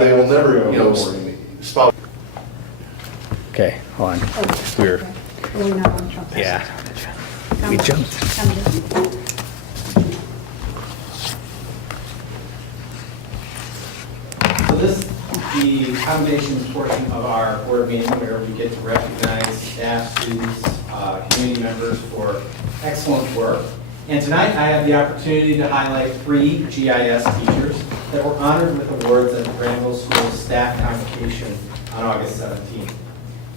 They will never, spot. Okay, hold on. We're, We're not on Trump. yeah. We jumped. So this is the foundation portion of our board meeting where we get to recognize staff, students, community members for excellent work. And tonight I have the opportunity to highlight 3 GIS teachers that were honored with awards at the Granville School Staff Convocation on August 17th.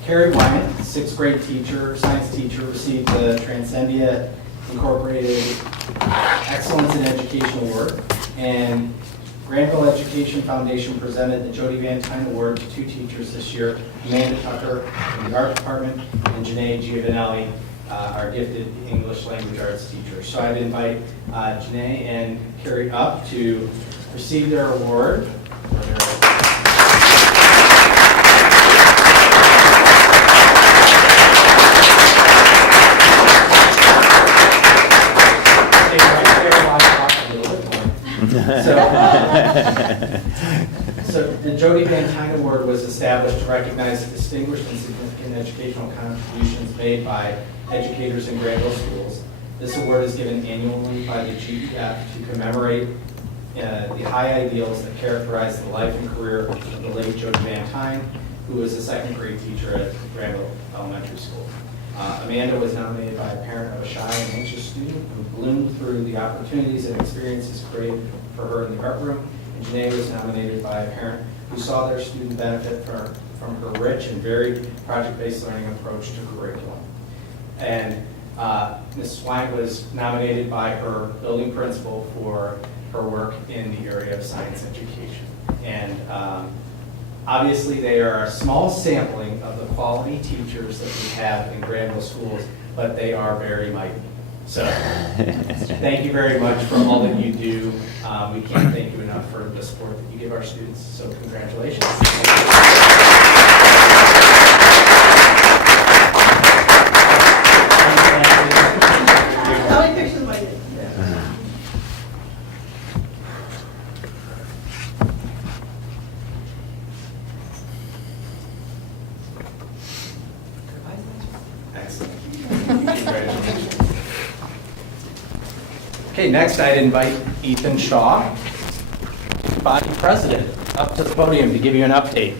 Carrie Wyman, 6th grade teacher, science teacher, received the Transcendia Incorporated Excellence in Educational Work, and Granville Education Foundation presented the Jody Van Tyne Award to 2 teachers this year, Amanda Tucker from the art department and Janae Giovanelli, our gifted English language arts teacher. So I'd invite Janae and Carrie up to receive their award. So the Jody Van Tyne Award was established to recognize the distinguished and significant educational contributions made by educators in Granville schools. This award is given annually by the GEF to commemorate the high ideals that characterize the life and career of the late Jody Van Tyne, who was a 2nd grade teacher at Granville Elementary School. Amanda was nominated by a parent of a shy and anxious student who bloomed through the opportunities and experiences created for her in the art room. And Janae was nominated by a parent who saw their student benefit from her rich and varied project-based learning approach to curriculum. And Ms. Swank was nominated by her building principal for her work in the area of science education. And obviously, they are a small sampling of the quality teachers that we have in Granville schools, but they are very mighty. So thank you very much for all that you do. We can't thank you enough for the support that you give our students. So congratulations. How many pictures am I in? Excellent. Congratulations. Okay, next I'd invite Ethan Shaw, body president, up to the podium to give you an update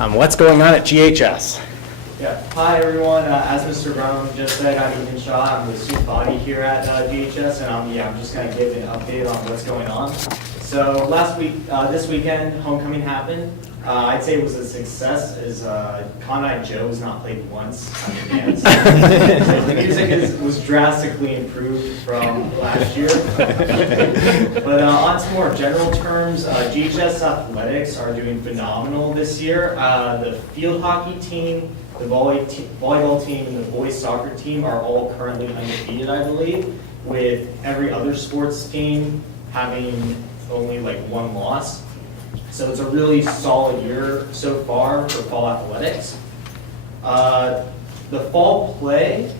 on what's going on at GHS. Yeah. Hi, everyone. As Mr. Brown just said, I'm Ethan Shaw. I'm the student body here at GHS, and I'm just going to give an update on what's going on. So last week, this weekend, homecoming happened. I'd say it was a success, as Conrad Joe was not played once on the dance. So the music was drastically improved from last year. But on to more general terms, GHS athletics are doing phenomenal this year. The field hockey team, the volleyball team, and the boys soccer team are all currently undefeated, I believe, with every other sports team having only like 1 loss. So it's a really solid year so far for fall athletics. The fall play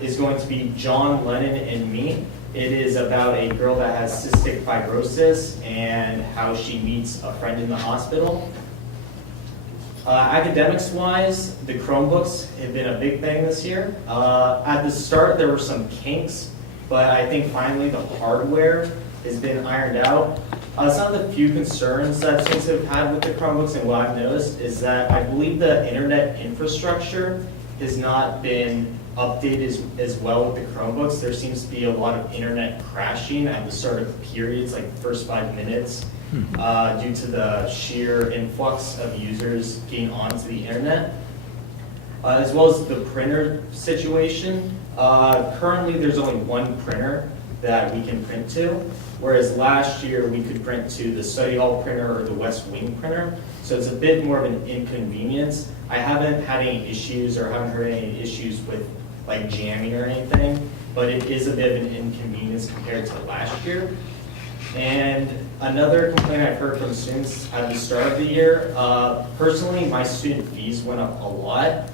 is going to be John Lennon and Me. It is about a girl that has cystic fibrosis and how she meets a friend in the hospital. Academics-wise, the Chromebooks have been a big thing this year. At the start, there were some kinks, but I think finally the hardware has been ironed out. Some of the few concerns that students have had with the Chromebooks and what I've noticed is that I believe the internet infrastructure has not been updated as well with the Chromebooks. There seems to be a lot of internet crashing at the start of periods, like the first 5 minutes, due to the sheer influx of users getting onto the internet. As well as the printer situation. Currently, there's only 1 printer that we can print to, whereas last year we could print to the study hall printer or the West Wing printer. So it's a bit more of an inconvenience. I haven't had any issues or haven't heard any issues with like jamming or anything, but it is a bit of an inconvenience compared to last year. And another complaint I've heard from students at the start of the year, personally, my student fees went up a lot.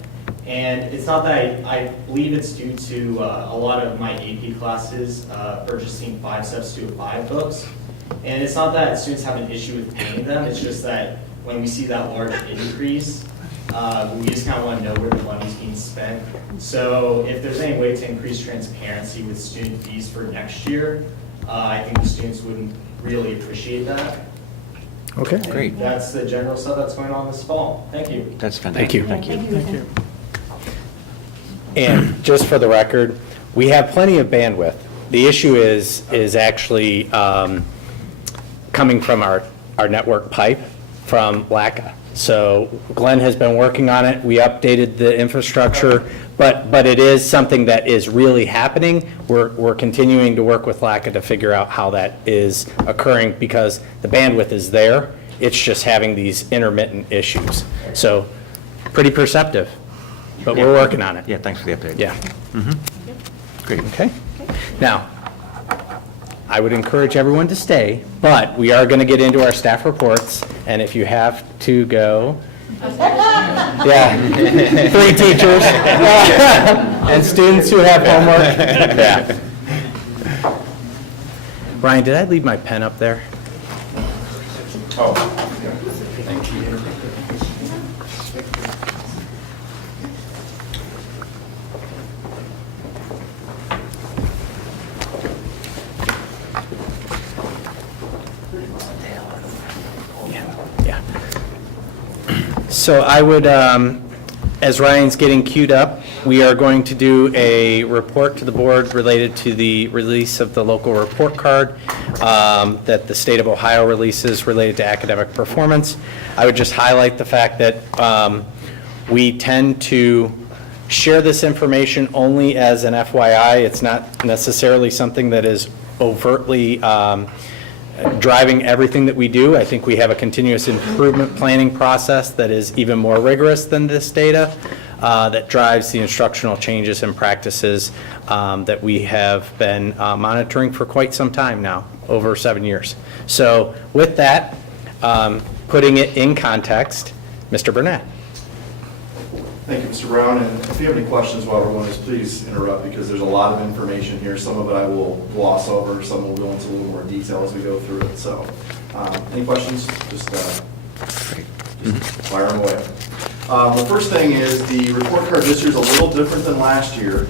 And it's not that I believe it's due to a lot of my AP classes purchasing 5 Steps to 5 books. And it's not that students have an issue with paying them, it's just that when we see that large increase, we just kind of want to know where the money's being spent. So if there's any way to increase transparency with student fees for next year, I think the students would really appreciate that. Okay. Great. That's the general stuff that's going on this fall. Thank you. That's fantastic. Thank you. Thank you. And just for the record, we have plenty of bandwidth. The issue is actually coming from our network pipe from LACA. So Glenn has been working on it. We updated the infrastructure, but it is something that is really happening. We're continuing to work with LACA to figure out how that is occurring because the bandwidth is there. It's just having these intermittent issues. So pretty perceptive, but we're working on it. Yeah, thanks for the update. Yeah. Great. Okay. Now, I would encourage everyone to stay, but we are going to get into our staff reports, and if you have to go, yeah, 3 teachers and students who have homework. Yeah. Brian, did I leave my pen up there? Oh, Yeah. So I would, as Ryan's getting queued up, we are going to do a report to the board related to the release of the local report card that the state of Ohio releases related to academic performance. I would just highlight the fact that we tend to share this information only as an FYI. It's not necessarily something that is overtly driving everything that we do. I think we have a continuous improvement planning process that is even more rigorous than this data that drives the instructional changes and practices that we have been monitoring for quite some time now, over 7 years. So with that, putting it in context, Mr. Burnett. thank you, Mr. Brown, and if you have any questions while we're going this, please interrupt because there's a lot of information here. Some of it I will gloss over, some will go into a little more detail as we go through it. So, any questions? Just fire them away. The first thing is the report card this year is a little different than last year.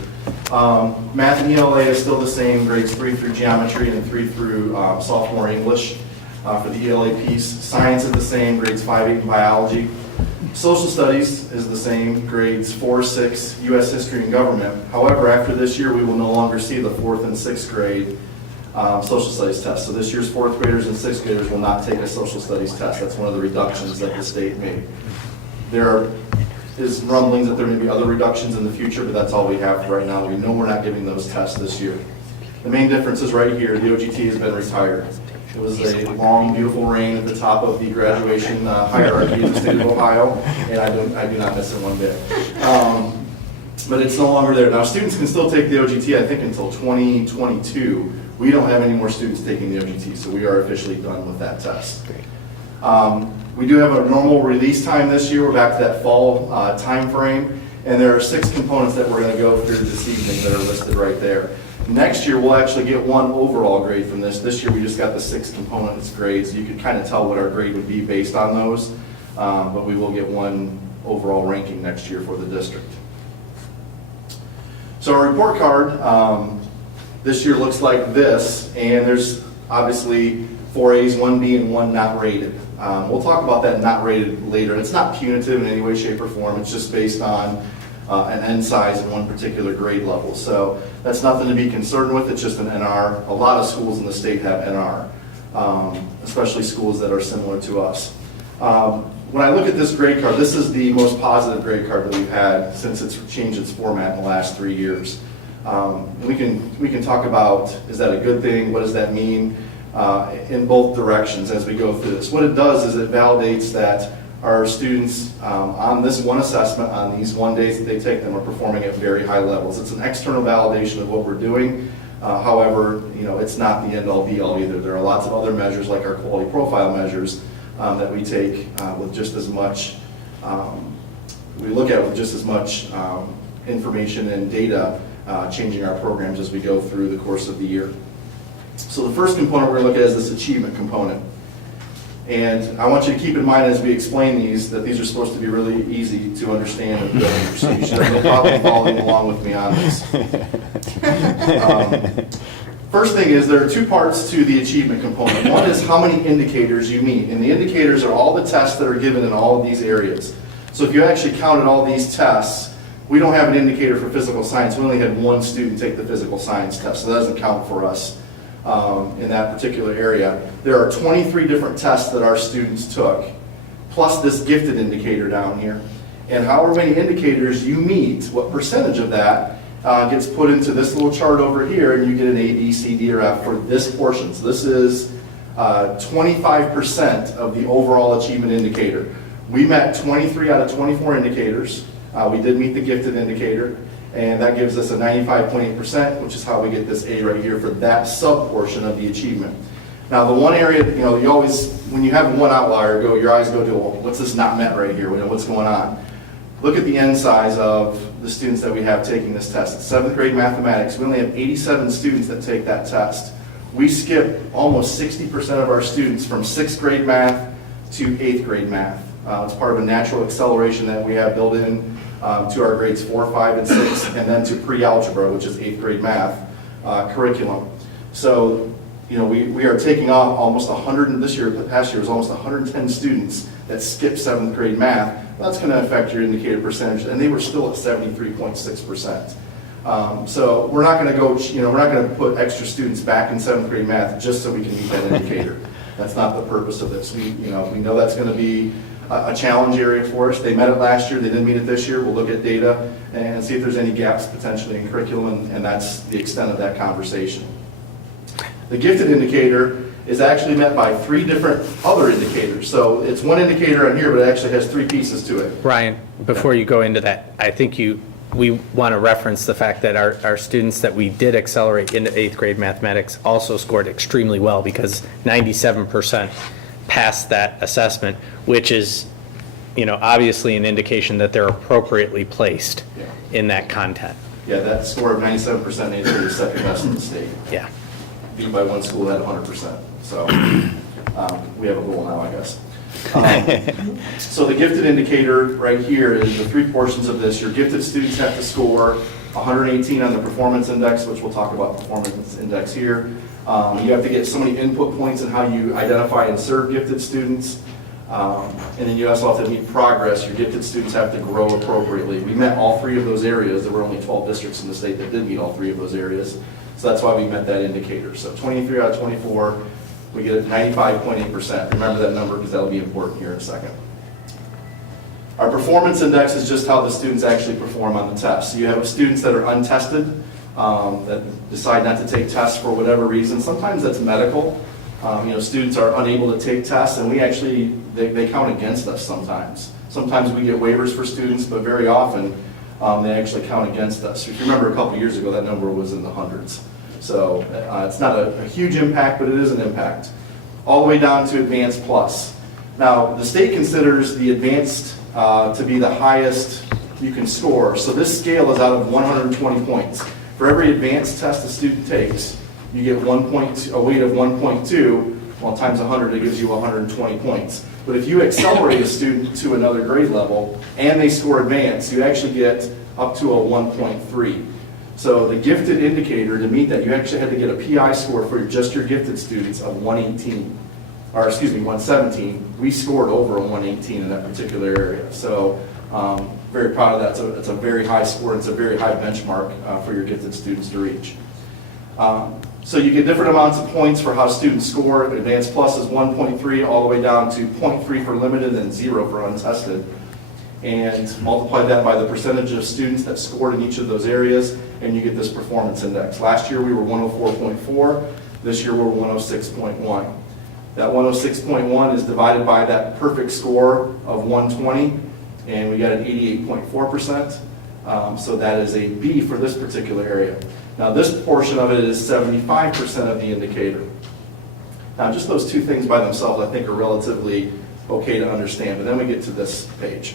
Math and ELA is still the same, grades 3 through geometry and 3 through sophomore English for the ELA piece. Science is the same, grades 5, 8 in biology. Social studies is the same, grades 4, 6, U.S. history and government. However, after this year, we will no longer see the 4th and 6th grade social studies test. So this year's 4th graders and 6th graders will not take a social studies test. That's one of the reductions that the state made. There is rumblings that there may be other reductions in the future, but that's all we have right now. We know we're not giving those tests this year. The main difference is right here, the OGT has been retired. It was a long, beautiful reign at the top of the graduation hierarchy in the state of Ohio, and I do not miss it one bit. But it's no longer there. Now, students can still take the OGT, I think, until 2022. We don't have any more students taking the OGT, so we are officially done with that test. We do have a normal release time this year. We're back to that fall time frame, and there are 6 components that we're going to go through this evening that are listed right there. Next year, we'll actually get 1 overall grade from this. This year, we just got the 6 components grades. You can kind of tell what our grade would be based on those, but we will get 1 overall ranking next year for the district. So our report card this year looks like this, and there's obviously 4 A's, 1 B, and 1 not rated. We'll talk about that not rated later. It's not punitive in any way, shape, or form. It's just based on an N size in one particular grade level. So that's nothing to be concerned with. It's just an NR. A lot of schools in the state have NR, especially schools that are similar to us. When I look at this grade card, this is the most positive grade card that we've had since it's changed its format in the last 3 years. We can talk about, is that a good thing? What does that mean? In both directions as we go through this. What it does is it validates that our students on this one assessment, on these 1 days that they take them, are performing at very high levels. It's an external validation of what we're doing. However, it's not the end-all be-all either. There are lots of other measures like our quality profile measures that we take with just as much, we look at with just as much information and data changing our programs as we go through the course of the year. So the first component we're going to look at is this achievement component. And I want you to keep in mind as we explain these, that these are supposed to be really easy to understand and build. So you should have no problem following along with me on this. First thing is there are two parts to the achievement component. One is how many indicators you meet. And the indicators are all the tests that are given in all of these areas. So if you actually counted all these tests, we don't have an indicator for physical science. We only had one student take the physical science test, so that doesn't count for us in that particular area. There are 23 different tests that our students took, plus this gifted indicator down here. And however many indicators you meet, what percentage of that gets put into this little chart over here, and you get an A, B, C, D, or F for this portion. So this is 25% of the overall achievement indicator. We met 23 out of 24 indicators. We did meet the gifted indicator, and that gives us a 95.8%, which is how we get this A right here for that sub-portion of the achievement. Now, the one area, you always, when you have one outlier, your eyes go to, well, what's this not met right here? What's going on? Look at the end size of the students that we have taking this test. 7th grade mathematics, we only have 87 students that take that test. We skip almost 60% of our students from 6th grade math to 8th grade math. It's part of a natural acceleration that we have built in to our grades 4, 5, and 6, and then to pre-algebra, which is 8th grade math curriculum. So, we are taking off almost 100, this year, the past year was almost 110 students that skipped 7th grade math. That's going to affect your indicator percentage, and they were still at 73.6%. So we're not going to go, we're not going to put extra students back in 7th grade math just so we can meet that indicator. That's not the purpose of this. We know that's going to be a challenge area for us. They met it last year, they didn't meet it this year. We'll look at data and see if there's any gaps potentially in curriculum, and that's the extent of that conversation. The gifted indicator is actually met by 3 different other indicators. So it's one indicator on here, but it actually has 3 pieces to it. Ryan, before you go into that, I think we want to reference the fact that our students that we did accelerate into 8th grade mathematics also scored extremely well, because 97% passed that assessment, which is, obviously an indication that they're appropriately placed in that content. Yeah, that score of 97% in 8th grade is second best in the state. Yeah. Beat by one school at 100%. So we have a goal now, I guess. So the gifted indicator right here is the 3 portions of this. Your gifted students have to score 118 on the performance index, which we'll talk about performance index here. You have to get so many input points in how you identify and serve gifted students. And then you also have to meet progress. Your gifted students have to grow appropriately. We met all 3 of those areas. There were only 12 districts in the state that did meet all 3 of those areas. So that's why we met that indicator. So 23 out of 24, we get 95.8%. Remember that number because that'll be important here in a second. Our performance index is just how the students actually perform on the test. So you have students that are untested, that decide not to take tests for whatever reason. Sometimes that's medical. Students are unable to take tests, and they count against us sometimes. Sometimes we get waivers for students, but very often they actually count against us. If you remember a couple years ago, that number was in the hundreds. So it's not a huge impact, but it is an impact. All the way down to Advanced Plus. Now, the state considers the Advanced to be the highest you can score. So this scale is out of 120 points. For every advanced test a student takes, you get a weight of 1.2, well, times 100, it gives you 120 points. But if you accelerate a student to another grade level and they score advanced, you actually get up to a 1.3. So the gifted indicator, to meet that, you actually had to get a PI score for just your gifted students of 117. We scored over a 118 in that particular area. So very proud of that. It's a very high score. It's a very high benchmark for your gifted students to reach. So you get different amounts of points for how students score. Advanced Plus is 1.3 all the way down to 0.3 for limited and 0 for untested. And multiply that by the percentage of students that scored in each of those areas, and you get this performance index. Last year we were 104.4. This year we're 106.1. That 106.1 is divided by that perfect score of 120, and we got an 88.4%. So that is a B for this particular area. Now this portion of it is 75% of the indicator. Now just those 2 things by themselves I think are relatively okay to understand, but then we get to this page.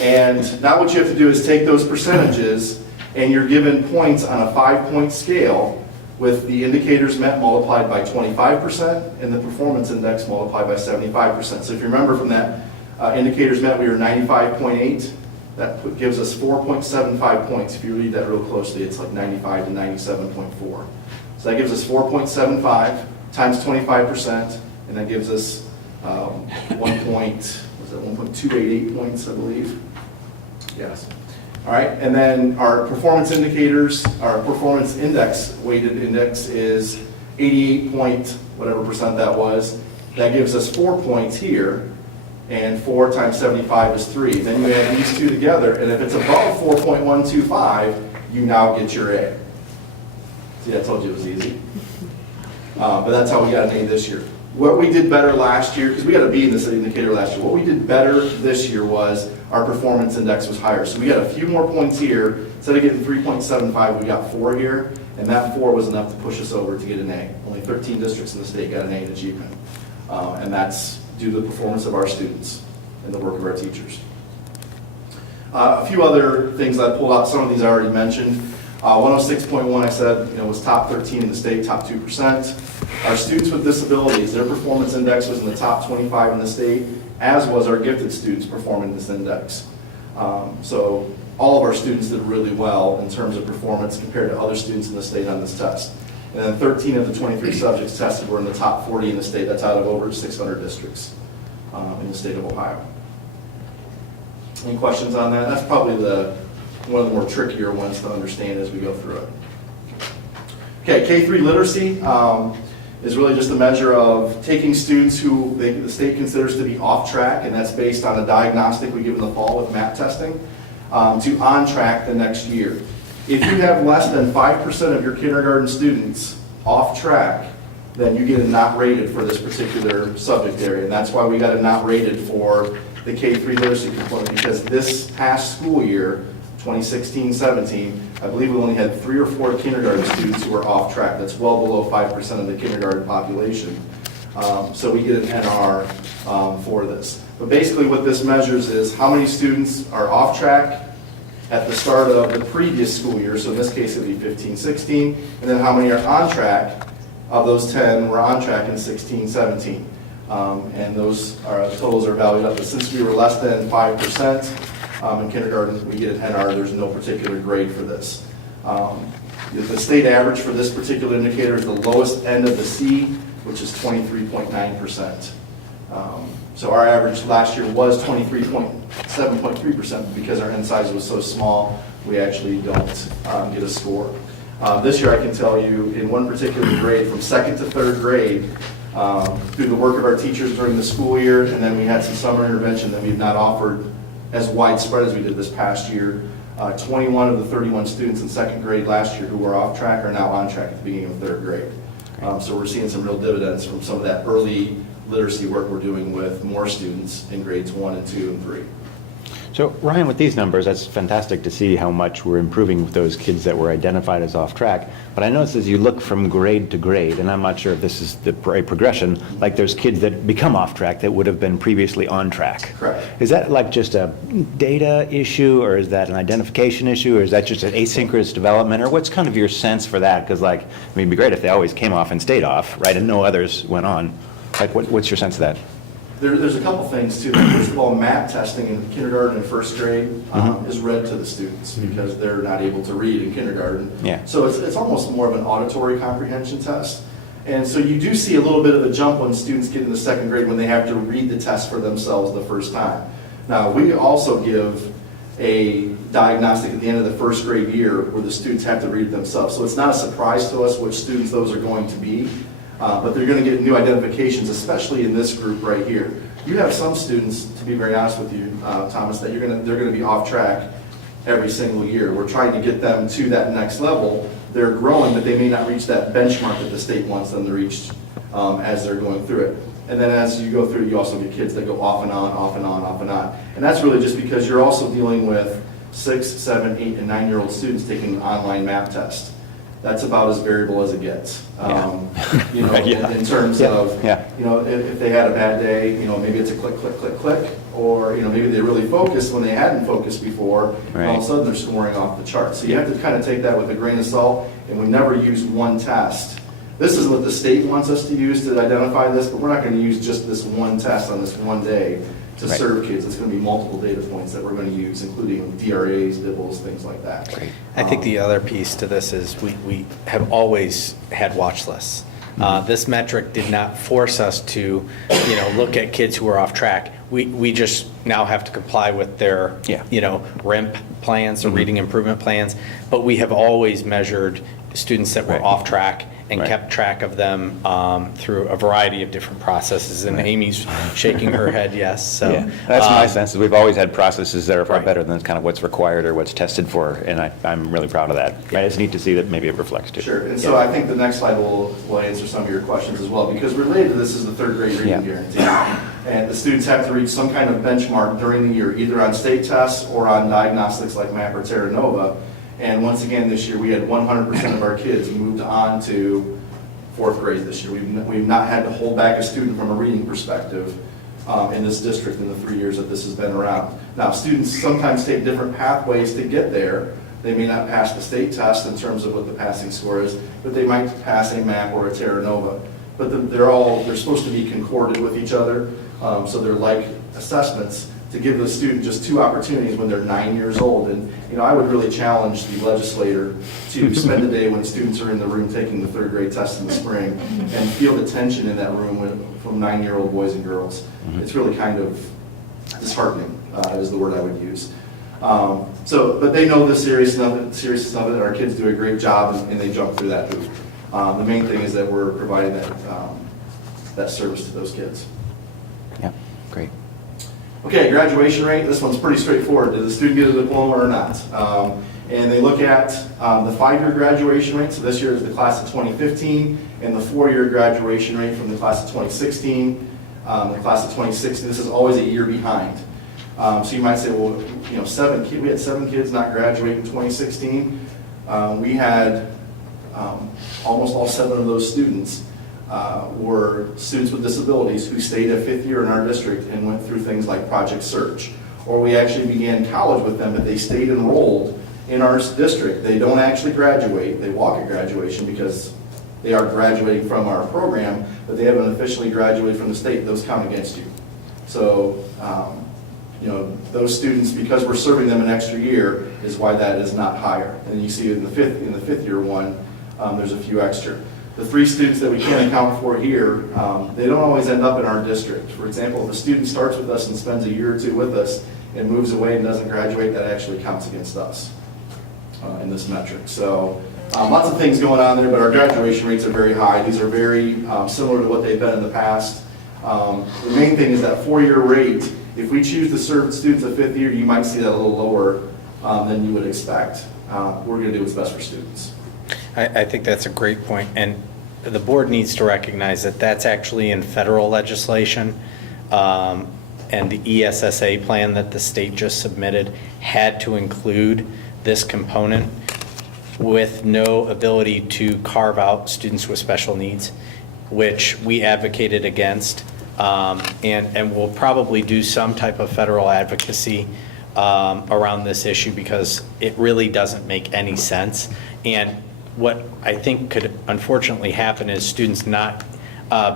And now what you have to do is take those percentages, and you're given points on a 5-point scale with the indicators met multiplied by 25% and the performance index multiplied by 75%. So if you remember from that indicators met, we were 95.8. That gives us 4.75 points. If you read that real closely, it's like 95 to 97.4. So that gives us 4.75 times 25%, and that gives us 1.288 points, I believe. Yes. All right, and then our performance indicators, our performance index, weighted index is 88 point whatever percent that was. That gives us 4 points here, and 4 times 75 is 3. Then you add these two together, and if it's above 4.125, you now get your A. See, I told you it was easy. But that's how we got an A this year. What we did better last year, because we got a B in this indicator last year, what we did better this year was our performance index was higher. So we got a few more points here. Instead of getting 3.75, we got 4 here, and that 4 was enough to push us over to get an A. Only 13 districts in the state got an A in achievement. And that's due to the performance of our students and the work of our teachers. A few other things I pulled out, some of these I already mentioned. 106.1, I said, was top 13 in the state, top 2%. Our students with disabilities, their performance index was in the top 25 in the state, as was our gifted students' performance index. So all of our students did really well in terms of performance compared to other students in the state on this test. And then 13 of the 23 subjects tested were in the top 40 in the state. That's out of over 600 districts in the state of Ohio. Any questions on that? That's probably one of the more trickier ones to understand as we go through it. Okay, K-3 literacy is really just a measure of taking students who the state considers to be off track, and that's based on a diagnostic we give in the fall with MAP testing, to on track the next year. If you have less than 5% of your kindergarten students off track, then you get a not rated for this particular subject area. And that's why we got a not rated for the K-3 literacy component, because this past school year, 2016-17, I believe we only had 3 or 4 kindergarten students who were off track. That's well below 5% of the kindergarten population. So we get an NR for this. But basically what this measures is how many students are off track at the start of the previous school year, so in this case it would be 15-16, and then how many are on track. Of those 10 were on track in 16-17. And those totals are valued up. But since we were less than 5% in kindergarten, we get an NR. There's no particular grade for this. The state average for this particular indicator is the lowest end of the C, which is 23.9%. So our average last year was 23.7.3%. Because our N size was so small, we actually don't get a score. This year I can tell you in one particular grade from 2nd to 3rd grade, through the work of our teachers during the school year, and then we had some summer intervention that we've not offered as widespread as we did this past year. 21 of the 31 students in 2nd grade last year who were off track are now on track at the beginning of 3rd grade. So we're seeing some real dividends from some of that early literacy work we're doing with more students in grades 1 and 2 and 3. So Ryan, with these numbers, that's fantastic to see how much we're improving with those kids that were identified as off track. But I notice as you look from grade to grade, and I'm not sure if this is a progression, like there's kids that become off track that would have been previously on track. Correct. Is that like just a data issue, or is that an identification issue, or is that just an asynchronous development, or what's kind of your sense for that? Because like, I mean, it'd be great if they always came off and stayed off, right, and no others went on. Like, what's your sense of that? There's a couple things too. First of all, MAP testing in kindergarten and 1st grade is read to the students because they're not able to read in kindergarten. Yeah. So it's almost more of an auditory comprehension test. And so you do see a little bit of a jump when students get into 2nd grade when they have to read the test for themselves the first time. Now, we also give a diagnostic at the end of the 1st grade year where the students have to read it themselves. So it's not a surprise to us which students those are going to be. But they're going to get new identifications, especially in this group right here. You have some students, to be very honest with you, Thomas, that they're going to be off track every single year. We're trying to get them to that next level. They're growing, but they may not reach that benchmark that the state wants them to reach as they're going through it. And then as you go through, you also get kids that go off and on, off and on, off and on. And that's really just because you're also dealing with 6, 7, 8, and 9-year-old students taking an online MAP test. that's about as variable as it gets. You know, Yeah. in terms Yeah. of, Yeah. you know, if they had a bad day, you know, maybe it's a click, click, click, click, or, you know, maybe they really focused when they hadn't focused before, and all of a Right. sudden they're scoring off the chart. So you have to kind of take that with a grain of salt, and we never use one test. This is what the state wants us to use to identify this, but we're not going to use just this one test on this one day to Right. serve kids. It's going to be multiple data points that we're going to use, including DRAs, DIBELs, things like that. Great. I think the other piece to this is we have always had watch lists. This metric did not force us to, you know, look at kids who are off track. We just now have to comply with their, Yeah. you know, RIMP plans, or reading improvement plans. But we have always measured students that were Right. off track and Right. kept track of them through a variety of different processes. And Amy's shaking her head yes, so. Yeah, that's my sense, is we've always had processes that are far Right. better than kind of what's required or what's tested for, and I'm really proud of that. Right, it's neat to see that maybe it reflects too. Sure, and so I think the next slide will answer some of your questions as well, because related to this is the third grade reading Yeah. guarantee. And the students have to reach some kind of benchmark during the year, either on state tests or on diagnostics like MAP or Terra Nova. And once again, this year, we had 100% of our kids moved on to fourth grade this year. We've not had to hold back a student from a reading perspective in this district in the 3 years that this has been around. Now, students sometimes take different pathways to get there. They may not pass the state test in terms of what the passing score is, but they might pass a MAP or a Terra Nova. But they're supposed to be concordant with each other, so they're like assessments to give the student just two opportunities when they're 9 years old. And, you know, I would really challenge the legislator to spend the day when students are in the room taking the third grade test in the spring and feel the tension in that room from 9-year-old boys and girls. It's really kind of disheartening, is the word I would use. But they know the seriousness of it, and our kids do a great job, and they jump through that hoop. The main thing is that we're providing that service to those kids. Yeah, great. Okay, graduation rate, this one's pretty straightforward. Did the student get a diploma or not? And they look at the 5-year graduation rate, so this year is the class of 2015, and the 4-year graduation rate from the class of 2016, the class of 2016, this is always a year behind. So you might say, well, you know, we had 7 kids not graduate in 2016. We had almost all 7 of those students were students with disabilities who stayed a 5th year in our district and went through things like Project Search. Or we actually began college with them, but they stayed enrolled in our district. They don't actually graduate. They walk at graduation because they are graduating from our program, but they haven't officially graduated from the state. Those count against you. So, you know, those students, because we're serving them an extra year, is why that is not higher. And you see in the fifth year one, there's a few extra. The 3 students that we can't account for here, they don't always end up in our district. For example, if a student starts with us and spends a year or 2 with us and moves away and doesn't graduate, that actually counts against us in this metric. So lots of things going on there, but our graduation rates are very high. These are very similar to what they've been in the past. The main thing is that 4-year rate. If we choose to serve students a 5th year, you might see that a little lower than you would expect. We're going to do what's best for students. I think that's a great point, and the board needs to recognize that that's actually in federal legislation, and the ESSA plan that the state just submitted had to include this component with no ability to carve out students with special needs, which we advocated against, and we'll probably do some type of federal advocacy around this issue because it really doesn't make any sense. And what I think could unfortunately happen is students not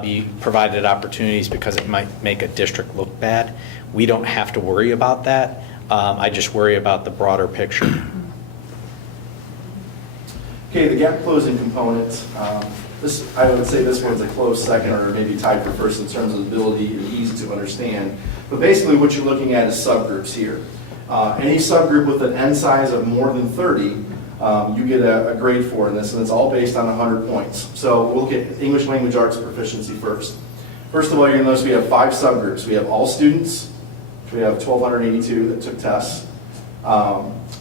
be provided opportunities because it might make a district look bad. We don't have to worry about that. I just worry about the broader picture. Okay, the gap closing component. I would say this one's a close second or maybe tied for first in terms of ability and ease to understand. But basically what you're looking at is subgroups here. Any subgroup with an N size of more than 30, you get a grade for in this, and it's all based on 100 points. So we'll look at English language arts proficiency first. First of all, you're going to notice we have 5 subgroups. We have all students, which we have 1,282 that took tests,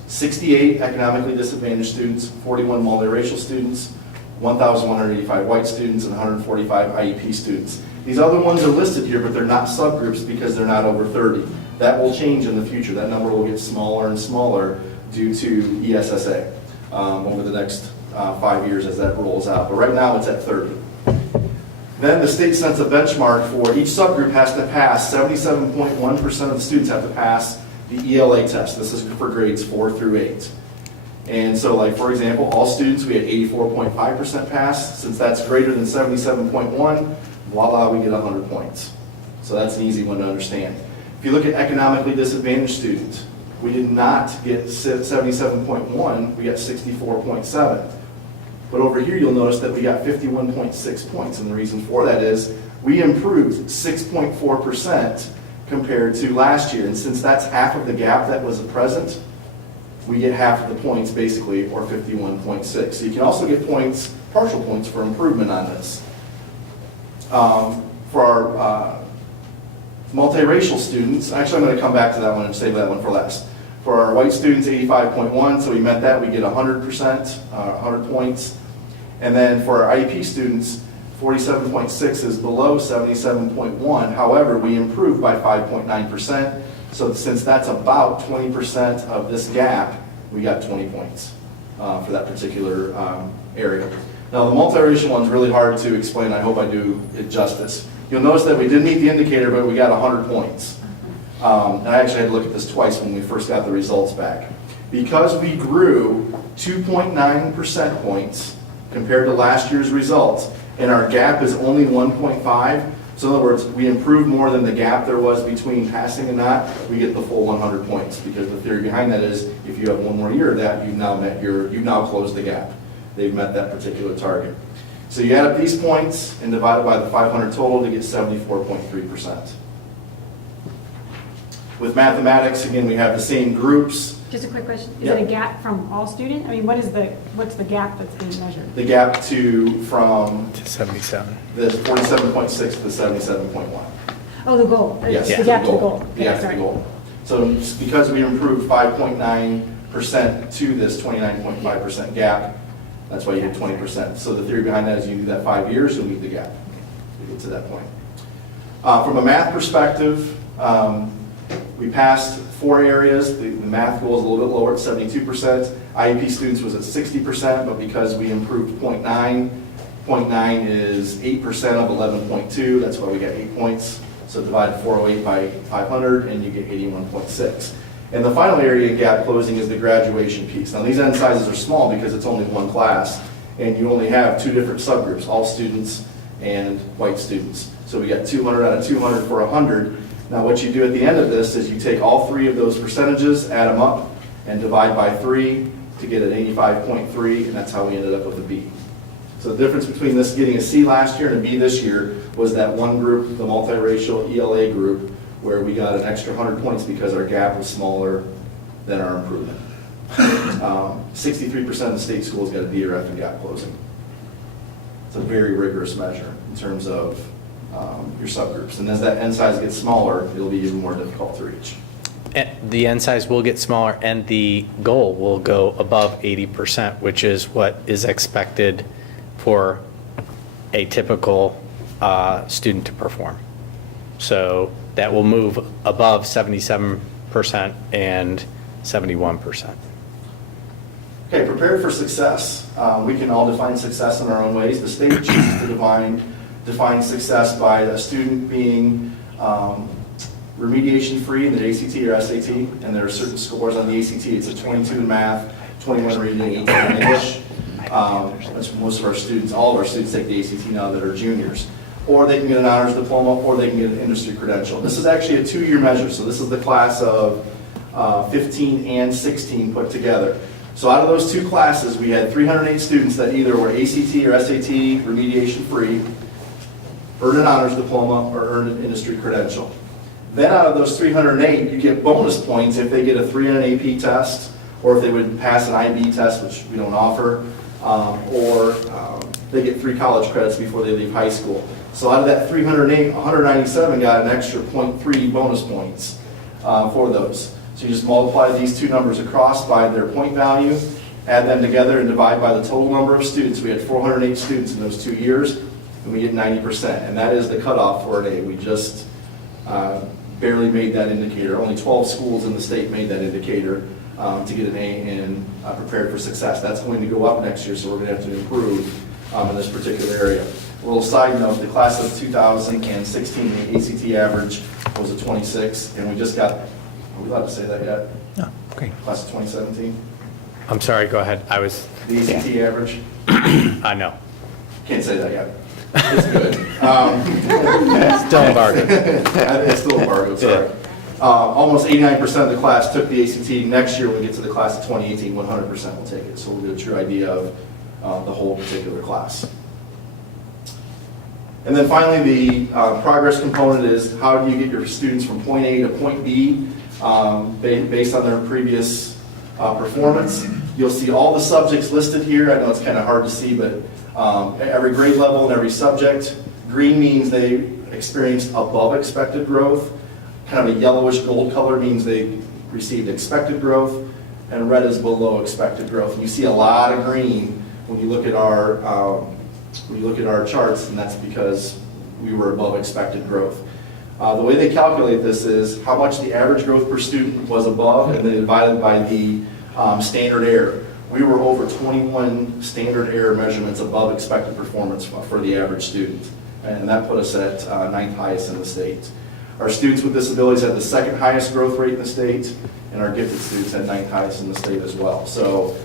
68 economically disadvantaged students, 41 multiracial students, 1,185 white students, and 145 IEP students. These other ones are listed here, but they're not subgroups because they're not over 30. That will change in the future. That number will get smaller and smaller due to ESSA over the next 5 years as that rolls out. But right now, it's at 30. Then the state sets a benchmark for each subgroup has to pass, 77.1% of the students have to pass the ELA test. This is for grades 4 through 8. And so, like, for example, all students, we had 84.5% pass. Since that's greater than 77.1, voila, we get 100 points. So that's an easy one to understand. If you look at economically disadvantaged students, we did not get 77.1, we got 64.7. But over here, you'll notice that we got 51.6 points. And the reason for that is we improved 6.4% compared to last year. And since that's half of the gap that was present, we get half of the points basically, or 51.6. So you can also get points, partial points for improvement on this. For our multiracial students, actually I'm going to come back to that one and save that one for last. For our white students, 85.1, so we met that, we get 100%, 100 points. And then for our IEP students, 47.6 is below 77.1. However, we improved by 5.9%. So since that's about 20% of this gap, we got 20 points for that particular area. Now the multiracial one's really hard to explain. I hope I do it justice. You'll notice that we didn't meet the indicator, but we got 100 points. And I actually had to look at this twice when we first got the results back. Because we grew 2.9% points compared to last year's results, and our gap is only 1.5, so in other words, we improved more than the gap there was between passing and not, we get the full 100 points, because the theory behind that is if you have one more year of that, you've now closed the gap. They've met that particular target. So you add up these points and divide it by the 500 total to get 74.3%. With mathematics, again, we have the same groups. Just a quick question. Is Yeah. it a gap from all students? I mean, what's the gap that's being measured? The gap from To 77. the 47.6 to the 77.1. Oh, the goal. Yes, The gap to the goal. The gap to the Sorry. goal. So it's because we improved 5.9% to this 29.5% gap, that's why you get 20%. So the theory behind that is you do that 5 years, you'll meet the gap to get to that point. From a math perspective, we passed 4 areas. The math goal is a little bit lower at 72%. IEP students was at 60%, but because we improved 0.9, 0.9 is 8% of 11.2. That's why we got 8 points. So divide 408 by 500, and you get 81.6. And the final area in gap closing is the graduation piece. Now these end sizes are small because it's only one class, and you only have 2 different subgroups, all students and white students. So we got 200 out of 200 for 100. Now what you do at the end of this is you take all 3 of those percentages, add them up, and divide by 3 to get an 85.3, and that's how we ended up with a B. So the difference between this getting a C last year and a B this year was that one group, the multiracial ELA group, where we got an extra 100 points because our gap was smaller than our improvement. 63% of the state schools got a D or F in gap closing. It's a very rigorous measure in terms of your subgroups. And as that N size gets smaller, it'll be even more difficult to reach. The N size will get smaller, and the goal will go above 80%, which is what is expected for a typical student to perform. So that will move above 77% and 71%. Okay, prepared for success. We can all define success in our own ways. The state chooses to define success by a student being remediation free in the ACT or SAT, and there are certain scores on the ACT. It's a 22 in math, 21 reading, 18 in English. That's most of our students, all of our students take the ACT now that are juniors. Or they can get an honors diploma, or they can get an industry credential. This is actually a 2-year measure, so this is the class of 15 and 16 put together. So out of those 2 classes, we had 308 students that either were ACT or SAT remediation free, earned an honors diploma, or earned an industry credential. Then out of those 308, you get bonus points if they get a 3 on an AP test, or if they would pass an IB test, which we don't offer, or they get 3 college credits before they leave high school. So out of that 308, 197 got an extra 0.3 bonus points for those. So you just multiply these 2 numbers across by their point value, add them together, and divide by the total number of students. We had 408 students in those 2 years, and we get 90%. And that is the cutoff for an A. We just barely made that indicator. Only 12 schools in the state made that indicator. to get an A in prepared for success. That's going to go up next year, so we're going to have to improve in this particular area. A little side note, the class of 2016, the ACT average was a 26, and we just got, are we allowed to say that yet? Oh, great. Class of 2017, I'm sorry, go ahead. the ACT average? I know. Can't say that yet. It's good. Still embargoed. It's still embargoed, sorry. Almost 89% of the class took the ACT. Next year, when we get to the class of 2018, 100% will take it. So we'll get a true idea of the whole particular class. And then finally, the progress component is how do you get your students from point A to point B based on their previous performance. You'll see all the subjects listed here. I know it's kind of hard to see, but every grade level and every subject. Green means they experienced above expected growth. Kind of a yellowish gold color means they received expected growth, and red is below expected growth. And you see a lot of green when you look at our charts, and that's because we were above expected growth. The way they calculate this is how much the average growth per student was above, and then divided by the standard error. We were over 21 standard error measurements above expected performance for the average student, and that put us at 9th highest in the state. Our students with disabilities had the 2nd highest growth rate in the state, and our gifted students had 9th highest in the state as well. So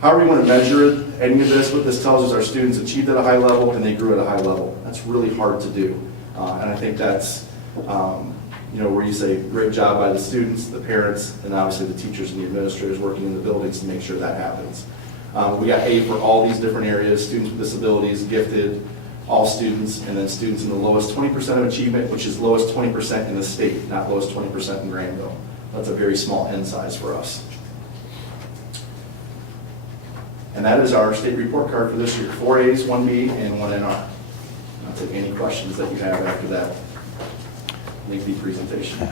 however you want to measure any of this, what this tells us, our students achieved at a high level and they grew at a high level. That's really hard to do. And I think that's where you say great job by the students, the parents, and obviously the teachers and the administrators working in the buildings to make sure that happens. We got A for all these different areas: students with disabilities, gifted, all students, and then students in the lowest 20% of achievement, which is lowest 20% in the state, not lowest 20% in Granville. That's a very small N size for us. And that is our state report card for this year: 4 A's, 1 B, and 1 NR. I'll take any questions that you have after that lengthy presentation.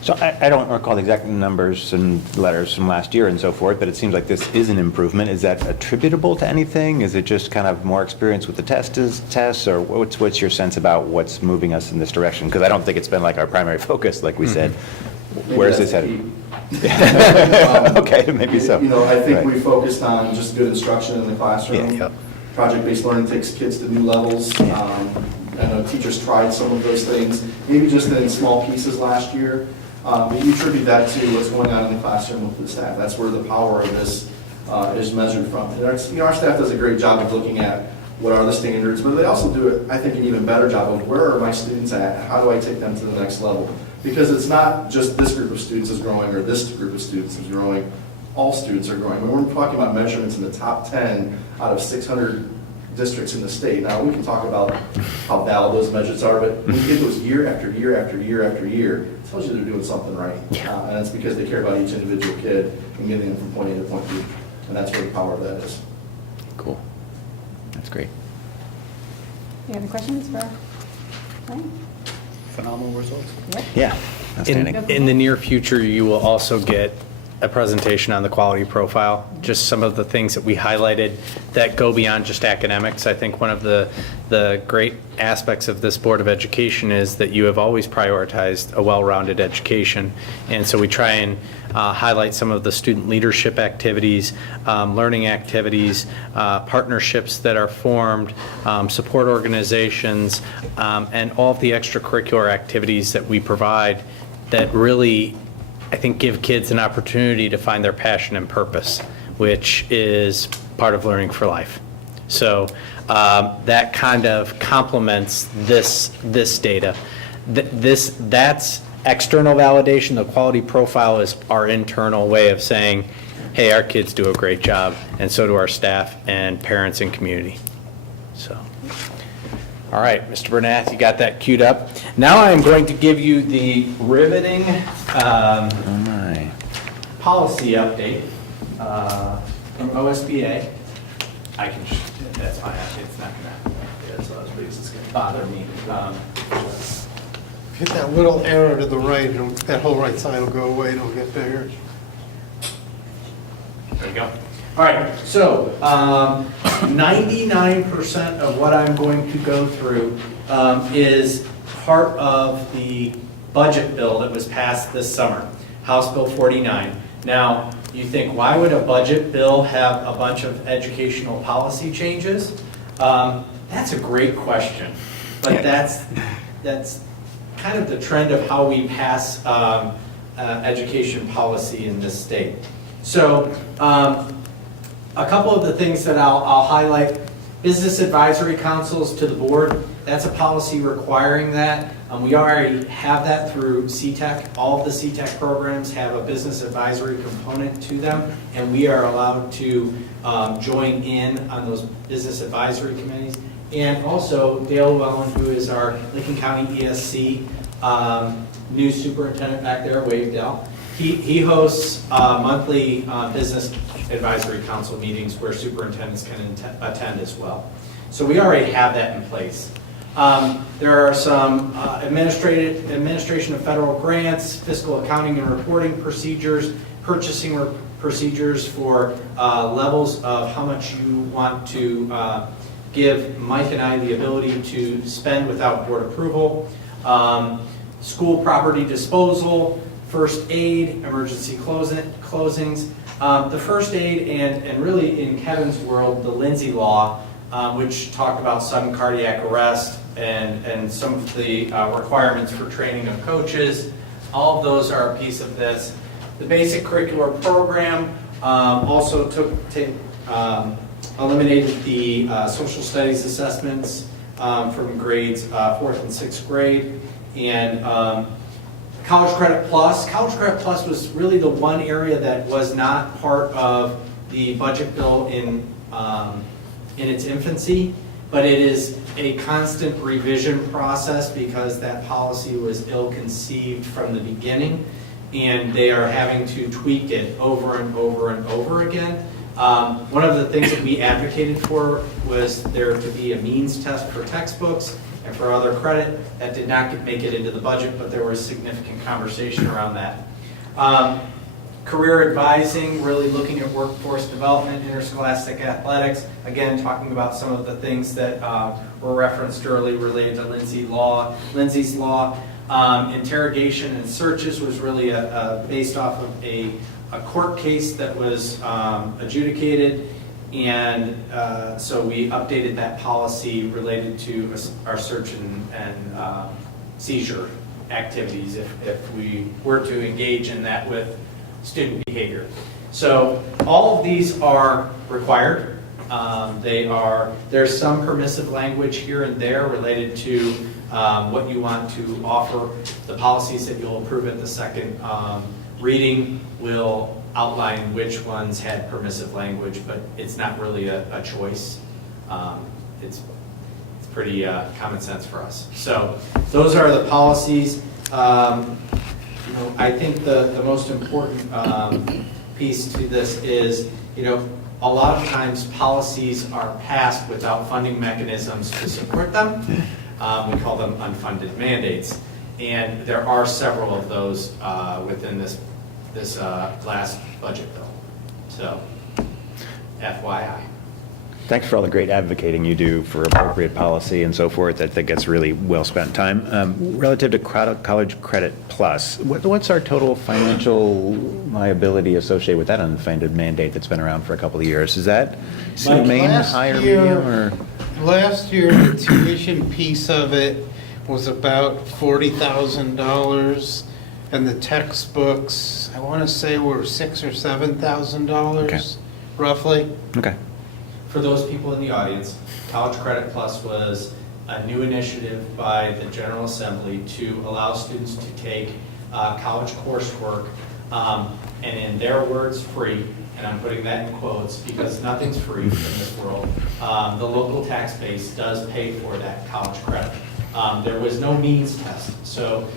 So I don't recall the exact numbers and letters from last year and so forth, but it seems like this is an improvement. Is that attributable to anything? Is it just kind of more experience with the tests, or what's your sense about what's moving us in this direction? Because I don't think it's been like our primary focus, like we said. Where is this headed? Okay, maybe so. I think Right. we focused on just good instruction in the classroom. Yeah, yep. Project-based learning takes kids to new levels. I know teachers tried some of those things, maybe just in small pieces last year. But you attribute that to what's going on in the classroom with the staff. That's where the power of this is measured from. And our staff does a great job of looking at what are the standards, but they also do, I think, an even better job of where are my students at? How do I take them to the next level? Because it's not just this group of students is growing or this group of students is growing. All students are growing. When we're talking about measurements in the top 10 out of 600 districts in the state. Now, we can talk about how valid those measures are, but when you get those year after year after year after year, it tells you they're doing something right. And it's because they care about each individual kid and getting them from point A to point B. And that's where the power of that is. Cool. That's great. Any other questions for Ryan? Phenomenal results. Yep. Yeah. Outstanding. In the near future, you will also get a presentation on the quality profile, just some of the things that we highlighted that go beyond just academics. I think one of the great aspects of this Board of Education is that you have always prioritized a well-rounded education. And so we try and highlight some of the student leadership activities, learning activities, partnerships that are formed, support organizations, and all of the extracurricular activities that we provide that really, I think, give kids an opportunity to find their passion and purpose, which is part of learning for life. So that kind of complements this data. That's external validation. The quality profile is our internal way of saying, hey, our kids do a great job, and so do our staff and parents and community. So. All right, Mr. Bernath, you got that queued up. Now I'm going to give you the riveting Oh my. policy update from OSBA. I can, that's fine, it's not gonna bother me. Hit that little arrow to the right, that whole right side will go away, it'll get bigger. There you go. All right, so 99% of what I'm going to go through is part of the budget bill that was passed this summer, House Bill 49. Now, you think, why would a budget bill have a bunch of educational policy changes? That's a great question, but that's kind of the trend of how we pass education policy in this state. So a couple of the things that I'll highlight: business advisory councils to the board. That's a policy requiring that. We already have that through CTEC. All of the CTEC programs have a business advisory component to them, and we are allowed to join in on those business advisory committees. And also Dale Llewellyn, who is our Lincoln County ESC new superintendent back there, wave Dale. He hosts monthly business advisory council meetings where superintendents can attend as well. So we already have that in place. There are some administration of federal grants, fiscal accounting and reporting procedures, purchasing procedures for levels of how much you want to give Mike and I the ability to spend without board approval, school property disposal, first aid, emergency closings. The first aid and really in Kevin's world, the Lindsay Law, which talked about sudden cardiac arrest and some of the requirements for training of coaches. All of those are a piece of this. The basic curricular program also eliminated the social studies assessments from grades 4th and 6th grade. And College Credit Plus. College Credit Plus was really the one area that was not part of the budget bill in its infancy, but it is a constant revision process because that policy was ill-conceived from the beginning, and they are having to tweak it over and over and over again. One of the things that we advocated for was there to be a means test for textbooks and for other credit. That did not make it into the budget, but there was significant conversation around that. Career advising, really looking at workforce development, interscholastic athletics, again, talking about some of the things that were referenced earlier related to Lindsay's Law. Interrogation and searches was really based off of a court case that was adjudicated, and so we updated that policy related to our search and seizure activities if we were to engage in that with student behavior. So all of these are required. There's some permissive language here and there related to what you want to offer. The policies that you'll approve at the second reading will outline which ones had permissive language, but it's not really a choice. It's pretty common sense for us. So those are the policies. I think the most important piece to this is, a lot of times policies are passed without funding mechanisms to support them. We call them unfunded mandates, and there are several of those within this last budget bill. So, FYI. Thanks for all the great advocating you do for appropriate policy and so forth. That gets really well-spent time. Relative to College Credit Plus, what's our total financial liability associated with that unfunded mandate that's been around for a couple of years? Is that remain high or medium? Or? Last year, the tuition piece of it was about $40,000, and the textbooks, I want to say, were $6,000 or $7,000, roughly. Okay. For those people in the audience, College Credit Plus was a new initiative by the General Assembly to allow students to take college coursework, and in their words, free, and I'm putting that in quotes because nothing's free in this world. The local tax base does pay for that college credit. There was no means test, so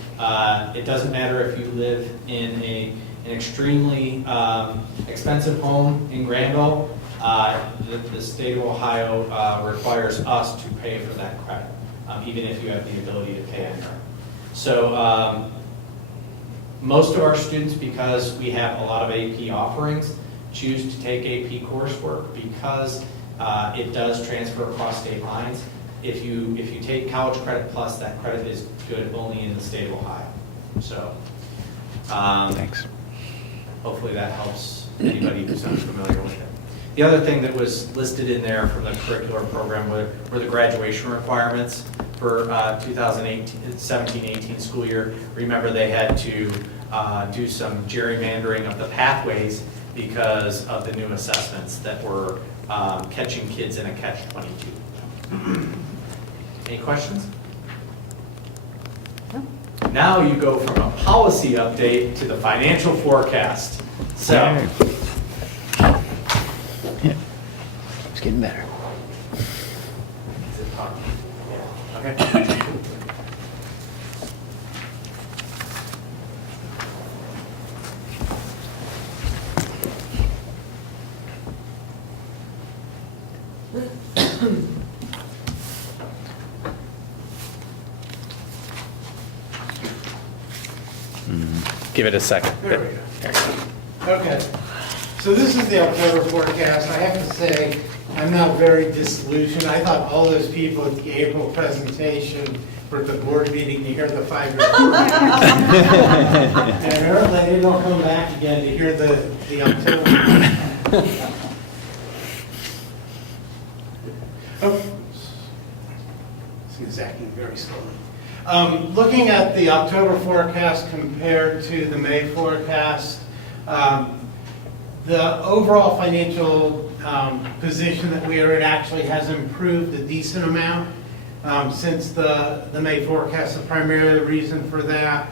it doesn't matter if you live in an extremely expensive home in Granville. The state of Ohio requires us to pay for that credit, even if you have the ability to pay on your own. So most of our students, because we have a lot of AP offerings, choose to take AP coursework because it does transfer across state lines. If you take College Credit Plus, that credit is good only in the state of Ohio. So Thanks. hopefully that helps anybody who's unfamiliar with it. The other thing that was listed in there from the curricular program were the graduation requirements for 2017-18 school year. Remember, they had to do some gerrymandering of the pathways because of the new assessments that were catching kids in a catch-22. Any questions? Now you go from a policy update to the financial forecast. So, It's getting better. is it on? Yeah. Okay. Give it a second. There we go. Okay, so this is the October forecast. I have to say, I'm not very disillusioned. I thought all those people at the April presentation were at the board meeting to hear the 5-year forecast. And apparently they don't come back again to hear the October. Oh, it's acting very slowly. Looking at the October forecast compared to the May forecast, the overall financial position that we are in actually has improved a decent amount since the May forecast. The primary reason for that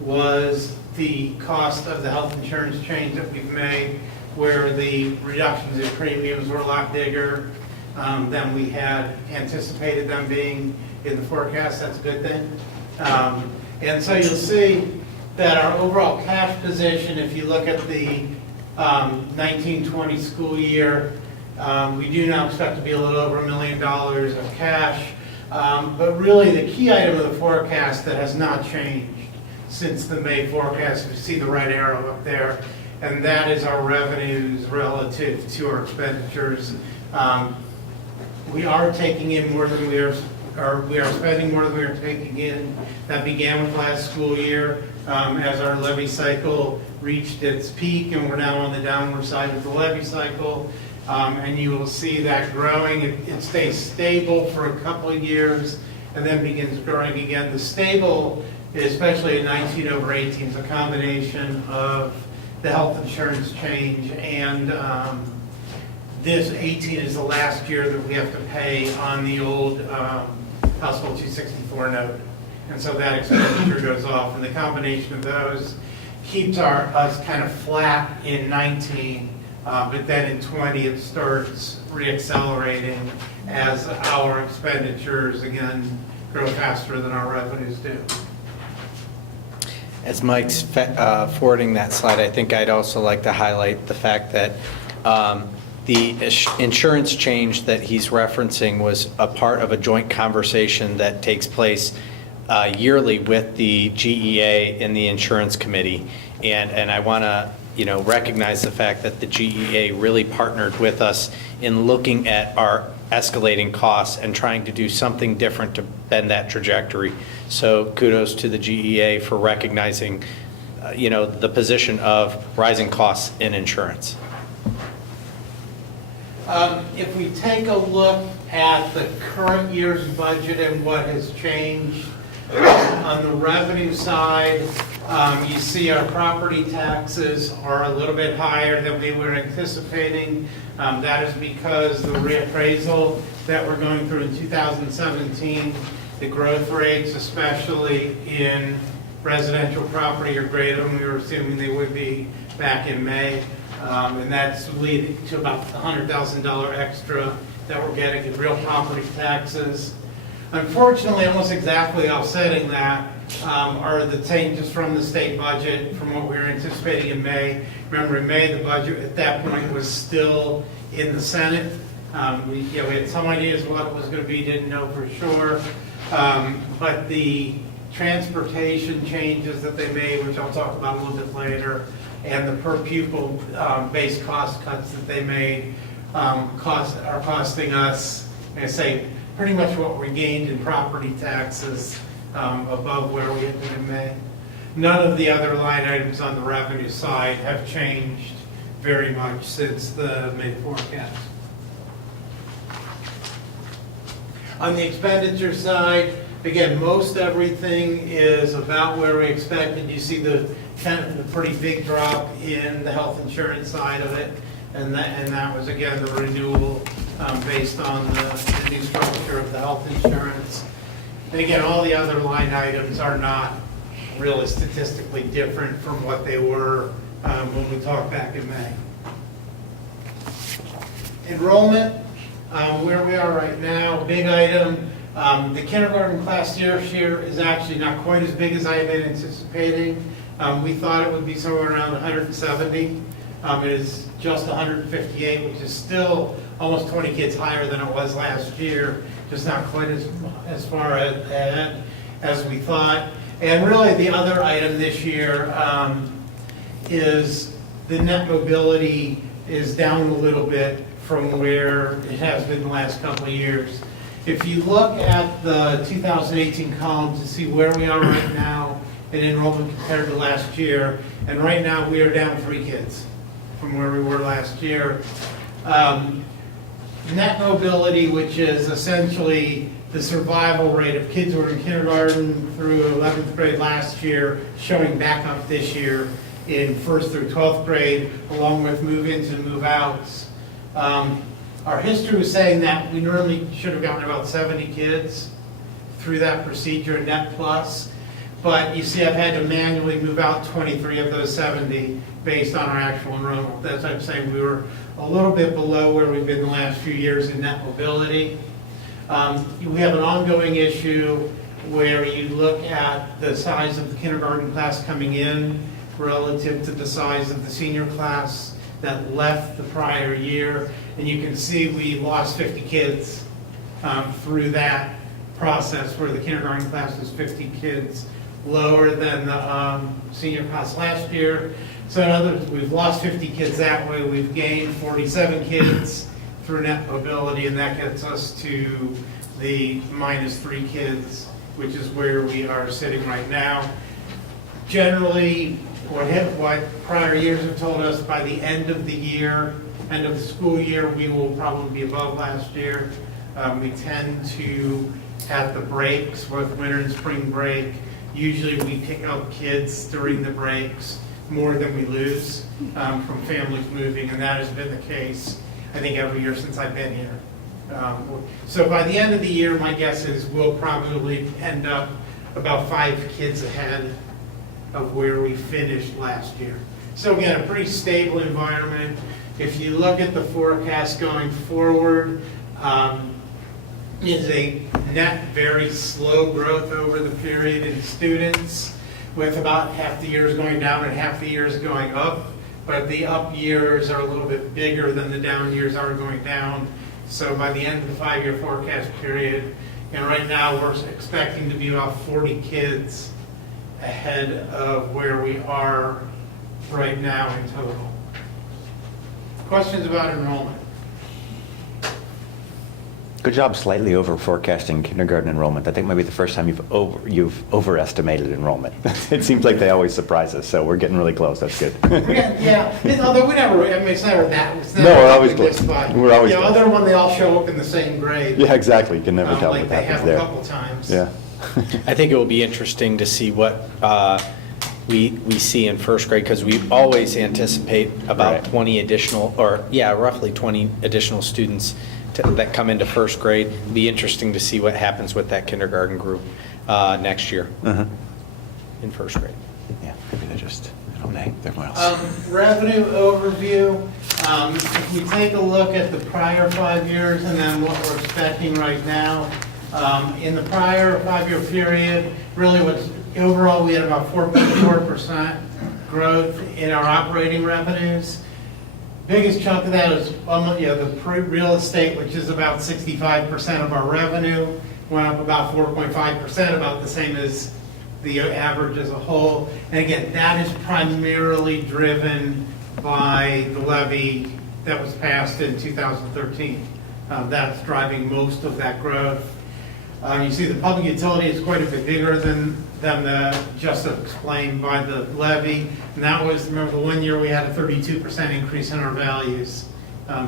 was the cost of the health insurance change that we've made, where the reductions in premiums were a lot bigger than we had anticipated them being in the forecast. That's a good thing. And so you'll see that our overall cash position, if you look at the 19-20 school year, we do now expect to be a little over $1 million of cash. But really the key item of the forecast that has not changed since the May forecast, you see the right arrow up there, and that is our revenues relative to our expenditures. We are taking in more than we are spending more than we are taking in. That began with last school year as our levy cycle reached its peak, and we're now on the downward side of the levy cycle. And you will see that growing. It stays stable for a couple of years and then begins growing again. The stable, especially in 19 over 18, is a combination of the health insurance change and this 18 is the last year that we have to pay on the old Household 264 note. And so that expenditure goes off, and the combination of those keeps us kind of flat in 19, but then in 20 it starts reaccelerating as our expenditures again grow faster than our revenues do. As Mike's forwarding that slide, I think I'd also like to highlight the fact that the insurance change that he's referencing was a part of a joint conversation that takes place yearly with the GEA and the insurance committee. And I want to recognize the fact that the GEA really partnered with us in looking at our escalating costs and trying to do something different to bend that trajectory. So kudos to the GEA for recognizing the position of rising costs in insurance. If we take a look at the current year's budget and what has changed, on the revenue side, you see our property taxes are a little bit higher than we were anticipating. That is because the reappraisal that we're going through in 2017, the growth rates, especially in residential property, are greater than we were assuming they would be back in May. And that's leading to about $100,000 extra that we're getting in real property taxes. Unfortunately, almost exactly offsetting that are the changes from the state budget from what we were anticipating in May. Remember, in May, the budget at that point was still in the Senate. We had some ideas what it was going to be, didn't know for sure. But the transportation changes that they made, which I'll talk about a little bit later, and the per pupil based cost cuts that they made are costing us, I say, pretty much what we gained in property taxes above where we had been in May. None of the other line items on the revenue side have changed very much since the May forecast. On the expenditure side, again, most everything is about where we expected. You see the pretty big drop in the health insurance side of it, and that was, again, the renewal based on the new structure of the health insurance. And again, all the other line items are not really statistically different from what they were when we talked back in May. Enrollment, where we are right now, big item. The kindergarten class this year is actually not quite as big as I had been anticipating. We thought it would be somewhere around 170. It is just 158, which is still almost 20 kids higher than it was last year, just not quite as far ahead as we thought. And really the other item this year is the net mobility is down a little bit from where it has been the last couple of years. If you look at the 2018 column to see where we are right now in enrollment compared to last year, and right now we are down 3 kids from where we were last year. Net mobility, which is essentially the survival rate of kids who were in kindergarten through 11th grade last year, showing back up this year in 1st through 12th grade, along with move-ins and move-outs. Our history was saying that we normally should have gotten about 70 kids through that procedure, net plus. But you see, I've had to manually move out 23 of those 70 based on our actual enrollment. That's what I'm saying, we were a little bit below where we've been the last few years in net mobility. We have an ongoing issue where you look at the size of the kindergarten class coming in relative to the size of the senior class that left the prior year. And you can see we lost 50 kids through that process, where the kindergarten class was 50 kids lower than the senior class last year. So in other words, we've lost 50 kids that way. We've gained 47 kids through net mobility, and that gets us to the -3 kids, which is where we are sitting right now. Generally, what prior years have told us, by the end of the year, end of the school year, we will probably be above last year. We tend to, at the breaks, both winter and spring break, usually we pick up kids during the breaks more than we lose from families moving, and that has been the case, I think, every year since I've been here. So by the end of the year, my guess is we'll probably end up about 5 kids ahead of where we finished last year. So again, a pretty stable environment. If you look at the forecast going forward, is a net very slow growth over the period in students, with about half the years going down and half the years going up. But the up years are a little bit bigger than the down years are going down. So by the end of the 5-year forecast period, and right now we're expecting to be about 40 kids ahead of where we are right now in total. Questions about enrollment? Good job slightly over forecasting kindergarten enrollment. I think maybe the first time you've overestimated enrollment. It seems like they always surprise us, so we're getting really close. That's good. Yeah, although we never, I mean, it's never that. It's never No, we're always this, close. but, We're always you know, close. other one, they all show up in the same grade. Yeah, exactly. You can never tell like what they happens have there. a couple times. Yeah. I think it will be interesting to see what we see in first grade, because we always anticipate about Right. 20 additional, or roughly 20 additional students that come into first grade. It'll be interesting to see what happens with that kindergarten group next year in first grade. Yeah, maybe they're just, I don't know, everyone else. Revenue overview. If we take a look at the prior 5 years and then what we're expecting right now, in the prior 5-year period, really what's overall, we had about 4.4% growth in our operating revenues. Biggest chunk of that is the real estate, which is about 65% of our revenue, went up about 4.5%, about the same as the average as a whole. And again, that is primarily driven by the levy that was passed in 2013. That's driving most of that growth. You see the public utility is quite a bit bigger than than the, just explained by the levy. And that was, remember, the 1 year we had a 32% increase in our values.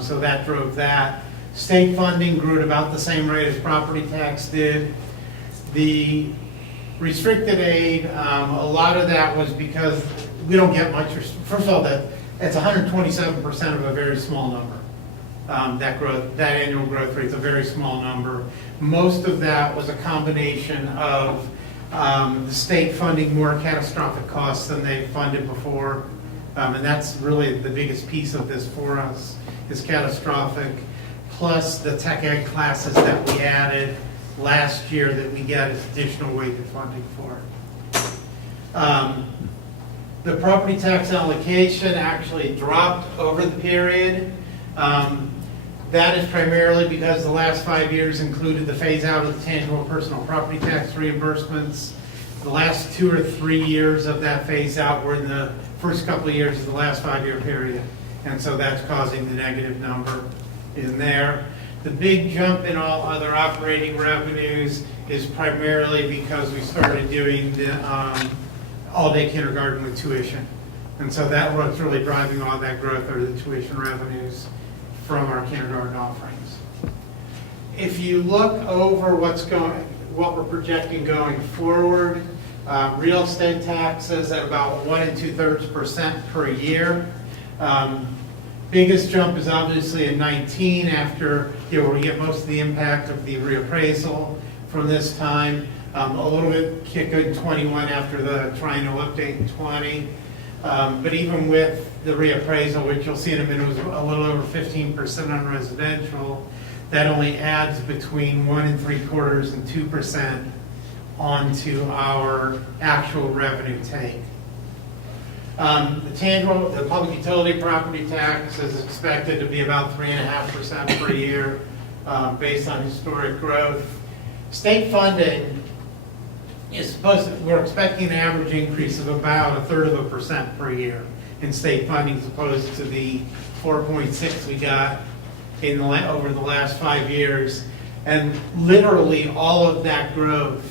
So that drove that. State funding grew at about the same rate as property tax did. The restricted aid, a lot of that was because we don't get much. First of all, it's 127% of a very small number. That growth, that annual growth rate is a very small number. Most of that was a combination of the state funding more catastrophic costs than they funded before. And that's really the biggest piece of this for us, is catastrophic, plus the tech ed classes that we added last year that we get as additional weighted funding for. The property tax allocation actually dropped over the period. That is primarily because the last 5 years included the phase out of the tangible personal property tax reimbursements. The last 2 or 3 years of that phase out were in the first couple of years of the last 5-year period. And so that's causing the negative number in there. The big jump in all other operating revenues is primarily because we started doing the all-day kindergarten with tuition. And so that was really driving all that growth, or the tuition revenues from our kindergarten offerings. If you look over what we're projecting going forward, real estate taxes at about 1 2/3% per year. Biggest jump is obviously in 19 after, where we get most of the impact of the reappraisal from this time. A little bit kick good in 21 after the triennial update in 20. But even with the reappraisal, which you'll see in a minute, was a little over 15% on residential, that only adds between 1 3/4 and 2% onto our actual revenue take. The public utility property tax is expected to be about 3.5% per year, based on historic growth. State funding is we're expecting an average increase of about 1/3% per year in state funding, as opposed to the 4.6 we got over the last 5 years. And literally all of that growth,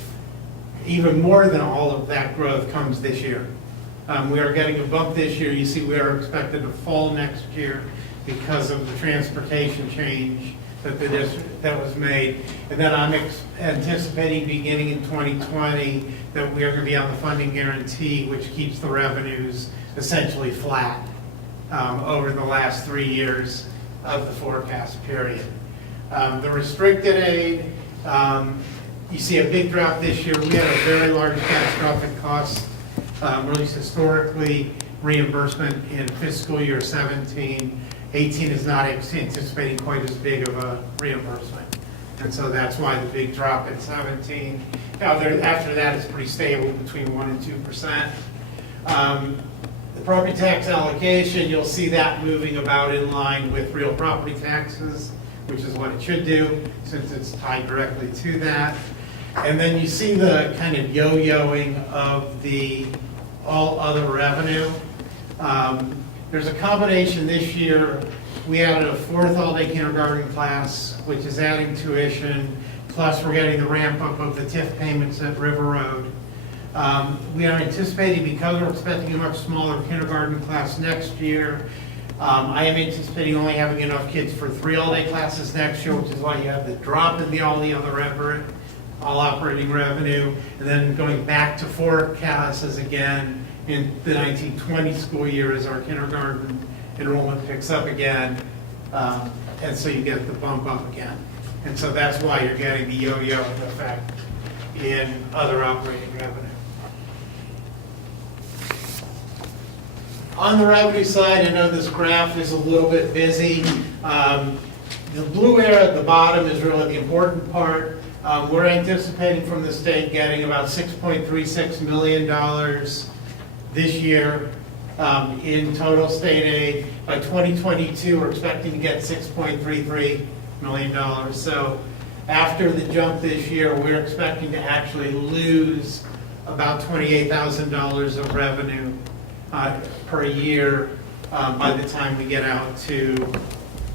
even more than all of that growth, comes this year. We are getting a bump this year. You see, we are expected to fall next year because of the transportation change that was made. And then I'm anticipating beginning in 2020 that we are going to be on the funding guarantee, which keeps the revenues essentially flat over the last 3 years of the forecast period. The restricted aid, you see a big drop this year. We had a very large catastrophic cost, really historically, reimbursement in fiscal year 17. 18 is not anticipating quite as big of a reimbursement. And so that's why the big drop in 17. Now, after that, it's pretty stable between 1 and 2%. The property tax allocation, you'll see that moving about in line with real property taxes, which is what it should do, since it's tied directly to that. And then you see the kind of yo-yoing of the all other revenue. There's a combination this year. We added a 4th all-day kindergarten class, which is adding tuition, plus we're getting the ramp up of the TIF payments at River Road. We are anticipating, because we're expecting a much smaller kindergarten class next year, I am anticipating only having enough kids for 3 all-day classes next year, which is why you have the drop in all the other all operating revenue, and then going back to 4 classes again in the 1920 school year as our kindergarten enrollment picks up again, and so you get the bump up again. And so that's why you're getting the yo-yo effect in other operating revenue. On the revenue side, I know this graph is a little bit busy. The blue area at the bottom is really the important part. We're anticipating from the state getting about $6.36 million this year in total state aid. By 2022, we're expecting to get $6.33 million. So after the jump this year, we're expecting to actually lose about $28,000 of revenue per year by the time we get out to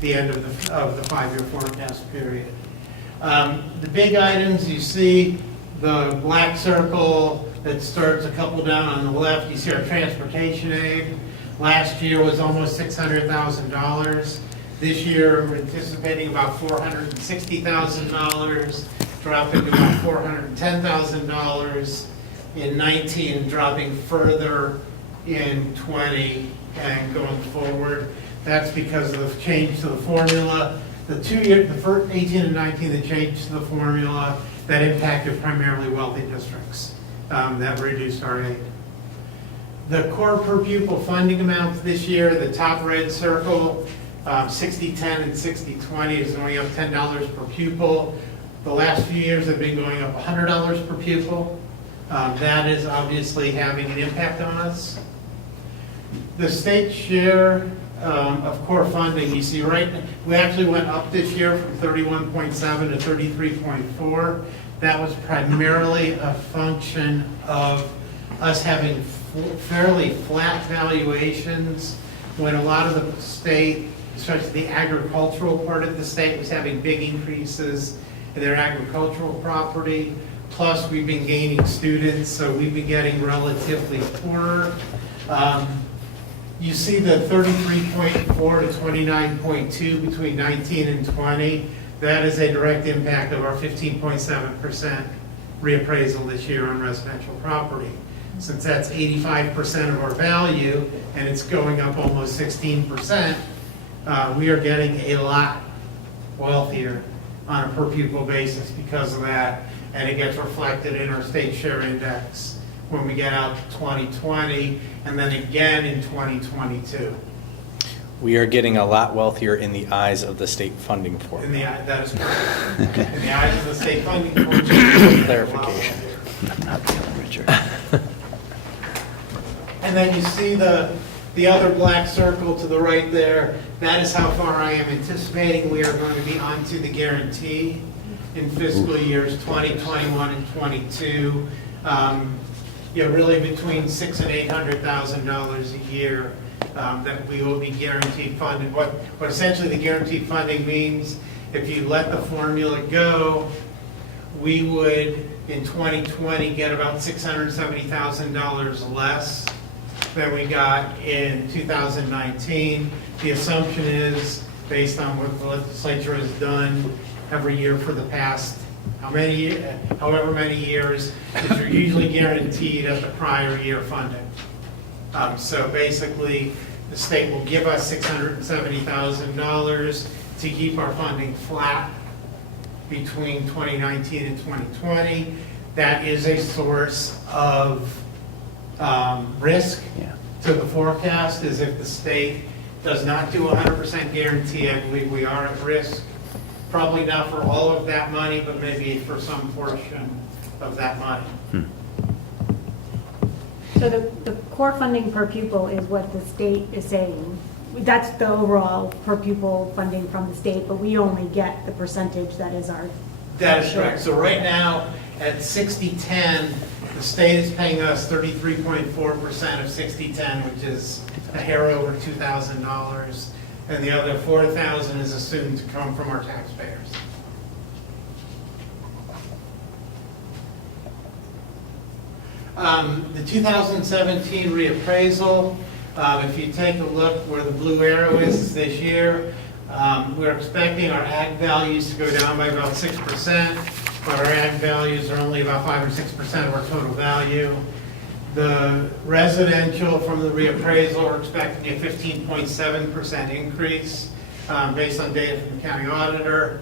the end of the 5-year forecast period. The big items, you see the black circle, that starts a couple down on the left. You see our transportation aid. Last year was almost $600,000. This year, we're anticipating about $460,000, dropping to about $410,000 in 19, and dropping further in 20 and going forward. That's because of the change to the formula. The first 18 and 19, the change to the formula that impacted primarily wealthy districts that reduced our aid. The core per pupil funding amounts this year, the top red circle, 60-10 and 60-20 is going up $10 per pupil. The last few years have been going up $100 per pupil. That is obviously having an impact on us. The state share of core funding, you see we actually went up this year from 31.7 to 33.4. That was primarily a function of us having fairly flat valuations when a lot of the state, especially the agricultural part of the state, was having big increases in their agricultural property. Plus, we've been gaining students, so we've been getting relatively poorer. You see the 33.4 to 29.2 between 19 and 20. That is a direct impact of our 15.7% reappraisal this year on residential property. Since that's 85% of our value and it's going up almost 16%, we are getting a lot wealthier on a per pupil basis because of that, and it gets reflected in our state share index when we get out to 2020 and then again in 2022. We are getting a lot wealthier in the eyes of the state funding formula. That is correct. In the eyes of the state funding formula. Clarification. I'm not feeling richer. And then you see the other black circle to the right there. That is how far I am anticipating we are going to be onto the guarantee in fiscal years 2021 and 22. Really between $600,000 and $800,000 a year that we will be guaranteed funded. What essentially the guaranteed funding means, if you let the formula go, we would in 2020 get about $670,000 less than we got in 2019. The assumption is, based on what the legislature has done every year for the past however many years, that you're usually guaranteed at the prior year funding. So basically, the state will give us $670,000 to keep our funding flat between 2019 and 2020. That is a source of risk to the forecast, is if the state does not do 100% guarantee, I believe we are at risk. Probably not for all of that money, but maybe for some portion of that money. So the core funding per pupil is what the state is saying. That's the overall per pupil funding from the state, but we only get the percentage that is our. That is correct. So right now, at 60-10, the state is paying us 33.4% of 60-10, which is a hair over $2,000. And the other $4,000 is assumed to come from our taxpayers. The 2017 reappraisal, if you take a look where the blue arrow is this year, we're expecting our ag values to go down by about 6%, but our ag values are only about 5 or 6% of our total value. The residential from the reappraisal, we're expecting a 15.7% increase based on data from the county auditor.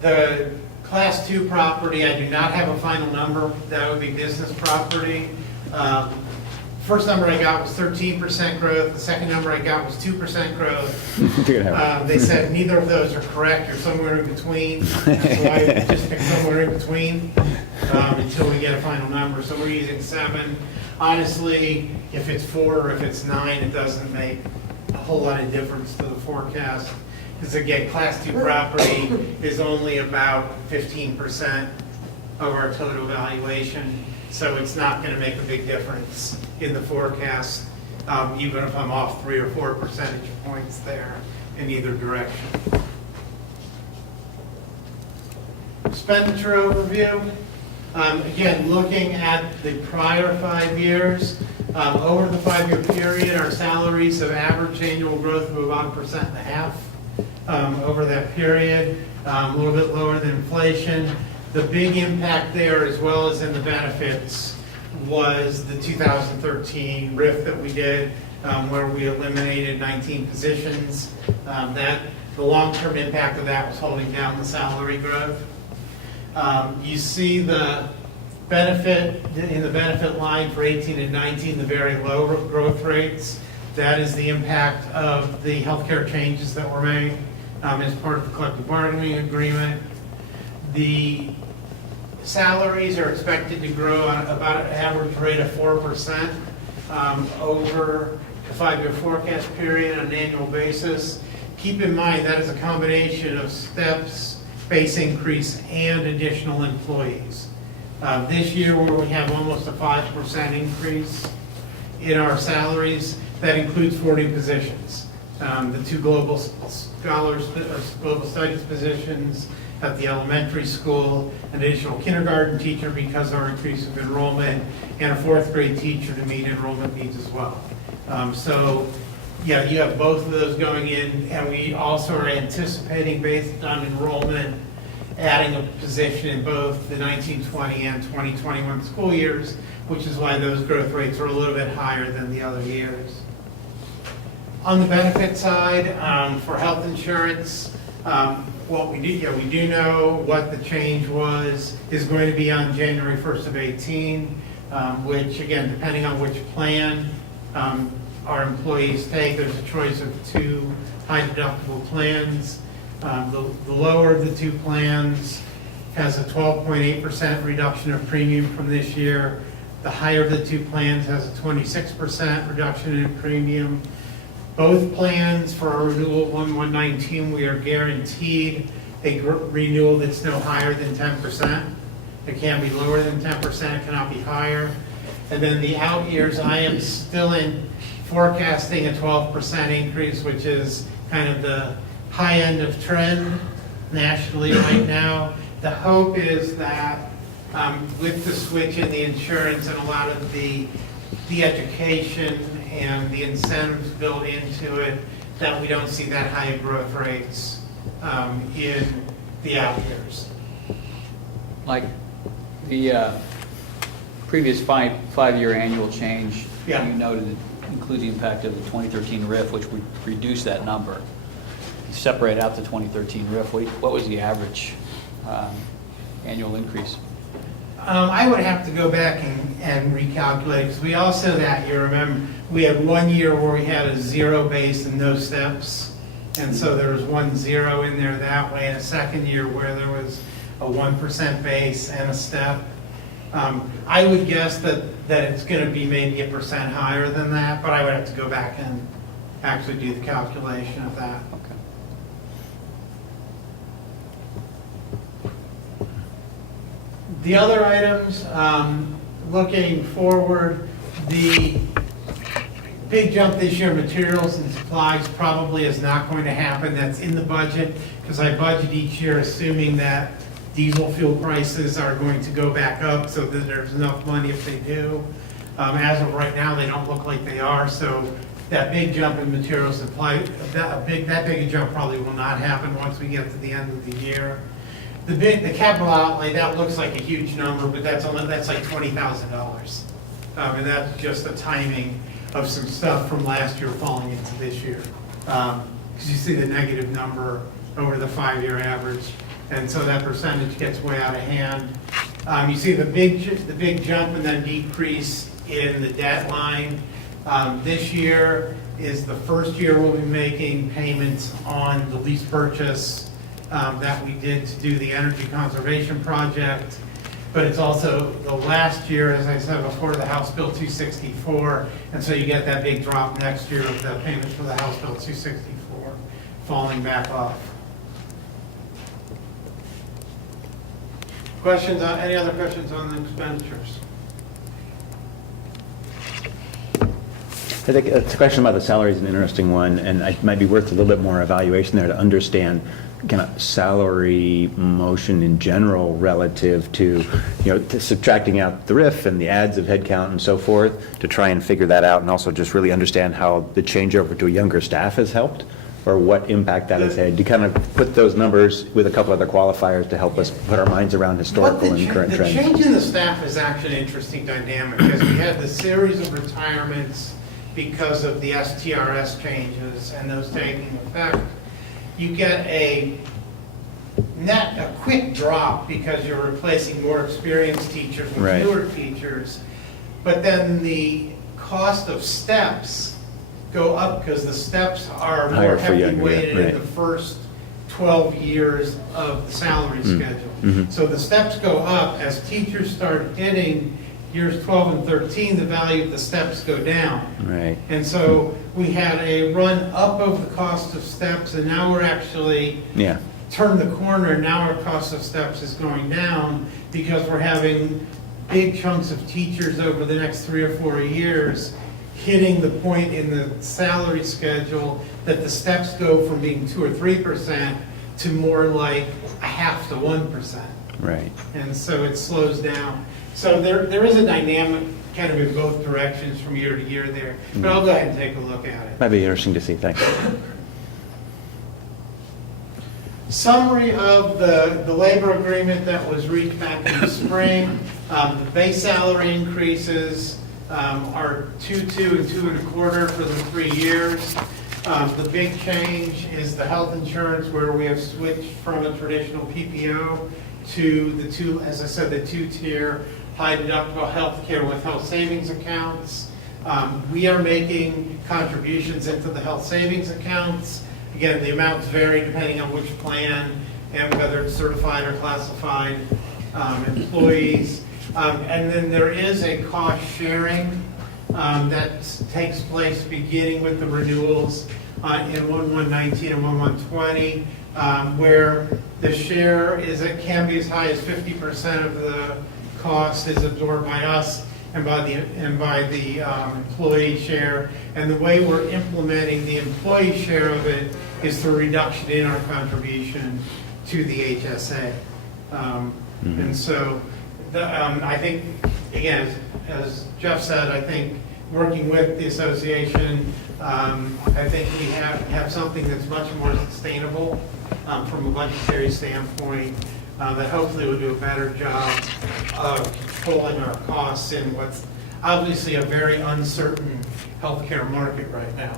The Class 2 property, I do not have a final number. That would be business property. First number I got was 13% growth. The second number I got was 2% growth. They said neither of those are correct. You're somewhere in between. So I just picked somewhere in between until we get a final number. So we're using 7. Honestly, if it's 4 or if it's 9, it doesn't make a whole lot of difference to the forecast. Because again, Class 2 property is only about 15% of our total valuation. So it's not going to make a big difference in the forecast, even if I'm off 3 or 4 percentage points there in either direction. Expenditure overview. Again, looking at the prior 5 years, over the 5-year period, our salaries have averaged annual growth of about 1.5% over that period, a little bit lower than inflation. The big impact there, as well as in the benefits, was the 2013 RIF that we did, where we eliminated 19 positions. The long-term impact of that was holding down the salary growth. You see the benefit, in the benefit line for 18 and 19, the very low growth rates. That is the impact of the healthcare changes that were made as part of the collective bargaining agreement. The salaries are expected to grow on about an average rate of 4% over the 5-year forecast period on an annual basis. Keep in mind that is a combination of steps, base increase, and additional employees. This year, where we have almost a 5% increase in our salaries, that includes 40 positions. The 2 global scholars, global studies positions at the elementary school, an additional kindergarten teacher because of our increase of enrollment, and a 4th grade teacher to meet enrollment needs as well. So, yeah, you have both of those going in, and we also are anticipating, based on enrollment, adding a position in both the 1920 and 2021 school years, which is why those growth rates are a little bit higher than the other years. On the benefit side, for health insurance, what we do know what the change is going to be on January 1st of 18, which, again, depending on which plan our employees take, there's a choice of 2 high deductible plans. The lower of the 2 plans has a 12.8% reduction of premium from this year. The higher of the 2 plans has a 26% reduction in premium. Both plans, for our renewal 1/1/19, we are guaranteed a renewal that's no higher than 10%. It can be lower than 10%, it cannot be higher. And then the out years, I am still forecasting a 12% increase, which is kind of the high end of trend nationally right now. The hope is that with the switch in the insurance and a lot of the education and the incentives built into it, that we don't see that high growth rates in the out years. Like the previous five-year annual change, Yeah. you noted includes the impact of the 2013 RIF, which would reduce that number. Separate out the 2013 RIF, what was the average annual increase? I would have to go back and recalculate, because we also that year, remember, we had 1 year where we had a 0 base and no steps. And so there was 1 0 in there that way, and a second year where there was a 1% base and a step. I would guess that it's going to be maybe 1% higher than that, but I would have to go back and actually do the calculation of that. Okay. The other items, looking forward, the big jump this year, materials and supplies probably is not going to happen. That's in the budget, because I budget each year assuming that diesel fuel prices are going to go back up so that there's enough money if they do. As of right now, they don't look like they are, so that big jump in materials supply, that big a jump probably will not happen once we get to the end of the year. The capital outlay, that looks like a huge number, but that's like $20,000. And that's just the timing of some stuff from last year falling into this year. Because you see the negative number over the 5-year average, and so that percentage gets way out of hand. You see the big jump and then decrease in the debt line. This year is the first year we'll be making payments on the lease purchase that we did to do the energy conservation project. But it's also the last year, as I said before, the House Bill 264, and so you get that big drop next year of the payments for the House Bill 264 falling back off. Questions on, any other questions on the expenditures? I think the question about the salary is an interesting one, and it might be worth a little bit more evaluation there to understand kind of salary motion in general relative to, to subtracting out the RIF and the adds of headcount and so forth, to try and figure that out, and also just really understand how the changeover to a younger staff has helped, or what impact that has had. To kind of put those numbers with a couple other qualifiers to help us put our minds around historical and current trends. The change in the staff is actually an interesting dynamic, because we had the series of retirements because of the STRS changes and those taking effect. You get a quick drop because you're replacing more experienced teachers with Right. newer teachers. But then the cost of steps go up because the steps are Higher more for heavily younger, weighted right. in the first 12 years of the salary schedule. mhm. So the steps go up. As teachers start hitting years 12 and 13, the value of the steps go down. Right. And so we had a run up of the cost of steps, and now we're actually Yeah. turned the corner. Now our cost of steps is going down because we're having big chunks of teachers over the next 3 or 4 years hitting the point in the salary schedule that the steps go from being 2 or 3% to more like 0.5 to 1%. Right. And so it slows down. So there is a dynamic kind of in both directions from year to year there. But I'll go ahead and take a look at it. Might be interesting to see. Thanks. Summary of the labor agreement that was reached back in the spring. The base salary increases are 2.2 and 2.25 for the 3 years. The big change is the health insurance, where we have switched from a traditional PPO to the two, as I said, the 2-tier high deductible health care with health savings accounts. We are making contributions into the health savings accounts. Again, the amounts vary depending on which plan and whether it's certified or classified employees. And then there is a cost sharing that takes place beginning with the renewals in 1119 and 1120, where the share can be as high as 50% of the cost is absorbed by us and by the employee share. And the way we're implementing the employee share of it is through reduction in our contribution to the HSA. And so I think, again, as Jeff said, I think working with the association, I think we have something that's much more sustainable from a budgetary standpoint, that hopefully will do a better job of controlling our costs in what's obviously a very uncertain healthcare market right now.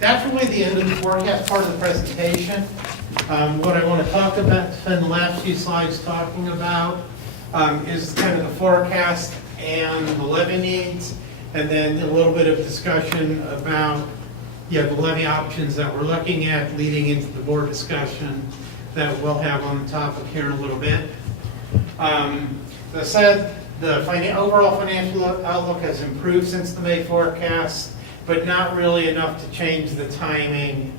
That's really the end of the forecast part of the presentation. What I want to talk about, spend the last few slides talking about, is kind of the forecast and the levy needs, and then a little bit of discussion about the levy options that we're looking at leading into the board discussion that we'll have on the topic here in a little bit. As I said, the overall financial outlook has improved since the May forecast, but not really enough to change the timing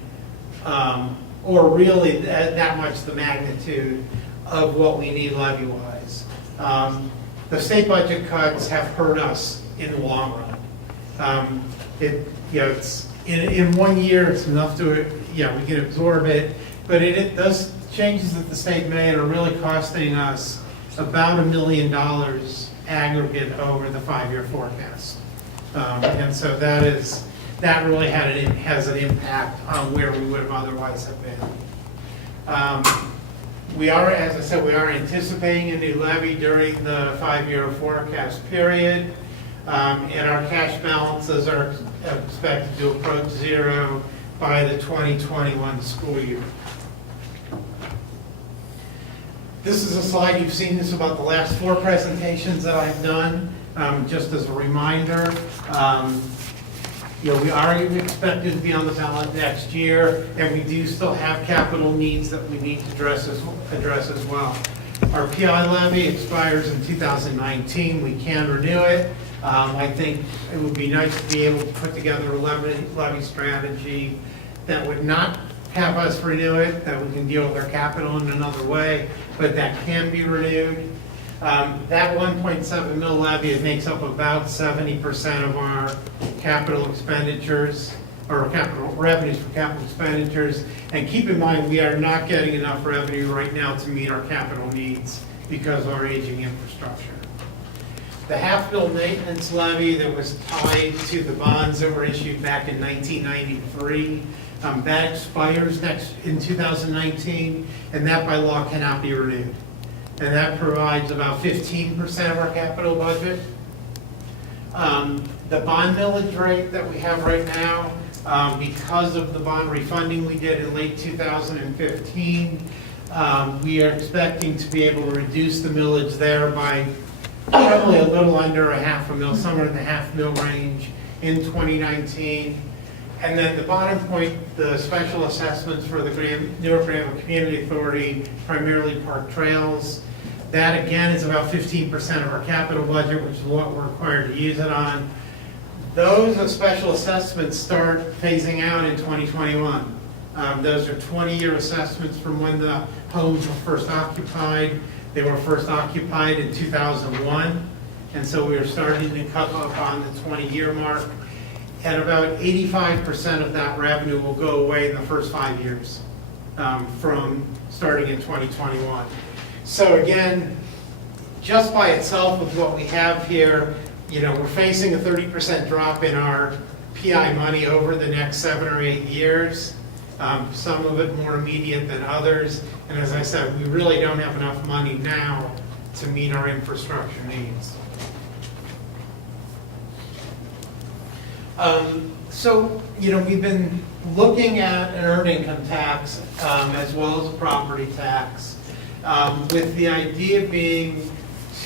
or really that much the magnitude of what we need levy-wise. The state budget cuts have hurt us in the long run. It's in 1 year, it's enough to, we can absorb it, but those changes that the state made are really costing us about $1 million aggregate over the 5-year forecast. And so that really has an impact on where we would have otherwise have been. We are, as I said, we are anticipating a new levy during the 5-year forecast period, and our cash balances are expected to approach zero by the 2021 school year. This is a slide, you've seen this about the last 4 presentations that I've done. Just as a reminder, we are expected to be on the ballot next year, and we do still have capital needs that we need to address as well. Our PI levy expires in 2019. We can renew it. I think it would be nice to be able to put together a levy strategy that would not have us renew it, that we can deal with our capital in another way, but that can be renewed. That 1.7 mil levy, it makes up about 70% of our capital expenditures, or capital revenues for capital expenditures. And keep in mind, we are not getting enough revenue right now to meet our capital needs because of our aging infrastructure. The half-mil maintenance levy that was tied to the bonds that were issued back in 1993, that expires in 2019, and that by law cannot be renewed. And that provides about 15% of our capital budget. The bond millage rate that we have right now, because of the bond refunding we did in late 2015, we are expecting to be able to reduce the millage there by probably a little under a half a mil, somewhere in the half mil range in 2019. And then the bottom point, the special assessments for the Newark Granville Community Authority, primarily park trails. That again is about 15% of our capital budget, which is what we're required to use it on. Those special assessments start phasing out in 2021. Those are 20-year assessments from when the homes were first occupied. They were first occupied in 2001, and so we are starting to come up on the 20-year mark. And about 85% of that revenue will go away in the first 5 years from starting in 2021. So again, just by itself with what we have here, we're facing a 30% drop in our PI money over the next 7 or 8 years. Some of it more immediate than others. And as I said, we really don't have enough money now to meet our infrastructure needs. So, we've been looking at an earned income tax as well as a property tax, with the idea being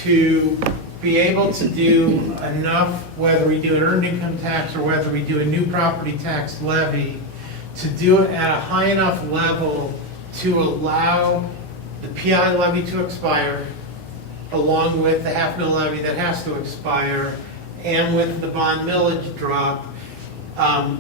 to be able to do enough, whether we do an earned income tax or whether we do a new property tax levy, to do it at a high enough level to allow the PI levy to expire, along with the half mil levy that has to expire, and with the bond millage drop,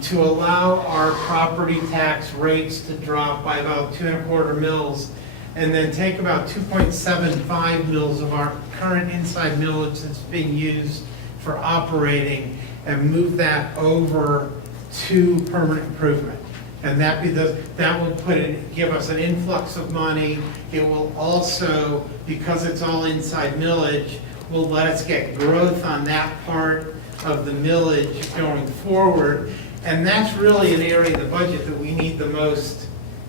to allow our property tax rates to drop by about 2.25 mils, and then take about 2.75 mils of our current inside millage that's being used for operating and move that over to permanent improvement. And that will give us an influx of money. It will also, because it's all inside millage, will let us get growth on that part of the millage going forward. And that's really an area of the budget that we need the most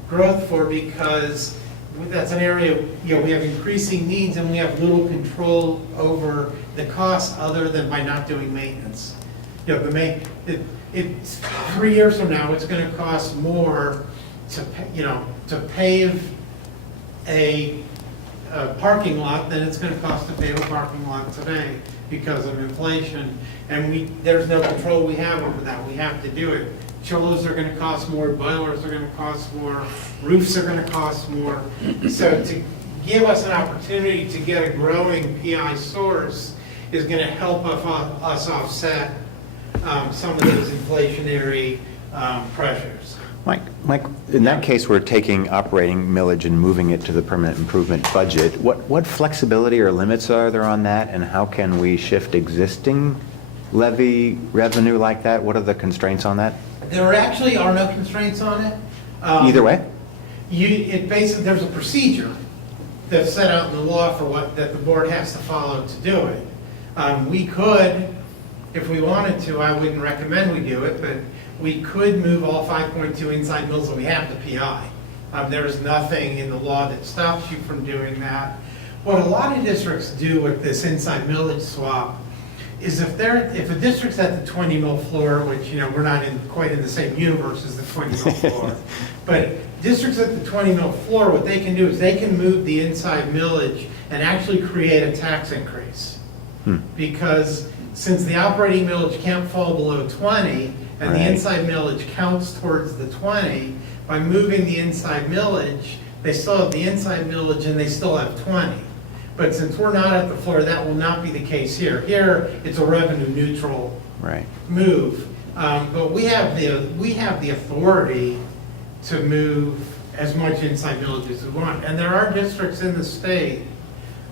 growth for, because that's an area, we have increasing needs and we have little control over the costs other than by not doing maintenance. It's 3 years from now, it's going to cost more to pave a parking lot than it's going to cost to pave a parking lot today because of inflation. And there's no control we have over that. We have to do it. Chillos are going to cost more, boilers are going to cost more, roofs are going to cost more. So to give us an opportunity to get a growing PI source is going to help us offset some of those inflationary pressures. Mike, in that case, we're taking operating millage and moving it to the permanent improvement budget. What flexibility or limits are there on that, and how can we shift existing levy revenue like that? What are the constraints on that? There actually are no constraints on it. Either way? There's a procedure that's set out in the law for that the board has to follow to do it. We could, if we wanted to, I wouldn't recommend we do it, but we could move all 5.2 inside mills that we have to PI. There's nothing in the law that stops you from doing that. What a lot of districts do with this inside millage swap is if a district's at the 20 mil floor, which we're not quite in the same universe as the 20 mil floor, but districts at the 20 mil floor, what they can do is they can move the inside millage and actually create a tax increase. Because since the operating millage can't fall below 20, and the inside millage counts towards the 20, by moving the inside millage, they still have the inside millage and they still have 20. But since we're not at the floor, that will not be the case here. Here, it's a revenue neutral move. But we have the authority to move as much inside millage as we want. And there are districts in the state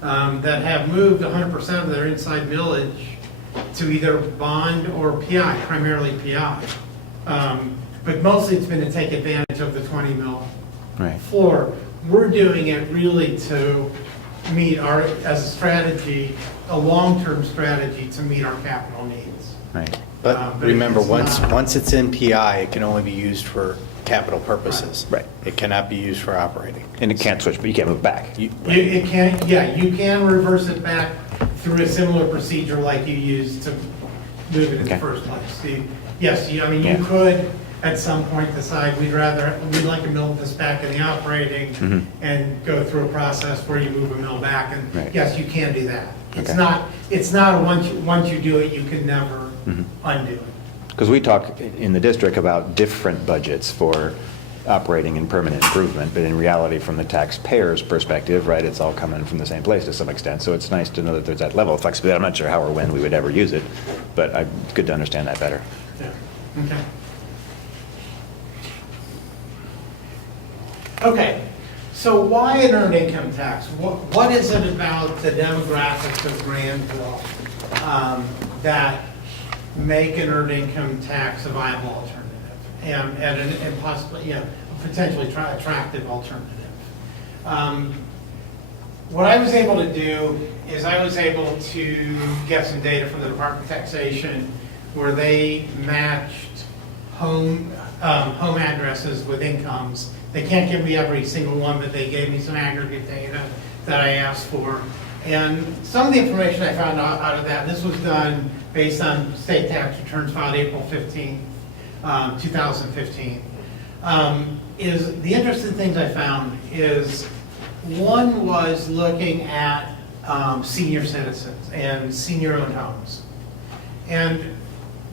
that have moved 100% of their inside millage to either bond or PI, primarily PI. But mostly it's been to take advantage of the 20 mil Right. floor. We're doing it really to meet our, as a strategy, a long-term strategy to meet our capital needs. Right. But But remember, it's not- once it's in PI, it can only be used for capital purposes. Right. It cannot be used for operating. And it can't switch, but you can't move back. It can, yeah, you can reverse it back through a similar procedure like you used to move it in the Okay. first place. Yes, I mean, you Yeah. could at some point decide we'd like to mill this back in the operating Mhm. and go through a process where you move a mill back, and Right. yes, you can do that. It's Okay. not a once you do it, you can never Mhm. undo it. Because we talk in the district about different budgets for operating and permanent improvement, but in reality, from the taxpayer's perspective, right, it's all coming from the same place to some extent. So it's nice to know that there's that level of flexibility. I'm not sure how or when we would ever use it, but it's good to understand that better. Yeah, okay. Okay, so why an earned income tax? What is it about the demographics of Granville that make an earned income tax a viable alternative and possibly, a potentially attractive alternative? What I was able to do is I was able to get some data from the Department of Taxation where they matched home addresses with incomes. They can't give me every single one, but they gave me some aggregate data that I asked for. And some of the information I found out of that, this was done based on state tax returns filed April 15, 2015, is the interesting things I found is one was looking at senior citizens and senior-owned homes. And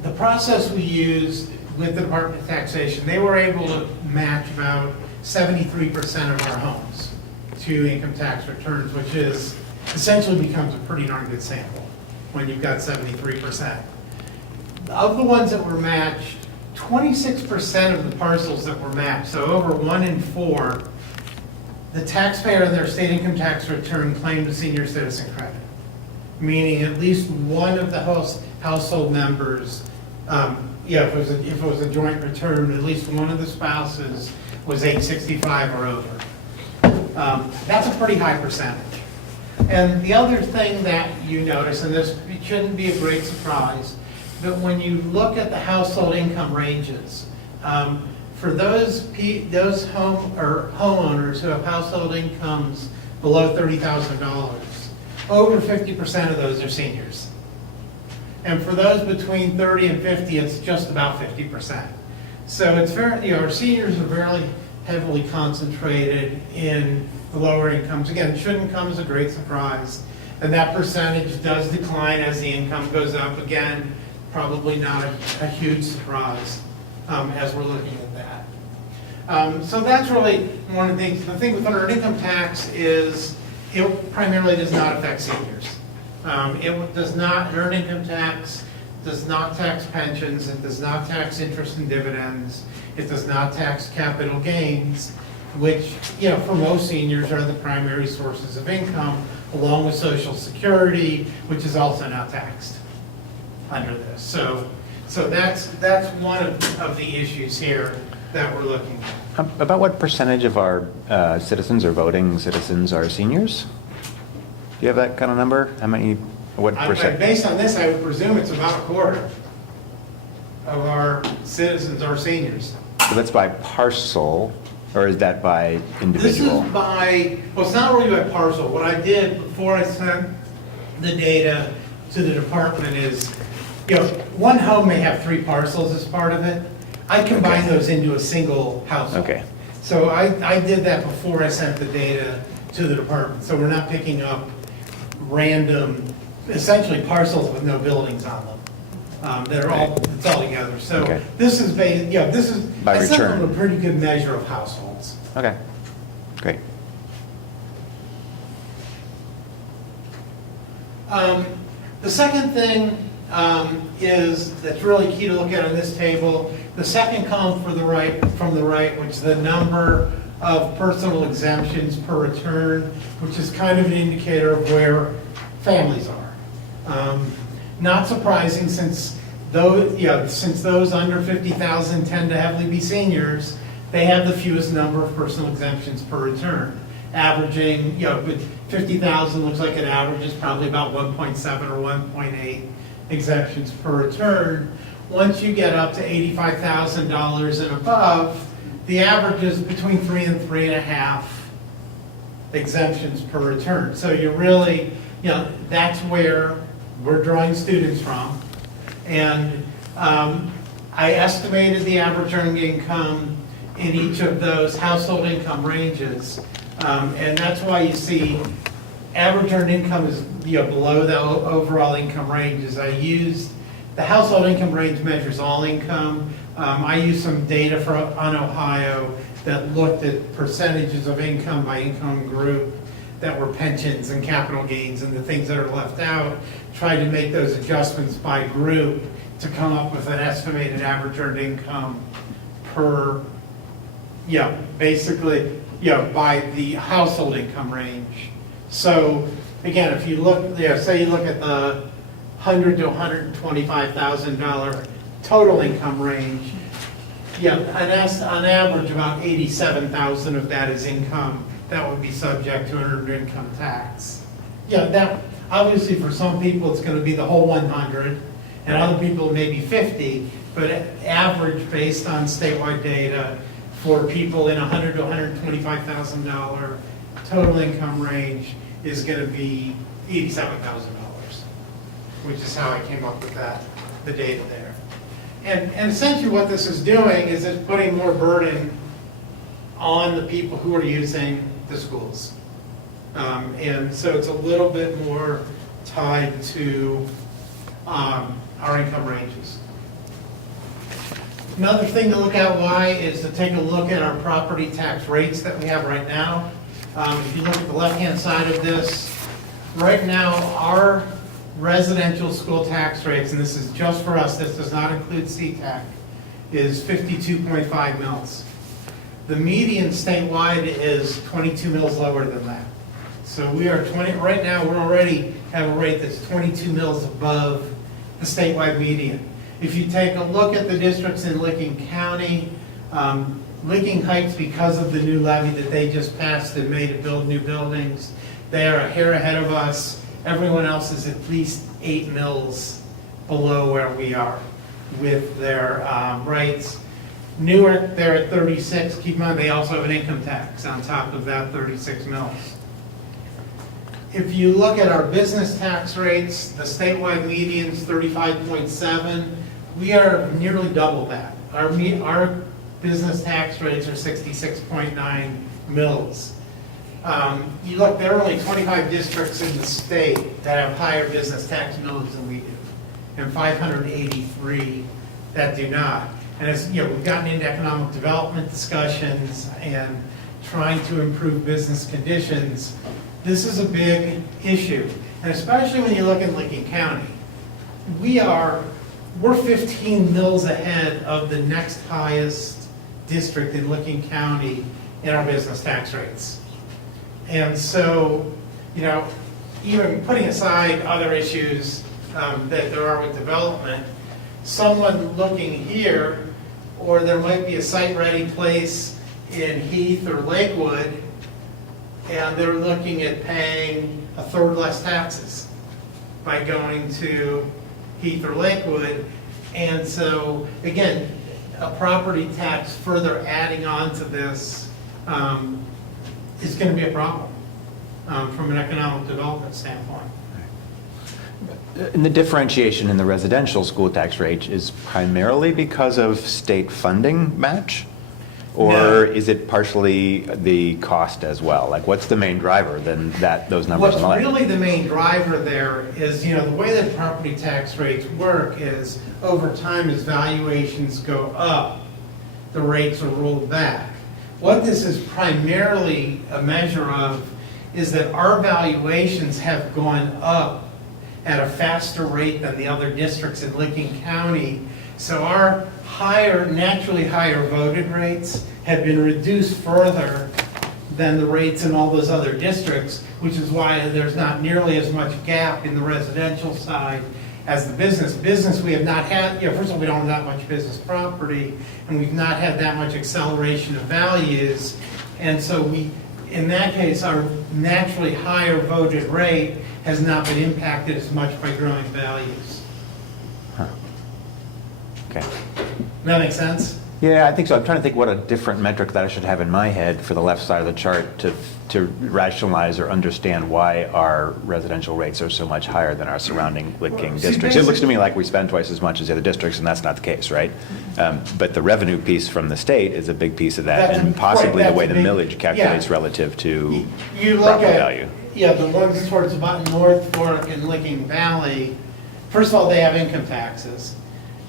the process we used with the Department of Taxation, they were able to match about 73% of our homes to income tax returns, which is essentially becomes a pretty darn good sample when you've got 73%. Of the ones that were matched, 26% of the parcels that were matched, so over 1 in 4, the taxpayer in their state income tax return claimed a senior citizen credit, meaning at least one of the household members, if it was a joint return, at least one of the spouses was age 65 or over. That's a pretty high percentage. And the other thing that you notice, and this shouldn't be a great surprise, but when you look at the household income ranges, for those homeowners who have household incomes below $30,000, over 50% of those are seniors. And for those between 30 and 50, it's just about 50%. So it's very, our seniors are very heavily concentrated in the lower incomes. Again, it shouldn't come as a great surprise. And that percentage does decline as the income goes up. Again, probably not a huge surprise as we're looking at that. So that's really one of the things. The thing with earned income tax is it primarily does not affect seniors. It does not, earned income tax does not tax pensions, it does not tax interest and dividends, it does not tax capital gains, which, for most seniors are the primary sources of income, along with Social Security, which is also not taxed under this. So that's one of the issues here that we're looking at. About what percentage of our citizens or voting citizens are seniors? Do you have that kind of number? How many, what percent? Based on this, I would presume it's about a quarter of our citizens are seniors. So that's by parcel, or is that by individual? This is by, well, it's not really by parcel. What I did before I sent the data to the department is, one home may have 3 parcels as part of it. I combine those into a single household. Okay. So I did that before I sent the data to the department. So we're not picking up random, essentially parcels with no buildings on them. That are all, it's all together. So Okay. this is based, this is, By it's something return. of a pretty good measure of households. Okay, great. The second thing is, that's really key to look at on this table, the second column from the right, which is the number of personal exemptions per return, which is kind of an indicator of where families are. Not surprising, since those under 50,000 tend to heavily be seniors, they have the fewest number of personal exemptions per return. Averaging, with 50,000 looks like an average is probably about 1.7 or 1.8 exemptions per return. Once you get up to $85,000 and above, the average is between 3 and 3.5 exemptions per return. So you really, that's where we're drawing students from. And I estimated the average earned income in each of those household income ranges. And that's why you see average earned income is below the overall income ranges. I used the household income range measures all income. I used some data on Ohio that looked at percentages of income by income group that were pensions and capital gains and the things that are left out. Tried to make those adjustments by group to come up with an estimated average earned income per, basically, by the household income range. So again, if you look, say you look at the $100,000 to $125,000 total income range, on average about 87,000 of that is income that would be subject to earned income tax. That obviously for some people it's going to be the whole 100, and other people maybe 50, but average based on statewide data for people in $100,000 to $125,000 total income range is going to be $87,000, which is how I came up with the data there. And essentially what this is doing is it's putting more burden on the people who are using the schools. And so it's a little bit more tied to our income ranges. Another thing to look at why is to take a look at our property tax rates that we have right now. If you look at the left-hand side of this, right now our residential school tax rates, and this is just for us, this does not include CTAC, is 52.5 mils. The median statewide is 22 mils lower than that. So we are right now we're already have a rate that's 22 mils above the statewide median. If you take a look at the districts in Licking County, Licking Heights, because of the new levy that they just passed and made to build new buildings, they are a hair ahead of us. Everyone else is at least 8 mils below where we are with their rates. Newark, they're at 36. Keep in mind, they also have an income tax on top of that 36 mils. If you look at our business tax rates, the statewide median is 35.7. We are nearly double that. Our business tax rates are 66.9 mils. You look, there are only 25 districts in the state that have higher business tax millage than we do, and 583 that do not. And as we've gotten into economic development discussions and trying to improve business conditions, this is a big issue. And especially when you look at Licking County, we're 15 mils ahead of the next highest district in Licking County in our business tax rates. And so, even putting aside other issues that there are with development, someone looking here, or there might be a site-ready place in Heath or Lakewood, and they're looking at paying a third less taxes by going to Heath or Lakewood. And so, again, a property tax further adding on to this is going to be a problem from an economic development standpoint. And the differentiation in the residential school tax rate is primarily because of state funding match? Or No. is it partially the cost as well? Like, what's the main driver than those numbers What's in the light? really the main driver there is, the way that property tax rates work is over time as valuations go up, the rates are rolled back. What this is primarily a measure of is that our valuations have gone up at a faster rate than the other districts in Licking County. So our naturally higher voted rates have been reduced further than the rates in all those other districts, which is why there's not nearly as much gap in the residential side as the business. Business, we have not had, first of all, we don't have that much business property, and we've not had that much acceleration of values. And so we, in that case, our naturally higher voted rate has not been impacted as much by growing values. Okay. Does that make sense? Yeah, I think so. I'm trying to think what a different metric that I should have in my head for the left side of the chart to rationalize or understand why our residential rates are so much higher than our surrounding Lit-King see, districts. It looks to me like we spend twice as much as the other districts, and that's not the case, right? But the revenue piece from the state is a big piece of that, That's and a- possibly right, the way the that's a big- millage calculates yeah. relative to You look property at, value. yeah, the ones towards about North Fork and Licking Valley, first of all, they have income taxes.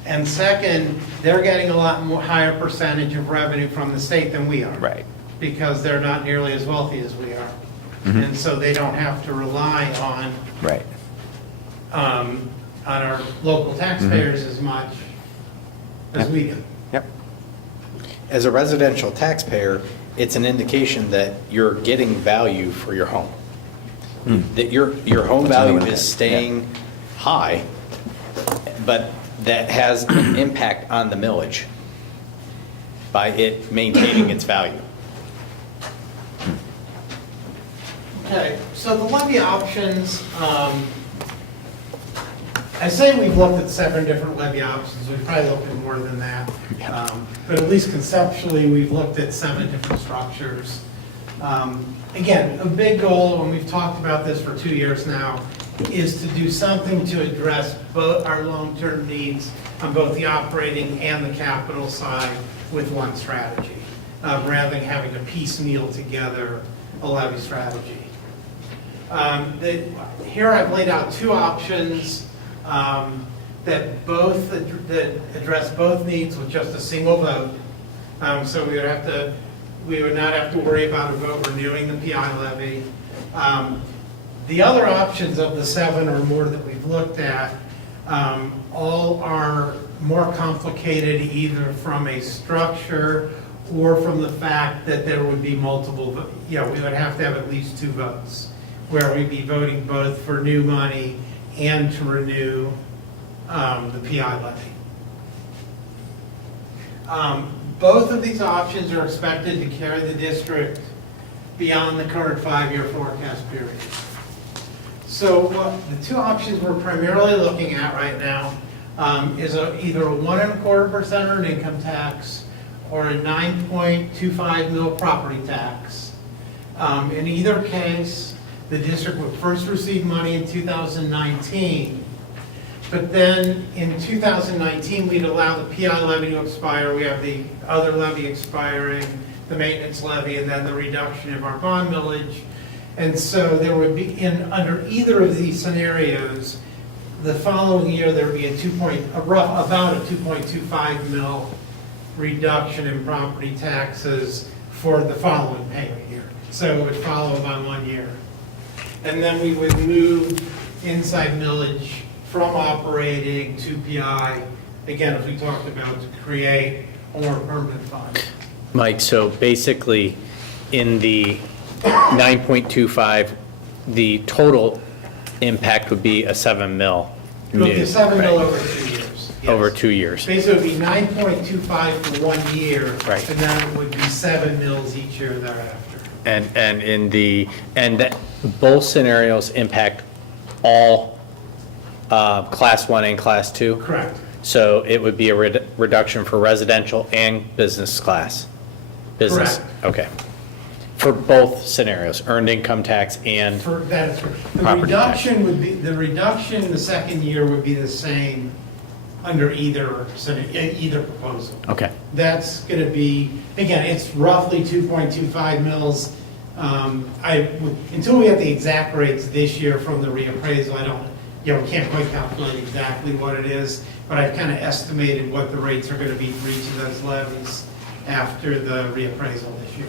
And second, they're getting a lot more higher percentage of revenue from the state than we are. Right. Because they're not nearly as wealthy as we are. And so they don't have to rely Right. on our local taxpayers as much as we do. Yep. As a residential taxpayer, it's an indication that you're getting value for your home. That your home That's another value one. is staying high, but that has an impact on the millage by it maintaining its value. Okay, so the levy options, I say we've looked at 7 different levy options, we've probably looked at more than that. But at least conceptually, we've looked at 7 different structures. Again, a big goal, and we've talked about this for 2 years now, is to do something to address both our long-term needs on both the operating and the capital side with one strategy, rather than having to piecemeal together a levy strategy. Here I've laid out 2 options that address both needs with just a single vote. So we would not have to worry about a vote renewing the PI levy. The other options of the 7 or more that we've looked at all are more complicated, either from a structure or from the fact that there would be multiple, we would have to have at least 2 votes, where we'd be voting both for new money and to renew the PI levy. Both of these options are expected to carry the district beyond the current 5-year forecast period. So the 2 options we're primarily looking at right now is either a 1.25% earned income tax or a 9.25 mil property tax. In either case, the district would first receive money in 2019, but then in 2019, we'd allow the PI levy to expire. We have the other levy expiring, the maintenance levy, and then the reduction of our bond millage. And so there would be, under either of these scenarios, the following year, there would be about a 2.25 mil reduction in property taxes for the following payment year. So it would follow by 1 year. And then we would move inside millage from operating to PI, again, as we talked about, to create a more permanent fund. Mike, so basically, in the 9.25, the total impact would be a 7 mil. It would be new, 7 mil right? over 2 years. yes. Over 2 years. Basically, it would be 9.25 for 1 year. Right. And then it would be 7 mils each year thereafter. And both scenarios impact all Class 1 and Class 2? Correct. So it would be a reduction for residential and business class? Business. Correct. Okay. For both scenarios, earned income tax and, For that is correct. The Property tax. reduction would be, the reduction the second year would be the same under either proposal. okay. That's going to be, again, it's roughly 2.25 mils. Until we have the exact rates this year from the reappraisal, we can't quite calculate exactly what it is, but I've kind of estimated what the rates are going to be for each of those levies after the reappraisal this year.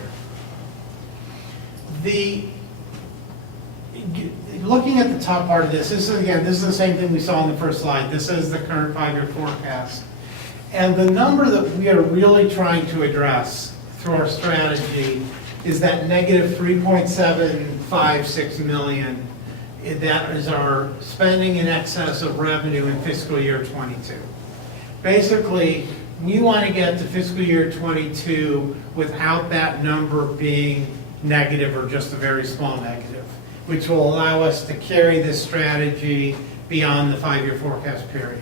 Looking at the top part of this is the same thing we saw on the first slide. This is the current 5-year forecast. And the number that we are really trying to address through our strategy is that negative 3.756 million. That is our spending in excess of revenue in fiscal year '22. Basically, we want to get to fiscal year '22 without that number being negative or just a very small negative, which will allow us to carry this strategy beyond the 5-year forecast period.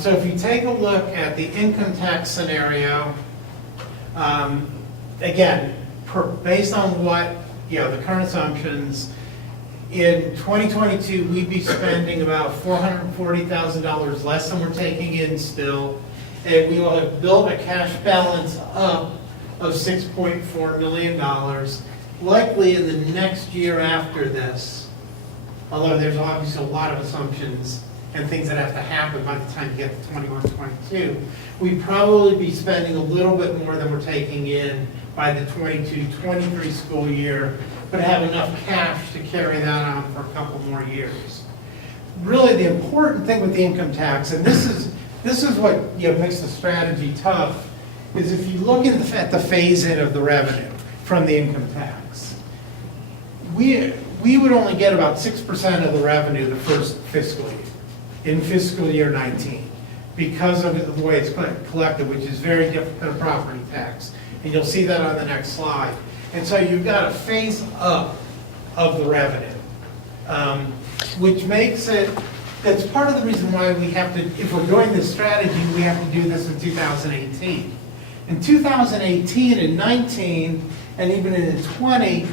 So if you take a look at the income tax scenario, again, based on what, the current assumptions, in 2022, we'd be spending about $440,000 less than we're taking in still, and we will have built a cash balance up of $6.4 million, likely in the next year after this, although there's obviously a lot of assumptions and things that have to happen by the time you get to 21, 22. We'd probably be spending a little bit more than we're taking in by the 22, 23 school year, but have enough cash to carry that on for a couple more years. Really, the important thing with the income tax, and this is what makes the strategy tough, is if you look at the phase-in of the revenue from the income tax, we would only get about 6% of the revenue the first fiscal year, in fiscal year 19, because of the way it's collected, which is very different than a property tax. And you'll see that on the next slide. And so you've got a phase up of the revenue, which makes it, that's part of the reason why we have to, if we're doing this strategy, we have to do this in 2018. In 2018 and 19, and even in 20,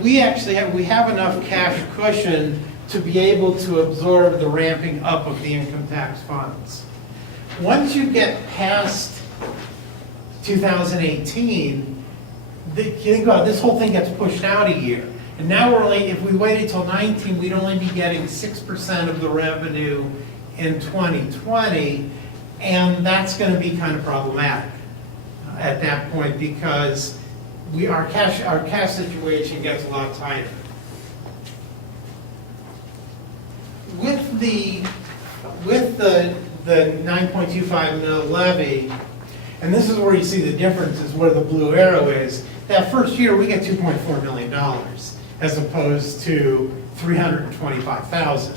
we have enough cash cushion to be able to absorb the ramping up of the income tax funds. Once you get past 2018, think about it, this whole thing gets pushed out a year. And now if we waited till 19, we'd only be getting 6% of the revenue in 2020, and that's going to be kind of problematic at that point because our cash situation gets a lot tighter. With the 9.25 mil levy, and this is where you see the difference, is where the blue arrow is. That first year, we get $2.4 million as opposed to $325,000.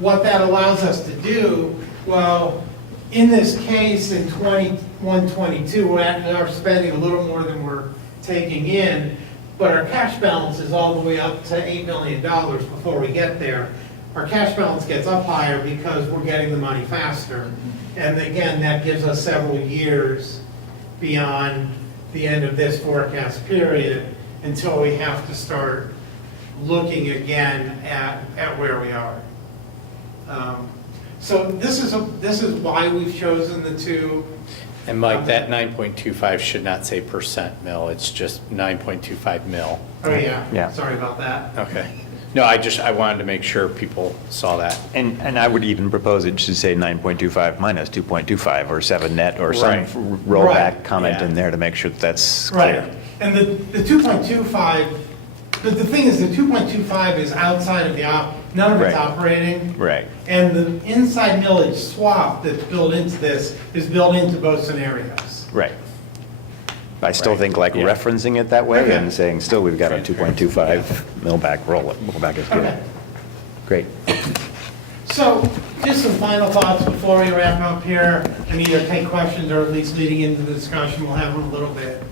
What that allows us to do, well, in this case, in 21-22, we are spending a little more than we're taking in, but our cash balance is all the way up to $8 million before we get there. Our cash balance gets up higher because we're getting the money faster. And again, that gives us several years beyond the end of this forecast period until we have to start looking again at where we are. So this is why we've chosen the two. And Mike, that 9.25 should not say percent mil, it's just 9.25 mil. Oh, yeah. Yeah. Sorry about that. Okay. No, I wanted to make sure people saw that. And I would even propose it should say 9.25 minus 2.25 or 7 net or some Right. rollback Right. comment Yeah. in there to make sure that's clear. Right. And the 2.25, but the thing is, the 2.25 is outside of none of it's Right. operating. Right. And the inside millage swap that's built into this is built into both scenarios. Right. I still Right. think like Yeah. referencing it that way Okay. and saying still we've got a 2.25 mil back rollback is good. Okay. Great. So, just some final thoughts before we wrap up here, and either take questions or at least leading into the discussion, we'll have them a little bit.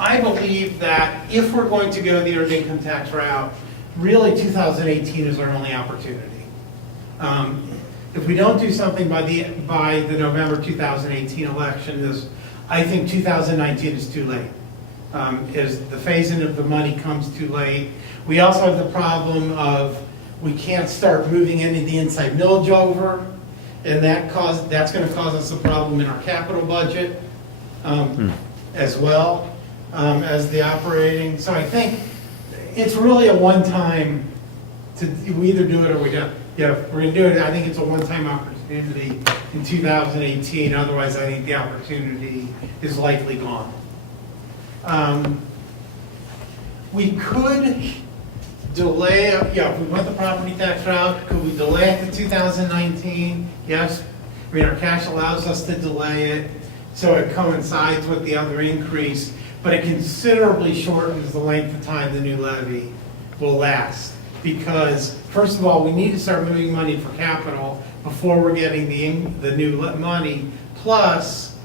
I believe that if we're going to go the earned income tax route, really 2018 is our only opportunity. If we don't do something by the November 2018 election, I think 2019 is too late. Is the phasing of the money comes too late. We also have the problem of we can't start moving any of the inside millage over, and that's going to cause us a problem in our capital budget as well as the operating. So I think it's really a one-time, we either do it or we don't. Yeah, if we're going to do it, I think it's a one-time opportunity in 2018. Otherwise, I think the opportunity is likely gone. We could delay, if we went the property tax route, could we delay it to 2019? Yes. I mean, our cash allows us to delay it, so it coincides with the other increase. but it considerably shortens the length of time the new levy will last. Because, first of all, we need to start moving money for capital before we're getting the new money. Plus,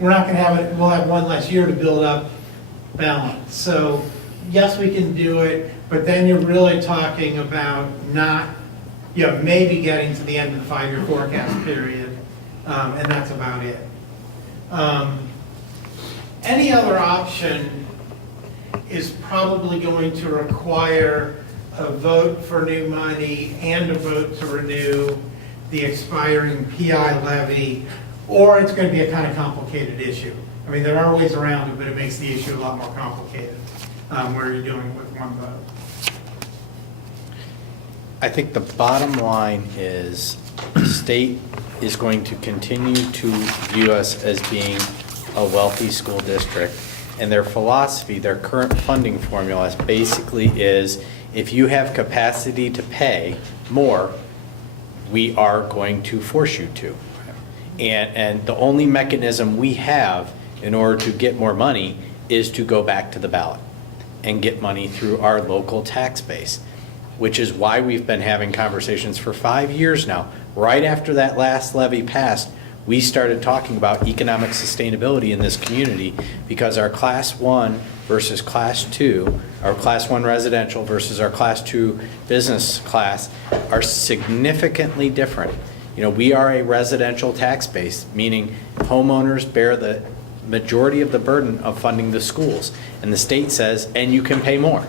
we're not going to have it, we'll have one less year to build up balance. So, yes, we can do it, but then you're really talking about not, maybe getting to the end of the 5-year forecast period, and that's about it. Any other option is probably going to require a vote for new money and a vote to renew the expiring PI levy, or it's going to be a kind of complicated issue. I mean, there are ways around it, but it makes the issue a lot more complicated where you're doing it with one vote. I think the bottom line is the state is going to continue to view us as being a wealthy school district. And their philosophy, their current funding formula basically is if you have capacity to pay more, we are going to force you to. And the only mechanism we have in order to get more money is to go back to the ballot and get money through our local tax base, which is why we've been having conversations for 5 years now. Right after that last levy passed, we started talking about economic sustainability in this community because our Class 1 versus Class 2, our Class 1 residential versus our Class 2 business class are significantly different. We are a residential tax base, meaning homeowners bear the majority of the burden of funding the schools. And the state says, and you can pay more.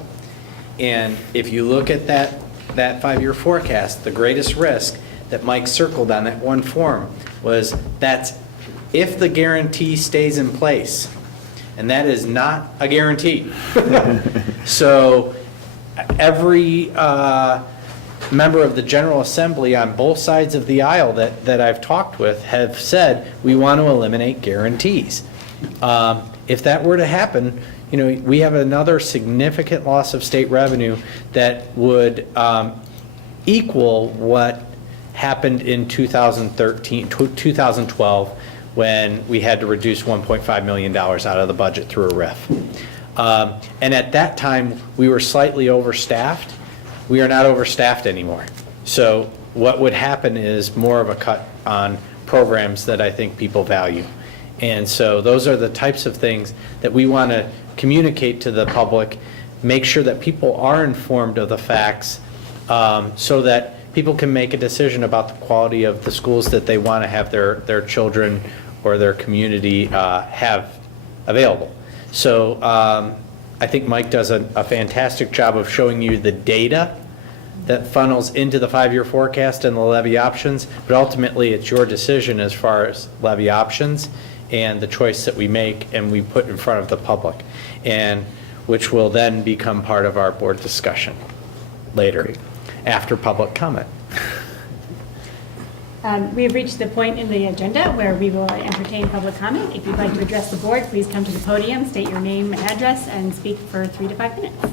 And if you look at that 5-year forecast, the greatest risk that Mike circled on that one form was that's if the guarantee stays in place. And that is not a guarantee. So every member of the General Assembly on both sides of the aisle that I've talked with have said we want to eliminate guarantees. If that were to happen, we have another significant loss of state revenue that would equal what happened in 2012 when we had to reduce $1.5 million out of the budget through a RIF. And at that time, we were slightly overstaffed. We are not overstaffed anymore. So what would happen is more of a cut on programs that I think people value. And so those are the types of things that we want to communicate to the public, make sure that people are informed of the facts so that people can make a decision about the quality of the schools that they want to have their children or their community have available. So I think Mike does a fantastic job of showing you the data that funnels into the 5-year forecast and the levy options, but ultimately it's your decision as far as levy options and the choice that we make and we put in front of the public, and which will then become part of our board discussion later after public comment. We have reached the point in the agenda where we will entertain public comment. If you'd like to address the board, please come to the podium, state your name and address, and speak for 3 to 5 minutes.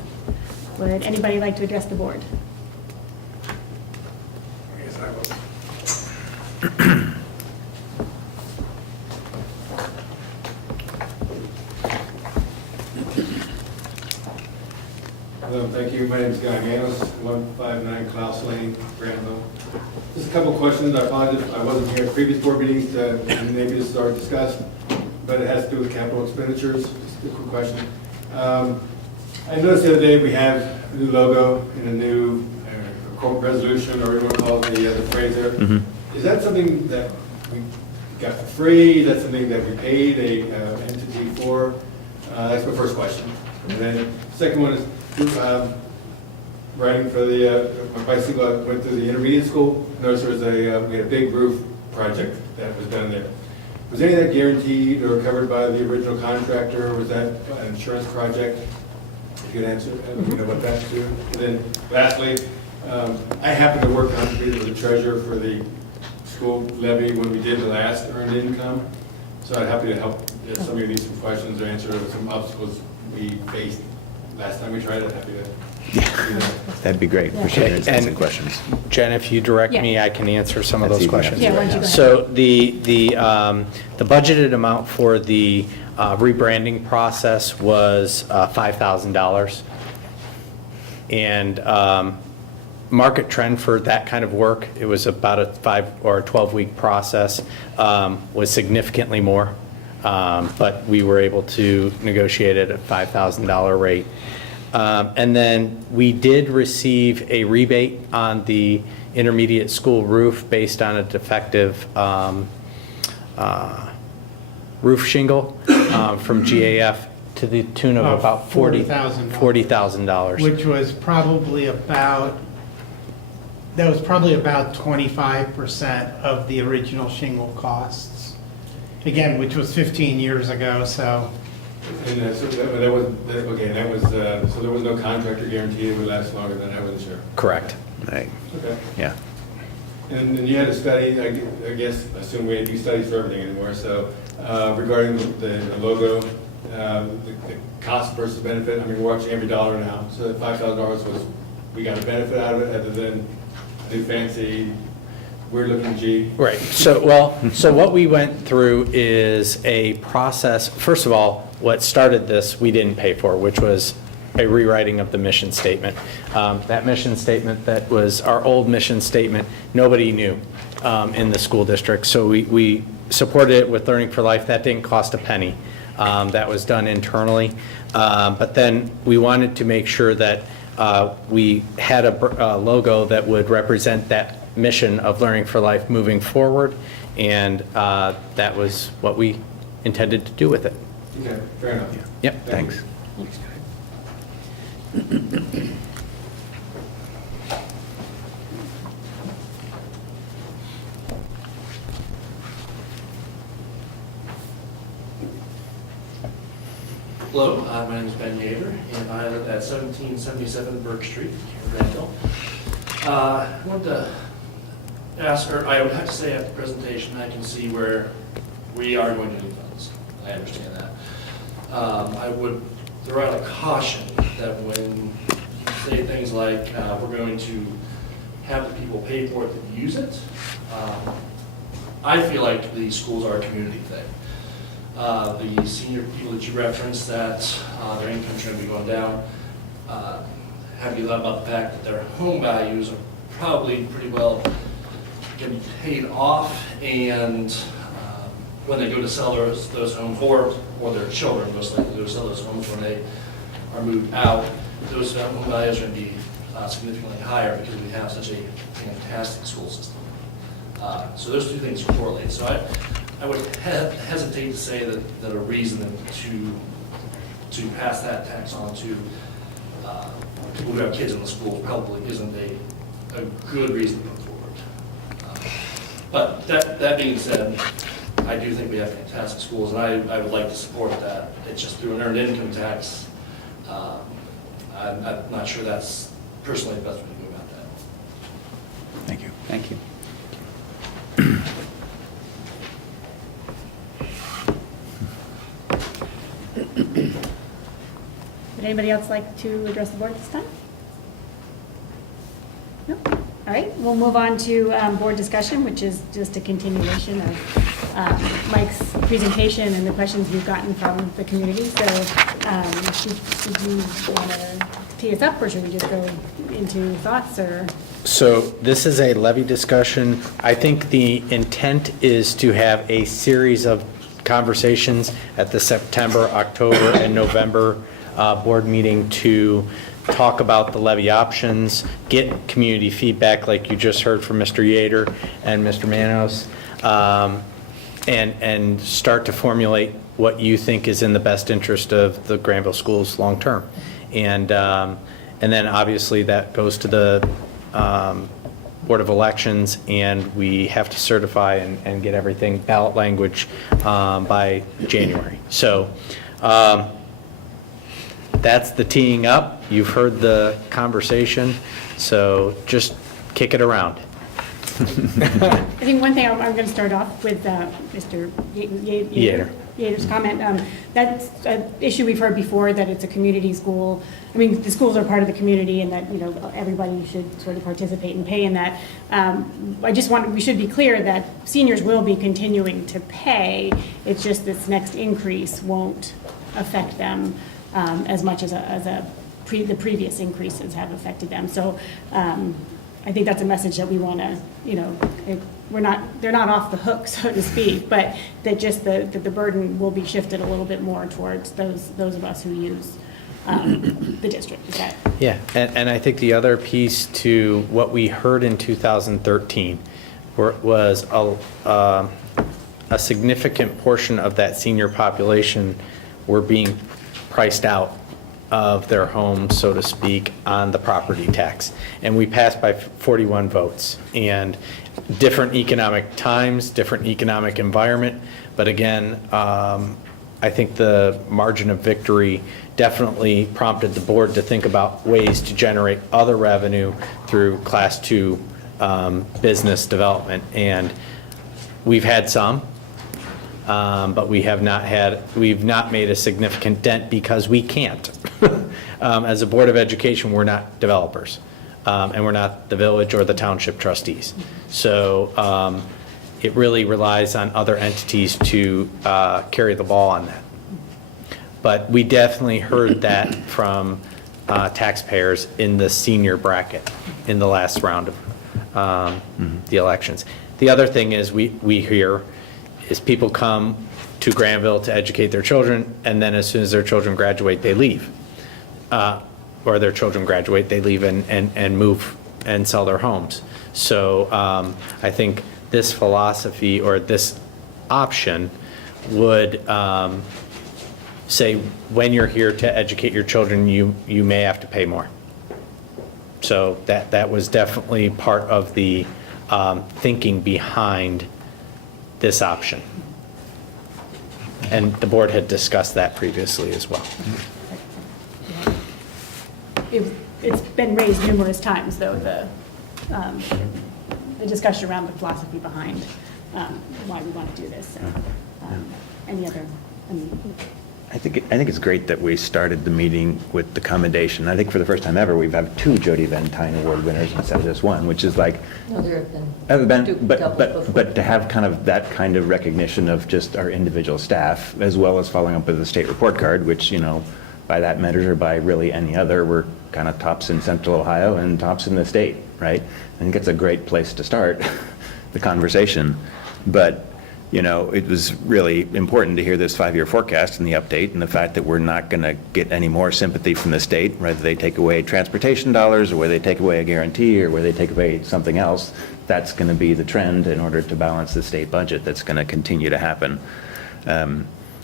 Would anybody like to address the board? Yes, I will. Hello, thank you. My name is Guy Manos, 159 Klaus Lane, Granville. Just a couple questions. I apologize, I wasn't here at previous board meetings, and maybe this is already discussed, but it has to do with capital expenditures. Just a quick question. I noticed the other day we have a new logo and a new corporate resolution, or whatever you want to call it, the phrase there. Mm-hmm. Is that something that we got for free? Is that something that we paid a entity for? That's my first question. And then the second one is, writing for my bicycle, I went to the intermediate school. Noticed there was we had a big roof project that was done there. Was any of that guaranteed or covered by the original contractor, or was that an insurance project? If you could answer, you know about that too. And then lastly, I happen to work contributed as a treasurer for the school levy when we did the last earned income. So I'm happy to help if some of you need some questions or answer some obstacles we faced last time we tried it, happy to do that. That'd be great. Yeah. Appreciate it. And- Answering questions. Jen, if you direct me, Yeah. I can answer some of That's those easy enough questions. to Yeah, why don't you go ahead? So the budgeted amount for the rebranding process was $5,000. And market trend for that kind of work, it was about a 5 or 12-week process, was significantly more. But we were able to negotiate it at a $5,000 rate. And then we did receive a rebate on the intermediate school roof based on a defective roof shingle from GAF to the tune of about $40,000. $40,000. Which was probably about, that was probably about 25% of the original shingle costs. Again, which was 15 years ago, so. And so that was, okay, that was, so there was no contractor guarantee it would last longer than I wasn't sure. Correct. Right. Okay. Yeah. And you had a study, I guess, assume we do studies for everything anymore, so regarding the logo, the cost versus benefit, I mean, we're watching every dollar now, so that $5,000 was, we got a benefit out of it other than a new fancy, weird-looking Jeep. Right. So what we went through is a process. First of all, what started this, we didn't pay for, which was a rewriting of the mission statement. That mission statement that was our old mission statement, nobody knew in the school district. So we supported it with Learning for Life. That didn't cost a penny. That was done internally. But then we wanted to make sure that we had a logo that would represent that mission of Learning for Life moving forward, and that was what we intended to do with it. Okay, fair enough. Yep. Thank you. Thanks. Hello, my name is Ben Yaver, and I live at 1777 Burke Street here in Granville. I wanted to ask, or I would have to say after the presentation, I can see where we are going to need funds. I understand that. I would throw out a caution that when you say things like, we're going to have the people pay for it to use it, I feel like the schools are a community thing. The senior people that you referenced, that their income's going to be going down, have you thought about the fact that their home values are probably pretty well going to be paid off, and when they go to sell those homes, or their children most likely go to sell those homes when they are moved out, those home values are going to be significantly higher because we have such a fantastic school system. So those two things correlate. So I would hesitate to say that a reason to pass that tax on to people who have kids in the schools probably isn't a good reason to put forward. But that being said, I do think we have fantastic schools, and I would like to support that. It's just through an earned income tax. I'm not sure that's personally the best way to go about that. Thank you. Thank you. Would anybody else like to address the board this time? No? All right, we'll move on to board discussion, which is just a continuation of Mike's presentation and the questions we've gotten from the community. So did you want to tee us up, or should we just go into thoughts, or? So this is a levy discussion. I think the intent is to have a series of conversations at the September, October, and November board meeting to talk about the levy options, get community feedback like you just heard from Mr. Yater and Mr. Manos, and start to formulate what you think is in the best interest of the Granville schools long-term. And then obviously that goes to the Board of Elections, and we have to certify and get everything ballot language by January. So that's the teeing up. You've heard the conversation, so just kick it around. I think one thing I'm going to start off with Mr. Yater's comment. That's an issue we've heard before, that it's a community school. I mean, the schools are part of the community, and that, you know, everybody should sort of participate and pay in that. We should be clear that seniors will be continuing to pay. It's just this next increase won't affect them as much as the previous increases have affected them. So I think that's a message that we want to, you know, they're not off the hook, so to speak, but that just the burden will be shifted a little bit more towards those of us who use the district. Is that? Yeah, and I think the other piece to what we heard in 2013 was a significant portion of that senior population were being priced out of their homes, so to speak, on the property tax. And we passed by 41 votes. And different economic times, different economic environment. But again, I think the margin of victory definitely prompted the board to think about ways to generate other revenue through Class 2 business development. And we've had some. But we've not made a significant dent because we can't. As a Board of Education, we're not developers, and we're not the village or the township trustees. So it really relies on other entities to carry the ball on that. But we definitely heard that from taxpayers in the senior bracket in the last round of the elections. The other thing is we hear is people come to Granville to educate their children, and then as soon as their children graduate, they leave. Or their children graduate, they leave and move and sell their homes. So I think this philosophy or this option would say when you're here to educate your children, you may have to pay more. So that was definitely part of the thinking behind this option. And the board had discussed that previously as well. It's been raised numerous times, though, the discussion around the philosophy behind why we want to do this. So, any other? I think it's great that we started the meeting with the commendation. I think for the first time ever, we've had 2 Jody Van Tine Award winners instead of just one, which is like. No, there have been. But to have kind of that kind of recognition of just our individual staff, as well as following up with the state report card, which, you know, by that measure, by really any other, we're kind of tops in Central Ohio and tops in the state, right? I think it's a great place to start the conversation. But you know, it was really important to hear this 5-year forecast and the update, and the fact that we're not going to get any more sympathy from the state, whether they take away transportation dollars or whether they take away a guarantee or whether they take away something else. That's going to be the trend in order to balance the state budget. That's going to continue to happen.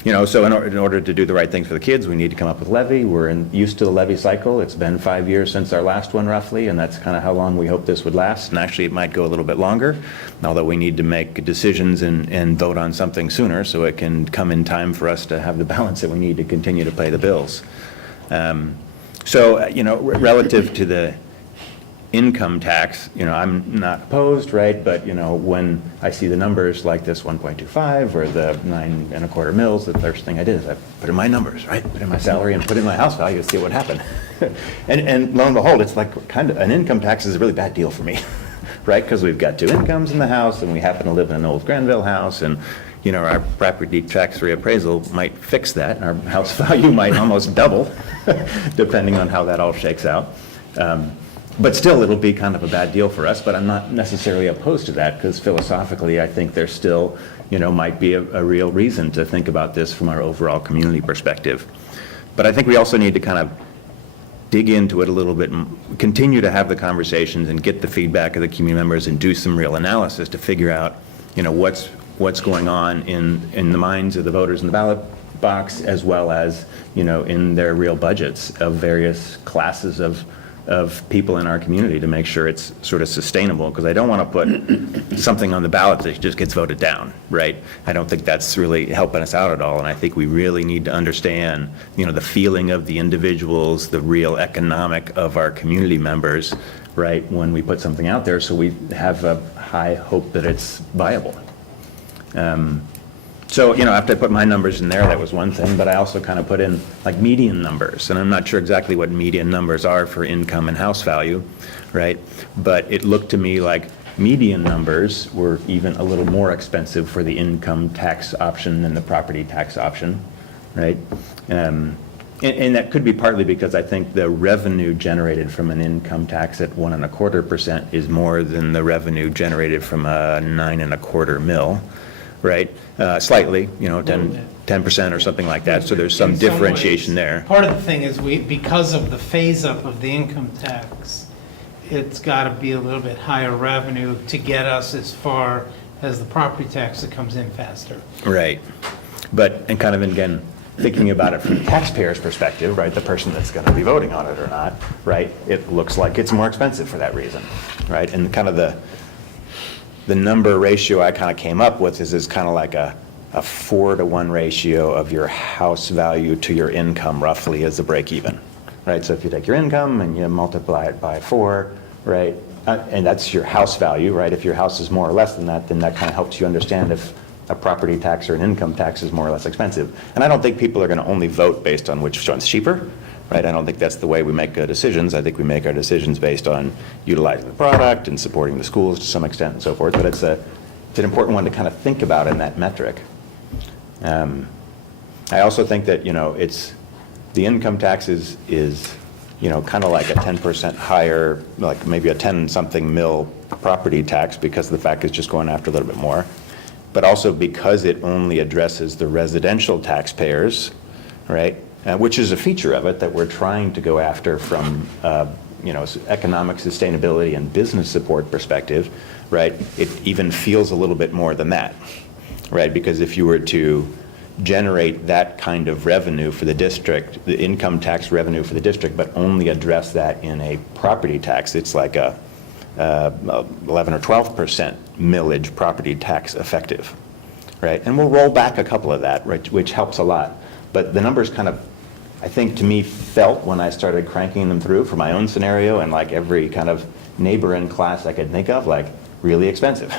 You know, so in order to do the right thing for the kids, we need to come up with levy. We're used to the levy cycle. It's been 5 years since our last one, roughly, and that's kind of how long we hope this would last. And actually, it might go a little bit longer, although we need to make decisions and vote on something sooner so it can come in time for us to have the balance that we need to continue to pay the bills. So, you know, relative to the income tax, you know, I'm not opposed, right? But, you know, when I see the numbers like this 1.25 or the 9 1/4 mils, the first thing I did is I put in my numbers, right? Put in my salary and put in my house value to see what would happen. and lo and behold, it's like kind of an income tax is a really bad deal for me, right? Because we've got 2 incomes in the house and we happen to live in an old Granville house, and you know, our property tax reappraisal might fix that, and our house value might almost double, depending on how that all shakes out. But still, it'll be kind of a bad deal for us, but I'm not necessarily opposed to that, because philosophically, I think there still, you know, might be a real reason to think about this from our overall community perspective. But I think we also need to kind of dig into it a little bit and continue to have the conversations and get the feedback of the community members and do some real analysis to figure out, you know, what's going on in the minds of the voters in the ballot box, as well as, you know, in their real budgets of various classes of people in our community, to make sure it's sort of sustainable, because I don't want to put something on the ballot that just gets voted down, right? I don't think that's really helping us out at all, and I think we really need to understand, you know, the feeling of the individuals, the real economic of our community members, right, when we put something out there, so we have a high hope that it's viable. So, after I put my numbers in there, that was one thing, but I also kind of put in like median numbers, and I'm not sure exactly what median numbers are for income and house value, right? But it looked to me like median numbers were even a little more expensive for the income tax option than the property tax option, right? And that could be partly because I think the revenue generated from an income tax at 1.25% is more than the revenue generated from a 9.25 mil, right? Slightly, 10% or something like that. So there's some In some differentiation ways, there. Part of the thing is because of the phase-up of the income tax, it's got to be a little bit higher revenue to get us as far as the property tax that comes in faster. Right. And kind of, again, thinking about it from the taxpayer's perspective, right, the person that's going to be voting on it or not, right, it looks like it's more expensive for that reason, right? And kind of the number ratio I kind of came up with is kind of like a 4-to-1 ratio of your house value to your income roughly as a break even, right? So if you take your income and you multiply it by 4, right, and that's your house value, right? If your house is more or less than that, then that kind of helps you understand if a property tax or an income tax is more or less expensive. And I don't think people are going to only vote based on which one's cheaper, right? I don't think that's the way we make decisions. I think we make our decisions based on utilizing the product and supporting the schools to some extent and so forth. But it's an important one to kind of think about in that metric. I also think that, it's the income tax is kind of like a 10% higher, like maybe a 10-something mil property tax because the fact is just going after a little bit more. But also because it only addresses the residential taxpayers, right? Which is a feature of it that we're trying to go after from, economic sustainability and business support perspective, right? It even feels a little bit more than that, right? Because if you were to generate that kind of revenue for the district, the income tax revenue for the district, but only address that in a property tax, it's like a 11 or 12% millage property tax effective, right? And we'll roll back a couple of that, right, which helps a lot. But the numbers kind of, I think to me, felt when I started cranking them through for my own scenario and like every kind of neighbor in class I could think of, like really expensive,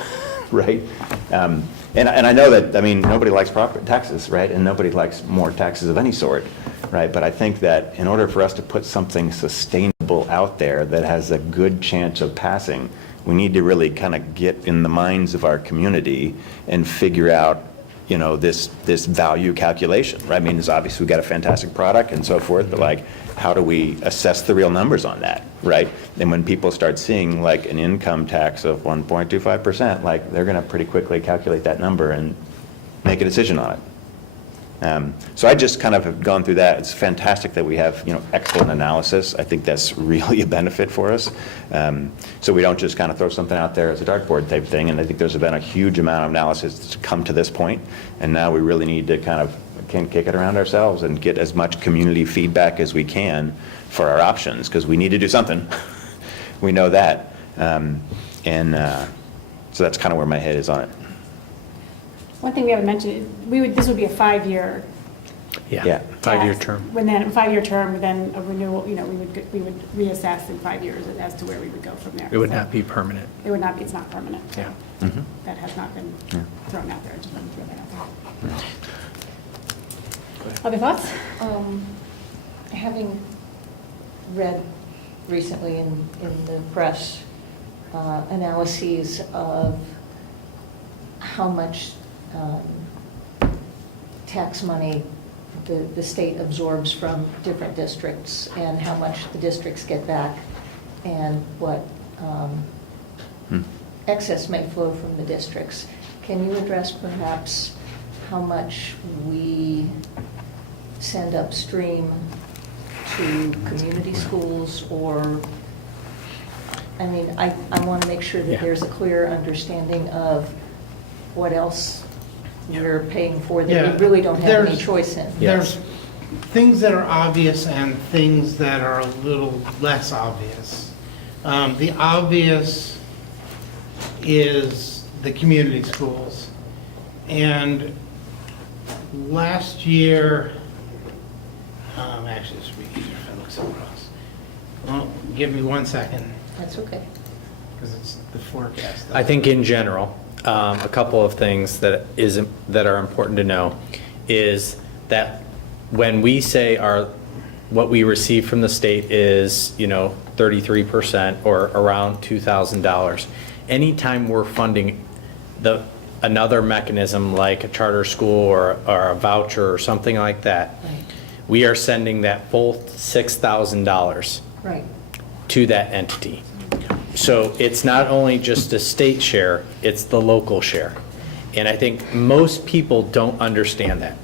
right? And I know that, nobody likes property taxes, right? And nobody likes more taxes of any sort, right? But I think that in order for us to put something sustainable out there that has a good chance of passing, we need to really kind of get in the minds of our community and figure out, this value calculation, right? It's obviously we've got a fantastic product and so forth, but like, how do we assess the real numbers on that, right? And when people start seeing like an income tax of 1.25%, like they're going to pretty quickly calculate that number and make a decision on it. So I just kind of have gone through that. It's fantastic that we have, excellent analysis. I think that's really a benefit for us. So we don't just kind of throw something out there as a dartboard type thing. And I think there's been a huge amount of analysis to come to this point. And now we really need to kind of kick it around ourselves and get as much community feedback as we can for our options, because we need to do something. We know that. So that's kind of where my head is on it. One thing we haven't mentioned, this would be a 5-year. Yeah. 5-year tax. term. When then, 5-year term, then a renewal, we would reassess in 5 years as to where we would go from there. It would So not be permanent. It would not be, it's not permanent. So Yeah. that has not been thrown out there. I just wanted to throw that out there. Other thoughts? Having read recently in the press analyses of how much tax money the state absorbs from different districts and how much the districts get back and what excess may flow from the districts. Can you address perhaps how much we send upstream to community schools or, I want to make sure that there's a clear understanding of what else we're paying for that we really don't have any choice in. There's things that are obvious and things that are a little less obvious. The obvious is the community schools. And last year, actually this would be easier if I look somewhere else. Well, give me 1 second. That's okay. Because it's the forecast. I think in general, a couple of things that are important to know is that when we say what we receive from the state is, 33% or around $2,000, anytime we're funding another mechanism like a charter school or a voucher or something like that, Right. we are sending that full $6,000 Right. to that entity. So it's not only just a state share, it's the local share. And I think most people don't understand that.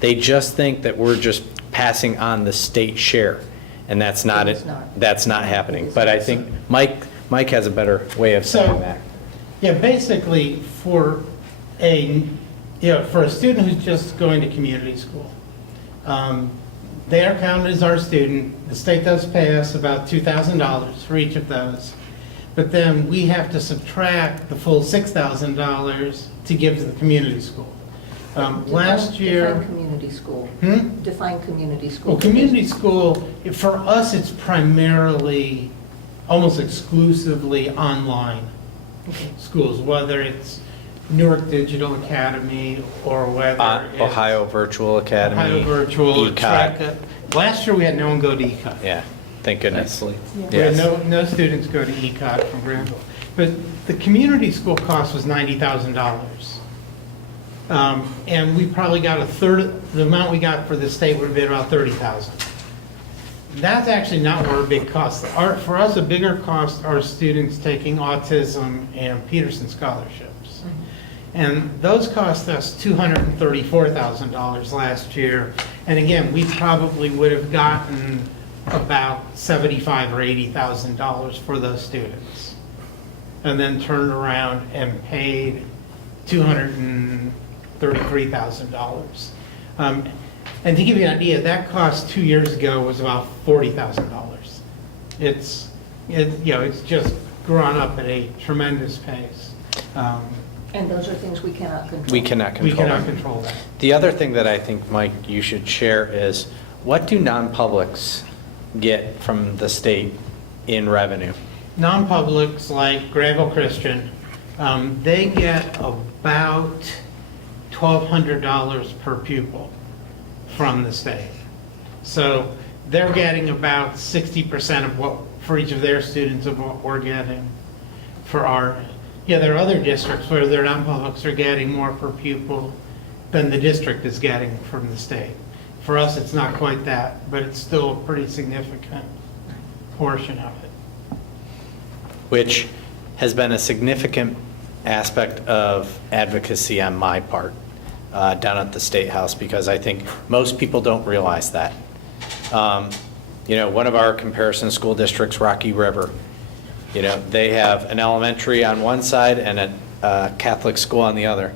They just think that we're just passing on the state share, and that's not It is it. not. That's not happening. It is But I not. think Mike has a better way of saying that. Yeah, basically, for a student who's just going to community school, they are counted as our student. The state does pay us about $2,000 for each of those. But then we have to subtract the full $6,000 to give to the community school. Last year. Define community school. Hmm? Define community school. Well, community school, for us, it's primarily, almost exclusively online schools, whether it's Newark Digital Academy or whether it's Ohio Virtual Academy. Ohio Virtual, ECOT. Track. Last year, we had no one go to ECOT. Yeah, thank goodness. Thankfully. We had Yes. no students go to ECOT from Granville. But the community school cost was $90,000. And we probably got a third, the amount we got for the state would have been about $30,000. That's actually not where our big costs are. For us, a bigger cost are students taking autism and Peterson scholarships. And those cost us $234,000 last year. And again, we probably would have gotten about $75,000 or $80,000 for those students. And then turned around and paid $233,000. And to give you an idea, that cost 2 years ago was about $40,000. It's just grown up at a tremendous pace. And those are things we cannot control. We cannot control We cannot them. control that. The other thing that I think, Mike, you should share is, what do non-publics get from the state in revenue? Non-publics like Granville Christian, they get about $1,200 per pupil from the state. So they're getting about 60% of what, for each of their students, of what we're getting for our, there are other districts where their non-publics are getting more per pupil than the district is getting from the state. For us, it's not quite that, but it's still a pretty significant portion of it. Which has been a significant aspect of advocacy on my part down at the State House, because I think most people don't realize that. One of our comparison school districts, Rocky River, they have an elementary on one side and a Catholic school on the other.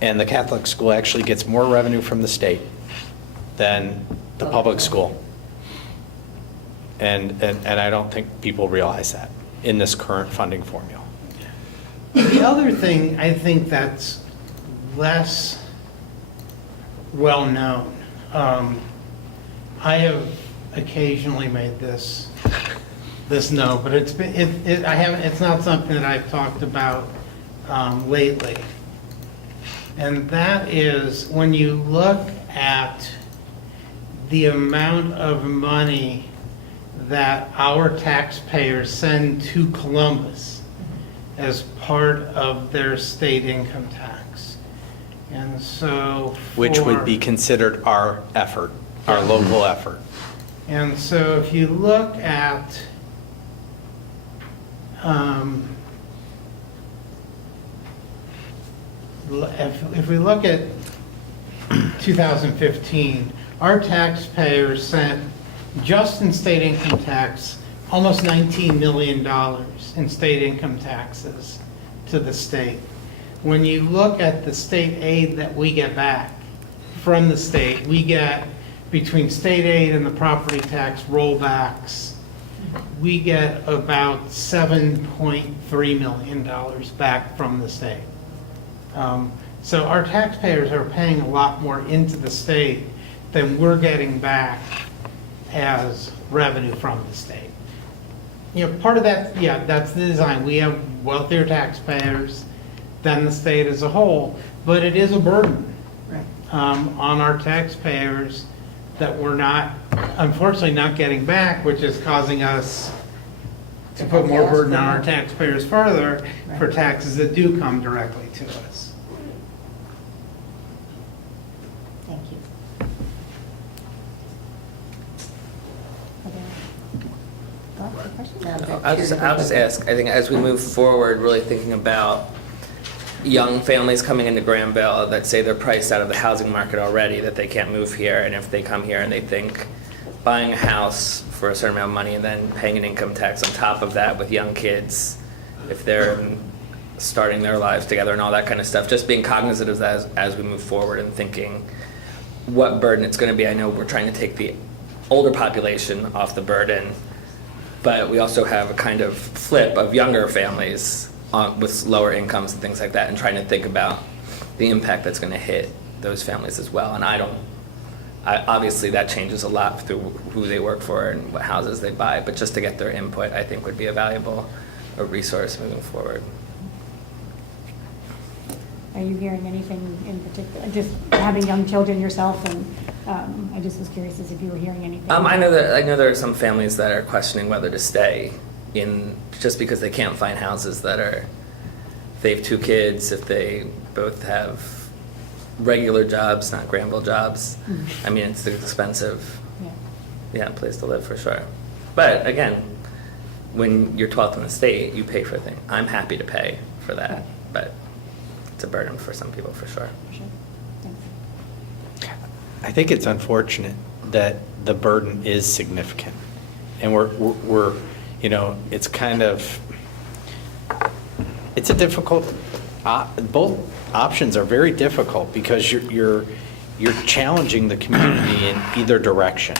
And the Catholic school actually gets more revenue from the state than the public school. And I don't think people realize that in this current funding formula. The other thing I think that's less well-known, I have occasionally made this note, but it's not something that I've talked about lately. And that is, when you look at the amount of money that our taxpayers send to Columbus as part of their state income tax. And so Which would be considered our effort, our local effort. And so if you look at if we look at 2015, our taxpayers sent, just in state income tax, almost $19 million in state income taxes to the state. When you look at the state aid that we get back from the state, we get, between state aid and the property tax rollbacks, we get about $7.3 million back from the state. So our taxpayers are paying a lot more into the state than we're getting back as revenue from the state. you know, part of that, yeah, that's the design. We have wealthier taxpayers than the state as a whole, but it is a burden on our taxpayers that we're not, unfortunately, not getting back, which is causing us to put more burden on our taxpayers further for taxes that do come directly to us. Thank you. Other questions? I'll just ask, I think as we move forward, really thinking about young families coming into Granville that say they're priced out of the housing market already, that they can't move here, and if they come here and they think buying a house for a certain amount of money and then paying an income tax on top of that with young kids, if they're starting their lives together and all that kind of stuff, just being cognizant of that as we move forward and thinking what burden it's going to be. I know we're trying to take the older population off the burden, but we also have a kind of flip of younger families with lower incomes and things like that, and trying to think about the impact that's going to hit those families as well. And obviously that changes a lot through who they work for and what houses they buy, but just to get their input, I think would be a valuable resource moving forward. Are you hearing anything in particular? Just having young children yourself, and I just was curious as if you were hearing anything. I know there are some families that are questioning whether to stay in just because they can't find houses that are. If they have 2 kids, if they both have regular jobs, not Granville jobs. I mean, it's expensive. Yeah, place to live for sure. But again, when you're 12th in the state, you pay for things. I'm happy to pay for that, but it's a burden for some people for sure. Sure. Thanks. I think it's unfortunate that the burden is significant. And we're you know, it's kind of, it's a difficult, both options are very difficult because you're challenging the community in either direction.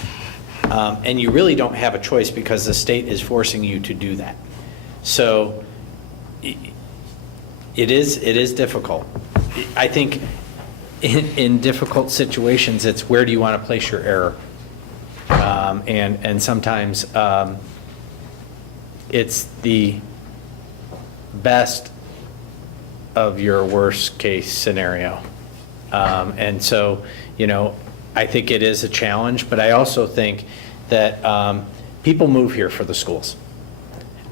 And you really don't have a choice because the state is forcing you to do that. So it is difficult. I think in difficult situations, it's where do you want to place your error? And sometimes it's the best of your worst case scenario. And so, you know, I think it is a challenge, but I also think that people move here for the schools.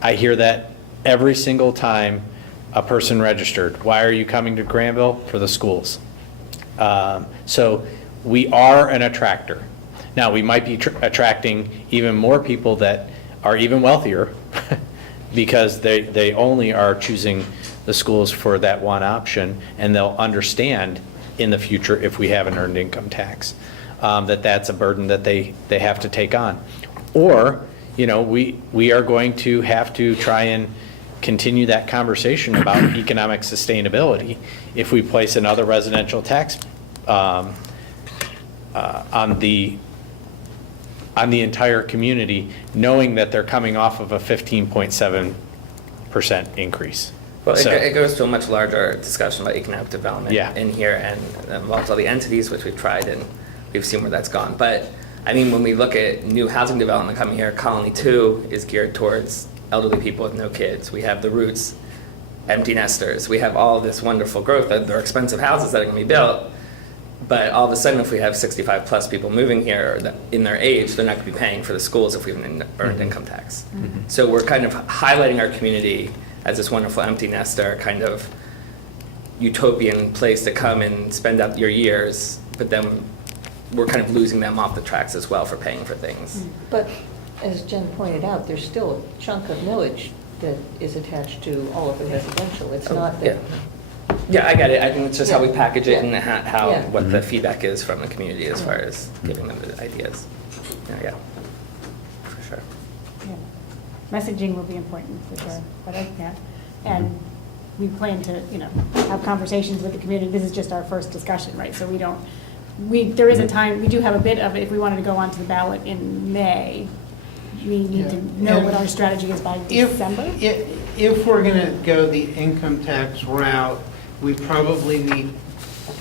I hear that every single time a person registered. Why are you coming to Granville? For the schools. So we are an attractor. Now, we might be attracting even more people that are even wealthier because they only are choosing the schools for that one option, and they'll understand in the future if we have an earned income tax, that's a burden that they have to take on. Or, you know, we are going to have to try and continue that conversation about economic sustainability if we place another residential tax on the entire community, knowing that they're coming off of a 15.7% increase. Well, So- it goes to a much larger discussion about economic development Yeah. in here, and involves all the entities, which we've tried, and we've seen where that's gone. But, I mean, when we look at new housing development coming here, Colony 2 is geared towards elderly people with no kids. We have the Roots, empty nesters. We have all this wonderful growth. They're expensive houses that are going to be built. But all of a sudden, if we have 65 plus people moving here that in their age, they're not going to be paying for the schools if we have an earned income tax. So we're kind of highlighting our community as this wonderful empty nester, kind of utopian place to come and spend out your years, but then we're kind of losing them off the tracks as well for paying for things. But as Jen pointed out, there's still a chunk of millage that is attached to all of the residential. It's not that. Yeah, I get it. I think it's just how we package it and Yeah. what the feedback is from the community as far as giving them the ideas. Yeah, for sure. Yeah. Messaging will be important for sure, but and we plan to, you know, have conversations with the community. This is just our first discussion, right? So there is a time, we do have a bit of it, if we wanted to go onto the ballot in May, we need to know what our strategy is by December. If we're going to go the income tax route, we probably need,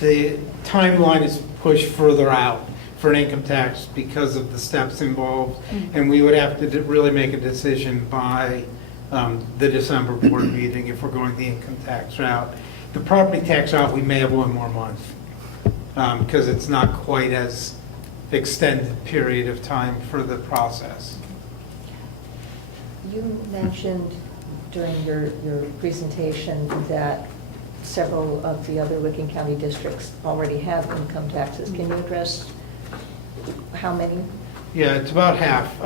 the timeline is pushed further out for an income tax because of the steps involved. And we would have to really make a decision by the December board meeting if we're going the income tax route. The property tax route, we may have one more month because it's not quite as extended period of time for the process. You mentioned during your presentation that several of the other Licking County districts already have income taxes. Can you address how many? Yeah, it's about half.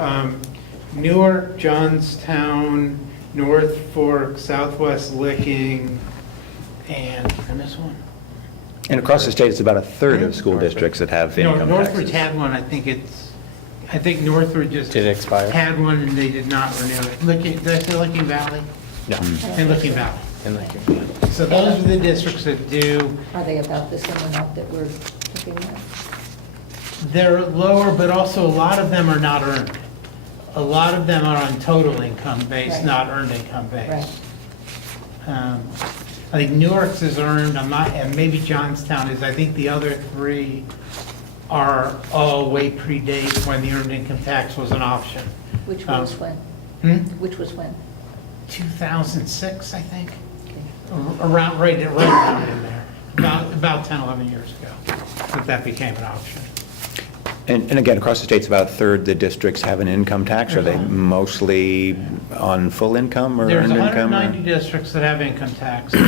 Newark, Johnstown, North Fork, Southwest Licking, and this one? And across the state, it's about a third of school districts that have No, income Northridge taxes. had one, I think Northridge just. Did it expire? Had one and they did not renew it. did I say Licking Valley? No. And Licking Valley. And like, So those are the districts that do. Are they about the same amount that we're looking at? They're lower, but also a lot of them are not earned. A lot of them are on total income base, Right. not earned income base. Right. I think Newark's is earned, and maybe Johnstown is. I think the other three are all way predate when the earned income tax was an option. Which was when? Which was when? 2006, I think. Okay. Around, right around in there. About 10, 11 years ago, that became an option. And again, across the state, it's about a third the districts have an income tax. Are they mostly on full income or There's earned income? 190 districts that have income taxes.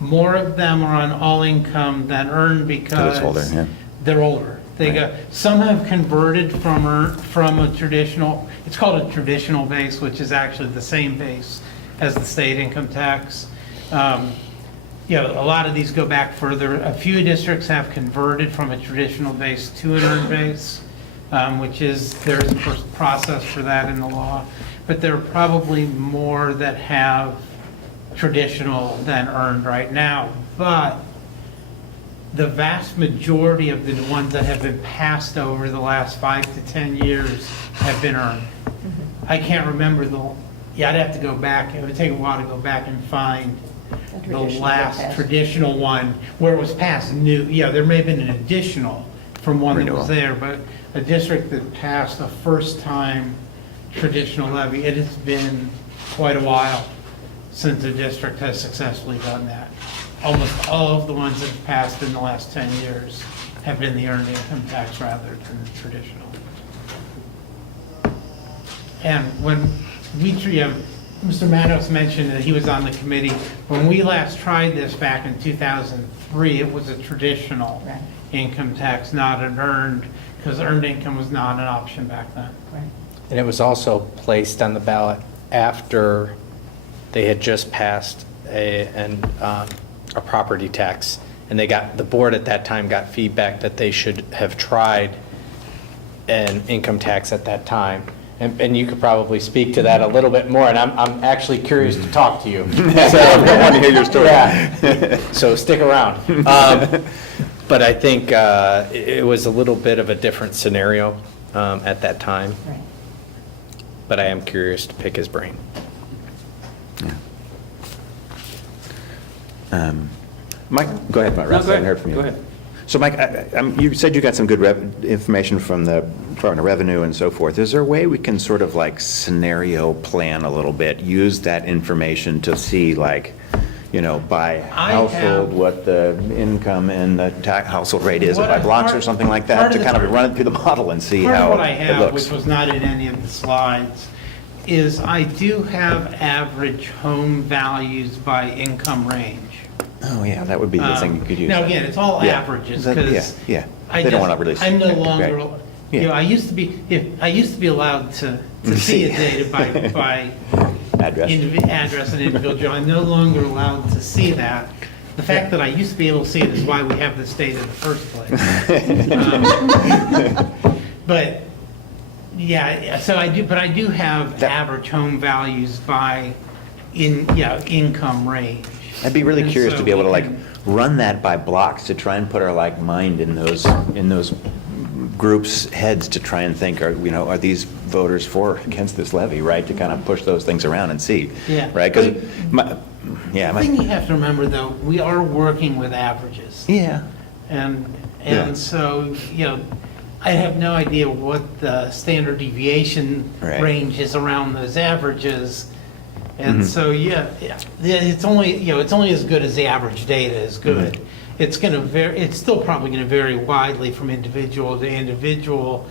More of them are on all income than earned because it's older, yeah. they're older. They got, some have converted from a traditional, it's called a traditional base, which is actually the same base as the state income tax. A lot of these go back further. A few districts have converted from a traditional base to an earned base, which is, there's a process for that in the law. But there are probably more that have traditional than earned right now. But the vast majority of the ones that have been passed over the last 5 to 10 years have been earned. I can't remember I'd have to go back. It would take a while to go back and find the last traditional one where it was passed new. Yeah, there may have been an additional from one that was there, but a district that passed a first-time traditional levy, it has been quite a while since the district has successfully done that. Almost all of the ones that have passed in the last 10 years have been the earned income tax rather than the traditional. And when Mr. Manos mentioned that he was on the committee. When we last tried this back in 2003, it was a traditional income tax, not an earned, because earned income was not an option back then. Right. and it was also placed on the ballot after they had just passed a property tax. And the board at that time got feedback that they should have tried an income tax at that time. And you could probably speak to that a little bit more, and I'm actually curious to talk to you. So, I want to hear your story. Yeah. So stick around. But I think it was a little bit of a different scenario at that time. Right. But I am curious to pick his brain. Mike, go ahead, Russ. I haven't heard from you. Go ahead. So, Mike, you said you got some good information from the Department of Revenue and so forth. Is there a way we can sort of like scenario plan a little bit, use that information to see like, you know, by household, what the income and the household rate is, by blocks or something like that, to kind of run it through the model and see Part of how what I it have, looks? which was not in any of the slides, is I do have average home values by income range. Oh, yeah, that would be the thing you could use. Now, again, it's all Yeah. averages, Yeah, because yeah. They don't want to really. I'm no longer, Right. you know, Yeah. I used to be allowed to see a data by Address. address and individual job. I'm no longer allowed to see that. The fact that I used to be able to see it is why we have this data in the first place. But, yeah, so I do have average home values by income range. I'd be really And curious so to be able to we like can- run that by blocks to try and put our like mind in those groups' heads to try and think, are these voters for or against this levy, right? To kind of push those things around and see, Yeah. right? Because The thing you have to remember, though, we are working with averages. yeah, And, Yeah. and so, I have no idea what the standard deviation Right. range is around those averages. And Mhm. so, it's only as good as the average data is good. It's still probably gonna vary widely from individual to individual,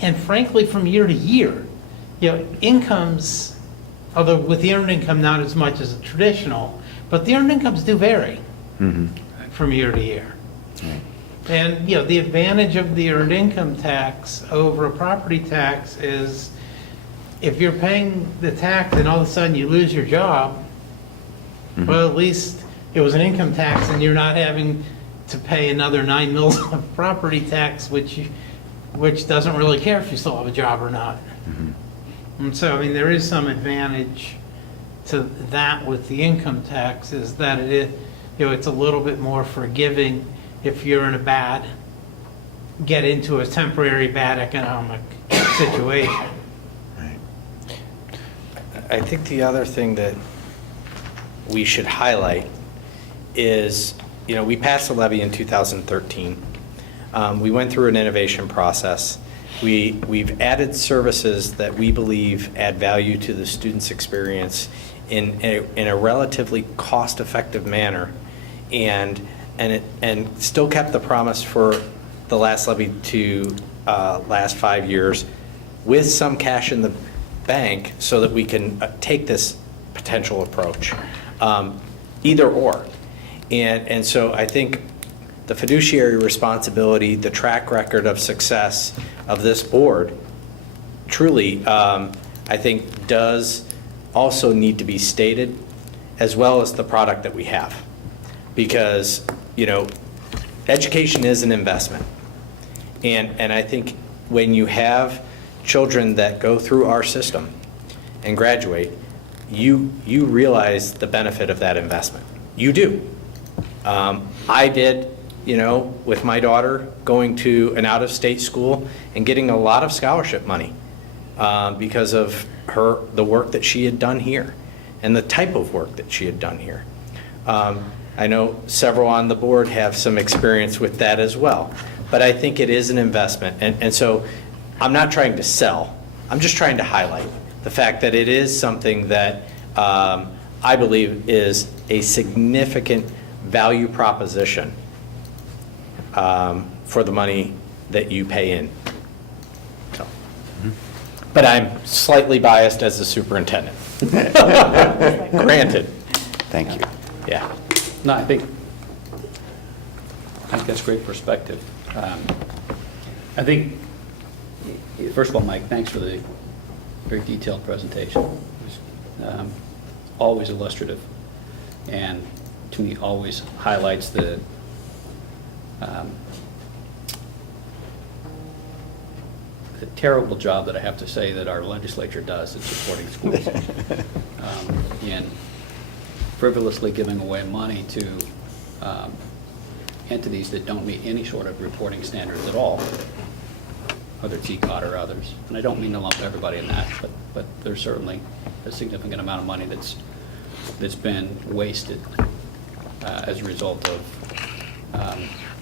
and frankly, from year to year. Incomes, although with the earned income, not as much as a traditional, but the earned incomes do vary Mhm. from year to year. Right. And, the advantage of the earned income tax over a property tax is if you're paying the tax and all of a sudden you lose your job, well, at least it was an income tax and you're not having to pay another 9 mils of property tax, which doesn't really care if you still have a job or not. And so, there is some advantage to that with the income tax, is that it's a little bit more forgiving if you're in get into a temporary bad economic situation. I think the other thing that we should highlight is, we passed the levy in 2013. We went through an innovation process. We've added services that we believe add value to the student's experience in a relatively cost-effective manner, and still kept the promise for the last levy to last 5 years with some cash in the bank so that we can take this potential approach, either or. And so I think the fiduciary responsibility, the track record of success of this board truly, I think, does also need to be stated, as well as the product that we have. Because, education is an investment. And I think when you have children that go through our system and graduate, you realize the benefit of that investment. You do. I did, with my daughter going to an out-of-state school and getting a lot of scholarship money because of the work that she had done here and the type of work that she had done here. I know several on the board have some experience with that as well, but I think it is an investment. And so I'm not trying to sell, I'm just trying to highlight the fact that it is something that I believe is a significant value proposition for the money that you pay in. So, but I'm slightly biased as the superintendent. Granted. Thank you. Yeah. No, I think that's great perspective. I think, first of all, Mike, thanks for the very detailed presentation. It was always illustrative, and to me, always highlights the terrible job that I have to say that our legislature does at supporting schools. And frivolously giving away money to entities that don't meet any sort of reporting standards at all, whether it's ECOT or others. And I don't mean to lump everybody in that, but there's certainly a significant amount of money that's been wasted as a result of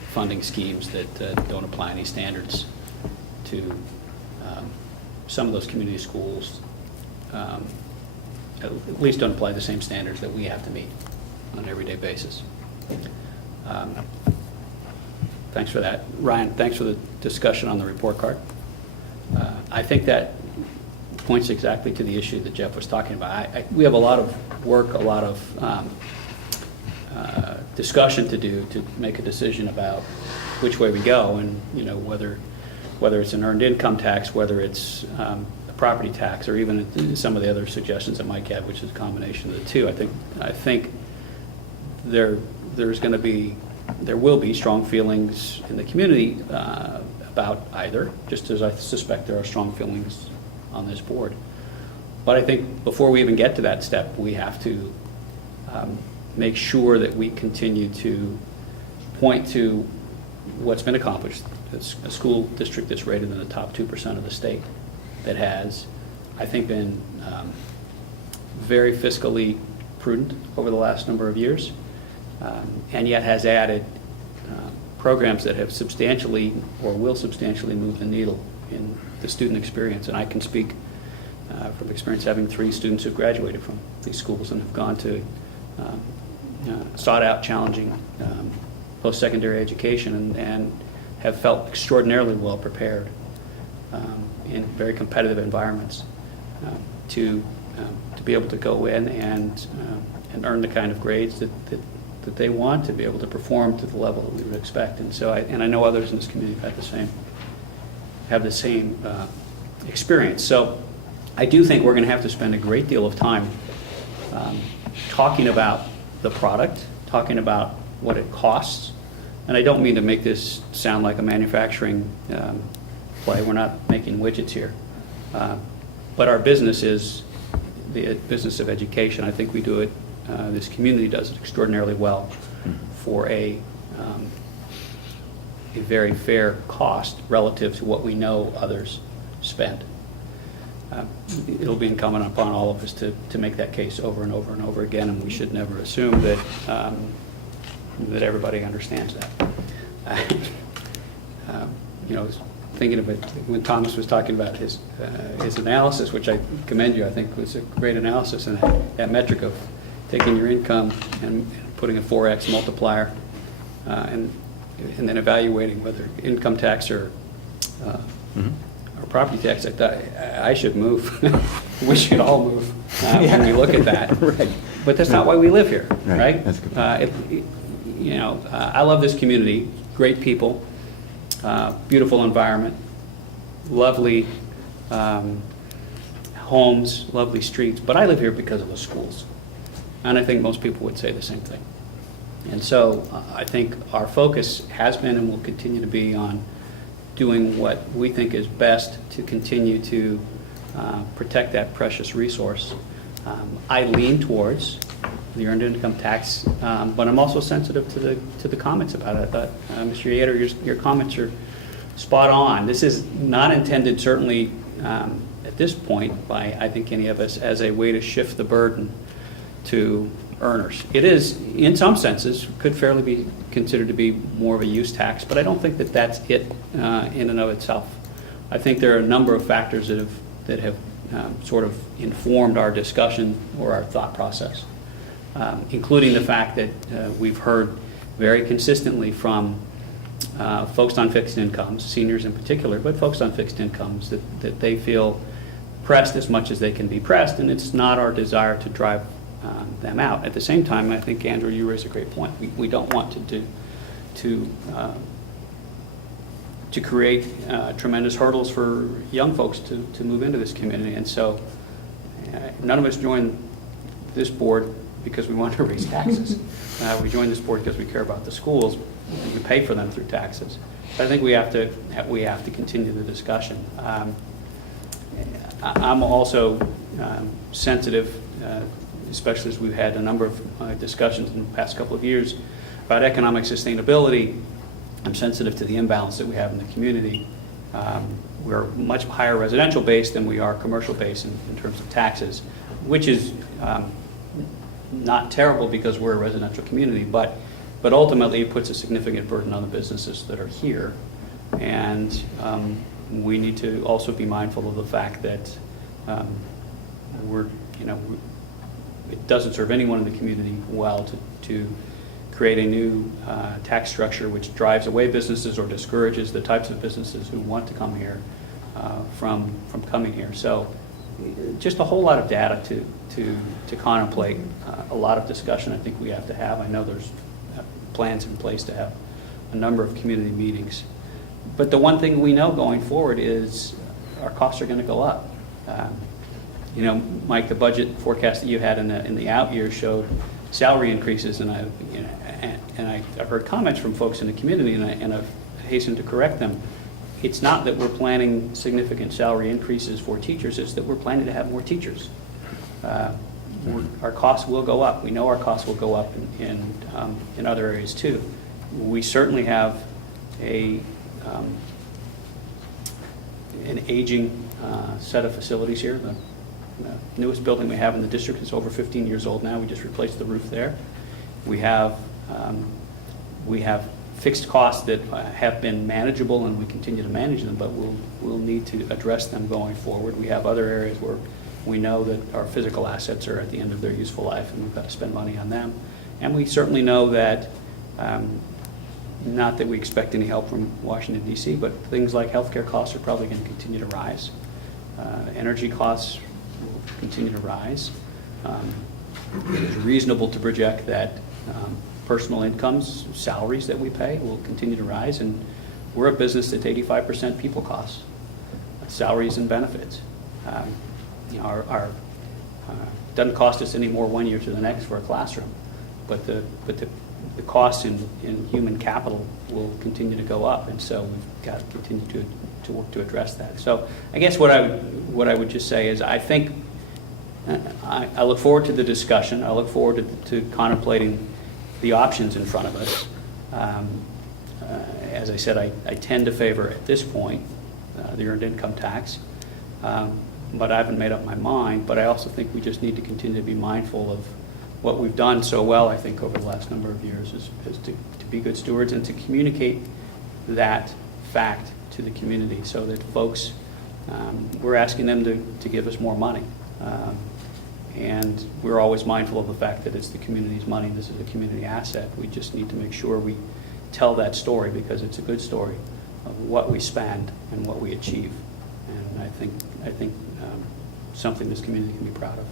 funding schemes that don't apply any standards to some of those community schools, at least don't apply the same standards that we have to meet on an everyday basis. Thanks for that. Ryan, thanks for the discussion on the report card. I think that points exactly to the issue that Jeff was talking about. We have a lot of work, a lot of discussion to do to make a decision about which way we go, and whether it's an earned income tax, whether it's a property tax, or even some of the other suggestions that Mike had, which is a combination of the two. I think there will be strong feelings in the community about either, just as I suspect there are strong feelings on this board. But I think before we even get to that step, we have to make sure that we continue to point to what's been accomplished. It's a school district that's rated in the top 2% of the state that has, I think, been very fiscally prudent over the last number of years, and yet has added programs that have substantially or will substantially move the needle in the student experience. And I can speak from experience having 3 students who've graduated from these schools and have gone to sought out challenging post-secondary education and have felt extraordinarily well prepared in very competitive environments to be able to go in and earn the kind of grades that they want to be able to perform to the level that we would expect. And so, I know others in this community have the same experience. So, I do think we're going to have to spend a great deal of time talking about the product, talking about what it costs. And I don't mean to make this sound like a manufacturing play. We're not making widgets here. But our business is the business of education. I think we do it, this community does it extraordinarily well for a very fair cost relative to what we know others spend. It'll be incumbent upon all of us to make that case over and over and over again, and we should never assume that that everybody understands that. You know, thinking of it when Thomas was talking about his analysis, which I commend you, I think was a great analysis, and that metric of taking your income and putting a 4x multiplier, and then evaluating whether income tax or property tax. I thought I should move. We should all move when we look at that. Right. But that's not why we live here, Right. right? That's good. I love this community. Great people, beautiful environment, lovely homes, lovely streets. But I live here because of the schools, and I think most people would say the same thing. And so I think our focus has been and will continue to be on doing what we think is best to continue to protect that precious resource. I lean towards the earned income tax, but I'm also sensitive to the comments about it. But Mr. Yater, your comments are spot on. This is not intended, certainly at this point, by I think any of us, as a way to shift the burden to earners. It is, in some senses, could fairly be considered to be more of a use tax, but I don't think that that's it in and of itself. I think there are a number of factors that have sort of informed our discussion or our thought process, including the fact that we've heard very consistently from folks on fixed incomes, seniors in particular, but folks on fixed incomes, that they feel pressed as much as they can be pressed, and it's not our desire to drive them out. At the same time, I think, Andrew, you raise a great point. We don't want to create tremendous hurdles for young folks to move into this community. And so none of us joined this board because we wanted to raise taxes. We joined this board because we care about the schools. We pay for them through taxes. But I think we have to continue the discussion. I'm also sensitive, especially as we've had a number of discussions in the past couple of years about economic sustainability. I'm sensitive to the imbalance that we have in the community. We're much higher residential based than we are commercial based in terms of taxes, which is not terrible because we're a residential community, but ultimately it puts a significant burden on the businesses that are here. And we need to also be mindful of the fact that it doesn't serve anyone in the community well to create a new tax structure which drives away businesses or discourages the types of businesses who want to come here from coming here. So just a whole lot of data to contemplate, a lot of discussion I think we have to have. I know there's plans in place to have a number of community meetings. But the one thing we know going forward is our costs are going to go up. Mike, the budget forecast that you had in the out years showed salary increases, and I've heard comments from folks in the community, and I've hastened to correct them. It's not that we're planning significant salary increases for teachers; it's that we're planning to have more teachers. Our costs will go up. We know our costs will go up in other areas too. We certainly have an aging set of facilities here. The newest building we have in the district is over 15 years old now. We just replaced the roof there. We have fixed costs that have been manageable, and we continue to manage them, but we'll need to address them going forward. We have other areas where we know that our physical assets are at the end of their useful life, and we've got to spend money on them. And we certainly know that, not that we expect any help from Washington DC, but things like healthcare costs are probably going to continue to rise. Energy costs will continue to rise. It is reasonable to project that personal incomes, salaries that we pay will continue to rise, and we're a business that's 85% people costs, salaries and benefits. Our doesn't cost us any more one year to the next for a classroom, but the costs in human capital will continue to go up, and so we've got to continue to work to address that. So I guess what I would just say is I think I look forward to the discussion. I look forward to contemplating the options in front of us. As I said, I tend to favor at this point the earned income tax, but I haven't made up my mind. But I also think we just need to continue to be mindful of what we've done so well, I think, over the last number of years is to be good stewards and to communicate that fact to the community so that folks, we're asking them to give us more money. And we're always mindful of the fact that it's the community's money, this is a community asset. We just need to make sure we tell that story because it's a good story of what we spend and what we achieve. And I think something this community can be proud of.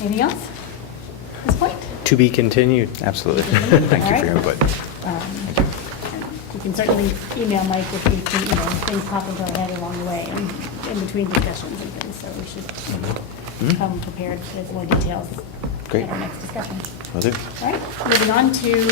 Anything else at this point? To be continued. Absolutely. Thank you for your input. You can certainly email Mike if you think, things pop into our head along the way and in between discussions and things, so we should come prepared with more details Great. at our next discussion. Will do. All right, moving on to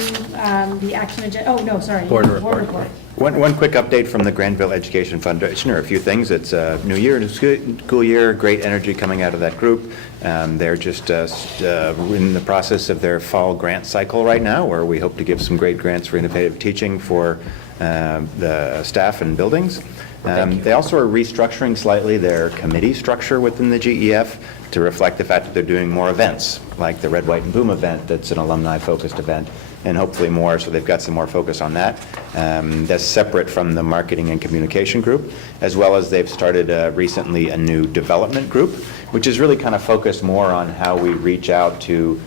the action agenda, Board report. One quick update from the Granville Education Foundation, or a few things. It's a new year, new school year, great energy coming out of that group. They're just in the process of their fall grant cycle right now, where we hope to give some great grants for innovative teaching for the staff and buildings. They also are restructuring slightly their committee structure within the GEF to reflect the fact that they're doing more events, like the Red, White, and Boom event that's an alumni-focused event, and hopefully more, so they've got some more focus on that. That's separate from the marketing and communication group, as well as they've started recently a new development group, which is really kind of focused more on how we reach out to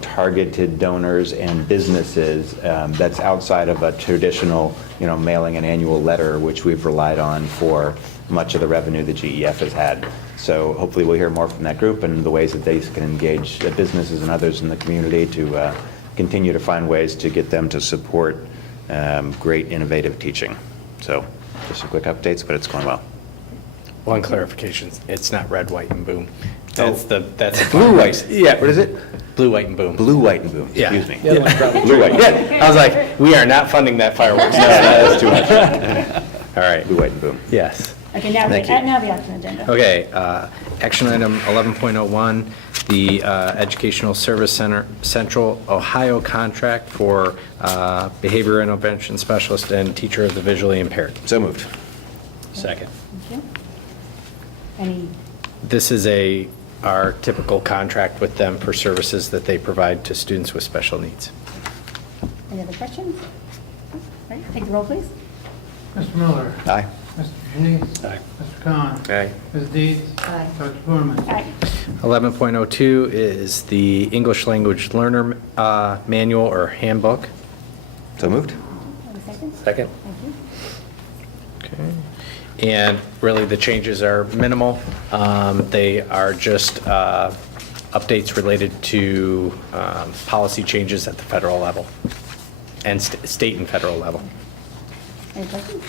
targeted donors and businesses that's outside of a traditional, mailing an annual letter, which we've relied on for much of the revenue the GEF has had. So hopefully we'll hear more from that group and the ways that they can engage businesses and others in the community to continue to find ways to get them to support great innovative teaching. So just some quick updates, but it's going well. One clarification, it's not Red, White, and Boom. That's the Blue, white. Yeah. What is it? Blue, White, and Boom. Blue, white, and boom. Yeah. Excuse me. The other one's probably Blue, white. Yeah, I was like, we are not funding that fireworks. No, that's too much. All right. Blue, white, and boom. Yes. Okay, now the Thank you. action agenda. Okay, action item 11.01, the Educational Service Center Central Ohio contract for behavior intervention specialist and teacher of the visually impaired. So moved. Second. Thank you. Any, This is our typical contract with them for services that they provide to students with special needs. any other questions? All right, take the roll, please. Mr. Miller. Aye. Mr. Janice. Aye. Mr. Khan. Aye. Ms. Deeds. Aye. Dr. Foreman. Aye. 11.02 is the English Language Learner Manual or Handbook. So moved. Any second? Second. Thank you. Okay. And really, the changes are minimal. They are just updates related to policy changes at the federal level and state and federal level. Any questions?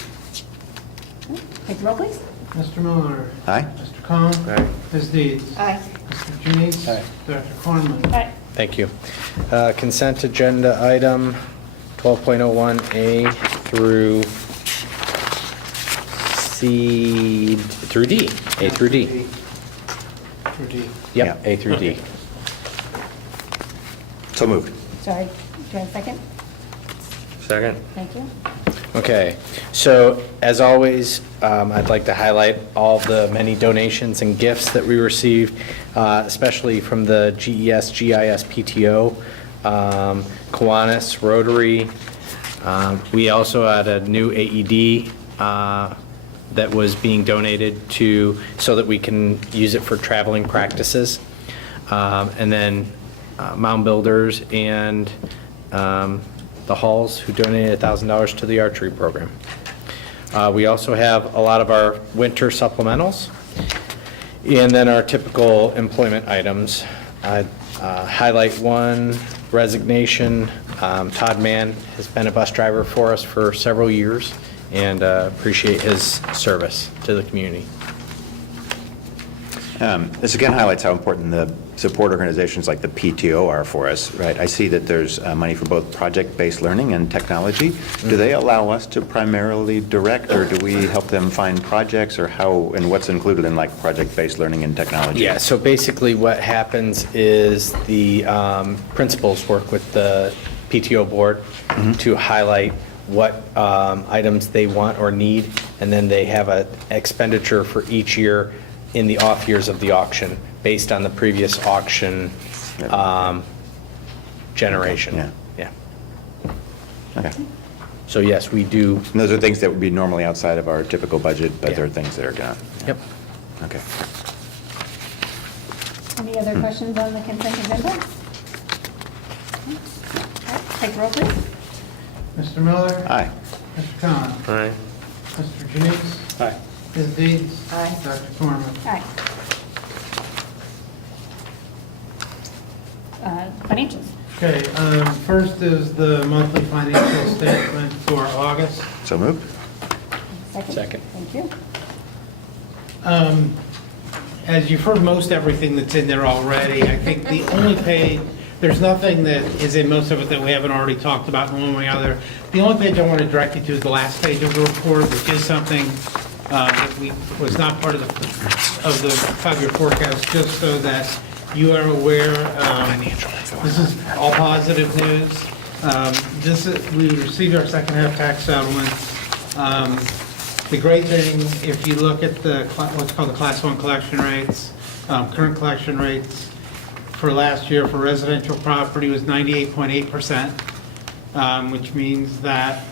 All right, take the roll, please. Mr. Miller. Aye. Mr. Khan. Aye. Ms. Deeds. Aye. Mr. Janice. Aye. Dr. Foreman. All right, Thank you. Consent agenda item 12.01A through C through D. A through D. Through D. Yep, Yeah. A through D. So moved. sorry, do I have a second? Second. Thank you. Okay, so as always, I'd like to highlight all the many donations and gifts that we received, especially from the GES, GIS, PTO, Kiwanis, Rotary. We also had a new AED that was being donated to, so that we can use it for traveling practices. And then Mound Builders and the Halls, who donated $1,000 to the archery program. We also have a lot of our winter supplementals, and then our typical employment items. I'd highlight one resignation. Todd Mann has been a bus driver for us for several years, and appreciate his service to the community. This again highlights how important the support organizations like the PTO are for us, right? I see that there's money for both project-based learning and technology. Do they allow us to primarily direct, or do we help them find projects, or how, and what's included in like project-based learning and technology? Yeah, so basically what happens is the principals work with the PTO board to highlight what items they want or need, and then they have an expenditure for each year in the off years of the auction, based on the previous auction generation. Yeah. Yeah. Okay. So yes, we do. And those are things that would be normally outside of our typical budget, but they're things that are gone. Yep. Okay. Any other questions on the consent agenda? Okay. Take roll, please. Mr. Miller? Aye. Mr. Khan? Aye. Mr. Janice? Aye. Ms. Deeds? Aye. Dr. Corman? Aye. Financials. Okay, first is the monthly financial statement for August. So moved? Second. Thank you. As you've heard most everything that's in there already, I think the only page, there's nothing that is in most of it that we haven't already talked about in one way or other. The only page I want to direct you to is the last page of the report, which is something that was not part of the five-year forecast, just so that you are aware. This is all positive news. We received our second half tax settlements. The great thing, if you look at what's called the Class 1 collection rates, current collection rates for last year for residential property was 98.8%, which means that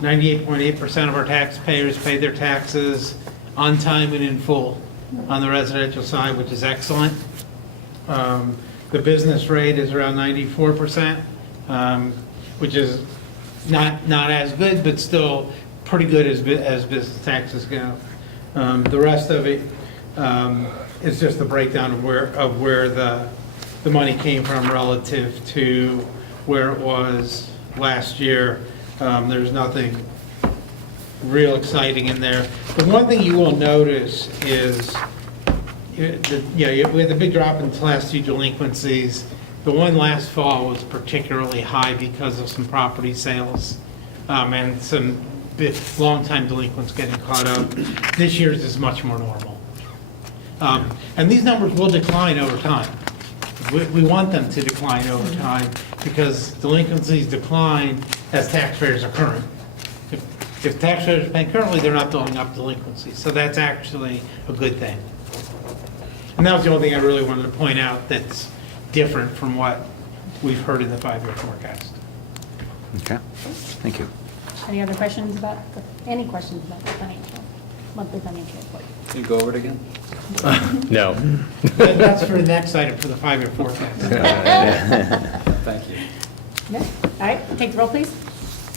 98.8% of our taxpayers paid their taxes on time and in full on the residential side, which is excellent. The business rate is around 94%, which is not as good, but still pretty good as business taxes go. The rest of it is just the breakdown of where the money came from relative to where it was last year. There's nothing real exciting in there. The one thing you will notice is, we had the big drop in Class 2 delinquencies. The one last fall was particularly high because of some property sales and some long-time delinquents getting caught up. This year's is much more normal. And these numbers will decline over time. We want them to decline over time because delinquencies decline as taxpayers are current. If taxpayers are paying currently, they're not building up delinquencies. So that's actually a good thing. And that was the only thing I really wanted to point out that's different from what we've heard in the five-year forecast. Okay. Thank you. Any other questions about, any questions about the monthly financial report? Can you go over it again? No. That's for the next item for the five-year forecast. Thank you. No? All right, take the roll, please.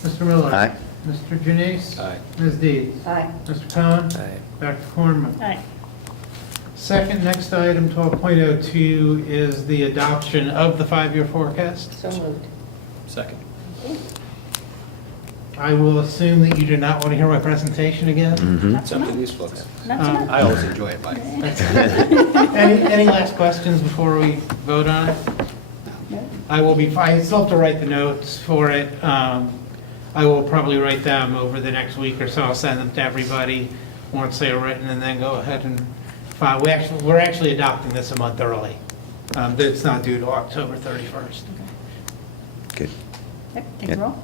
Mr. Miller? Aye. Mr. Janice? Aye. Ms. Deeds? Aye. Mr. Cohen? Aye. Dr. Cornman? All right. Second, next item, 12.02, is the adoption of the five-year forecast. So moved. Second. I will assume that you do not want to hear my presentation again. Not It's so up to much. these folks. Not so much. I always enjoy it, Mike. Any last questions before we vote on it? No? I still have to write the notes for it. I will probably write them over the next week or so. I'll send them to everybody once they are written, and then go ahead and file. We're actually adopting this a month early. It's not due to October 31st. Good. Yep, take the roll.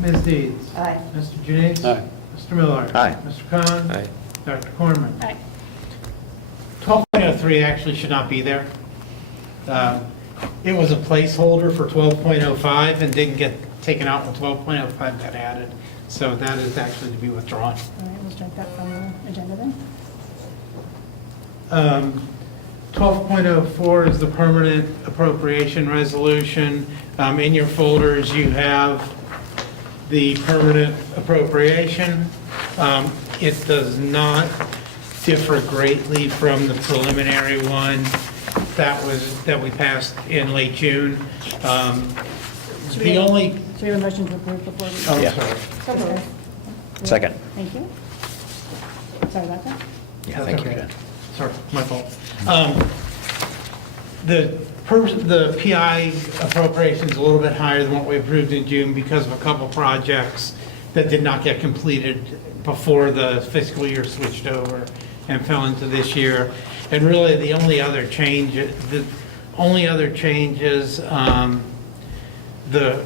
Ms. Deeds? Aye. Mr. Janice? Aye. Mr. Miller? Aye. Mr. Khan? Aye. Dr. Corman? Aye. 12.03 actually should not be there. It was a placeholder for 12.05 and didn't get taken out when 12.05 got added. So that is actually to be withdrawn. All right, we'll strike that from the agenda then. 12.04 is the permanent appropriation resolution. In your folders, you have the permanent appropriation. It does not differ greatly from the preliminary one that we passed in late June. Should we The have- only, Should we have a motion to approve before we? oh, Yeah. sorry. So moved. Second. Thank you. Sorry about that. Yeah, thank you, Okay. Jen. Sorry, my fault. The PI appropriation is a little bit higher than what we approved in June because of a couple projects that did not get completed before the fiscal year switched over and fell into this year. And really, the only other change is,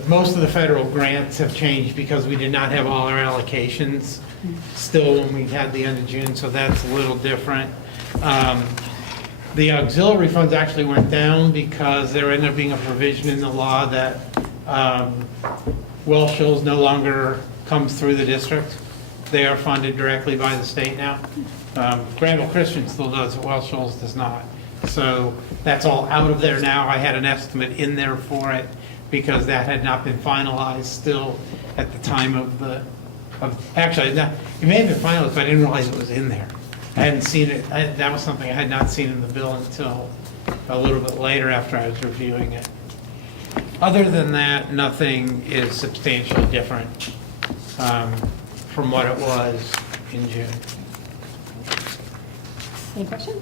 most of the federal grants have changed because we did not have all our allocations still when we had the end of June, so that's a little different. The auxiliary funds actually went down because there ended up being a provision in the law that Welsh Hills no longer comes through the district. They are funded directly by the state now. Granville Christian still does, but Welsh Hills does not. So that's all out of there now. I had an estimate in there for it because that had not been finalized still at the time actually, it may have been finalized, but I didn't realize it was in there. I hadn't seen it, that was something I had not seen in the bill until a little bit later after I was reviewing it. Other than that, nothing is substantially different from what it was in June. Any questions?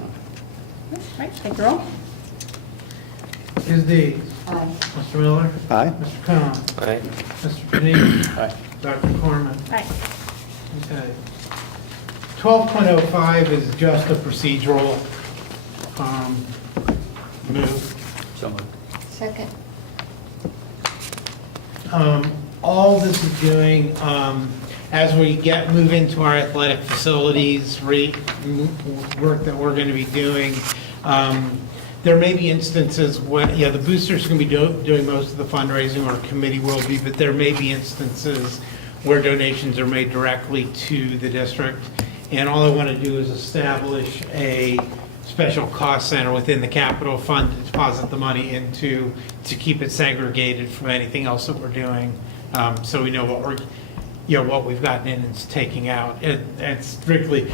All right, take the roll. Ms. Deeds? Aye. Mr. Miller? Aye. Mr. Khan? Aye. Mr. Panini? Aye. Dr. Corman? Aye. Okay. 12.05 is just a procedural move. So moved. Second. All this is doing, as we move into our athletic facilities work that we're going to be doing, there may be instances when, the boosters can be doing most of the fundraising, or committee will be, but there may be instances where donations are made directly to the district. And all I want to do is establish a special cost center within the capital fund to deposit the money into, to keep it segregated from anything else that we're doing, so we know what we've gotten in and taking out. It's strictly,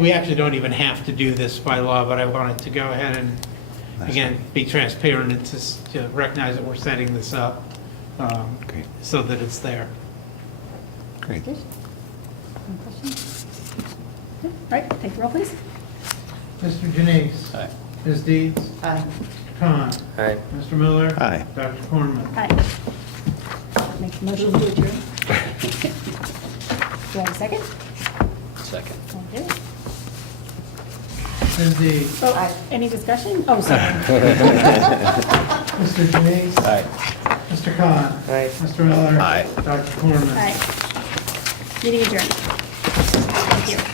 we actually don't even have to do this by law, but I wanted to go ahead and, again, be transparent and to recognize that we're setting this up Great. so that it's there. Great. Good. Any questions? All right, take the roll, please. Mr. Janice? Aye. Ms. Deeds? Aye. Mr. Khan? Aye. Mr. Miller? Aye. Dr. Corman? Aye. Make the motion to adjourn. Do I have a second? Second. Thank you. Ms. Deeds? Oh, any discussion? Oh, sorry. Mr. Janice? Aye. Mr. Khan? Aye. Mr. Miller? Aye. Dr. Corman? Aye. Meeting adjourned. Thank you.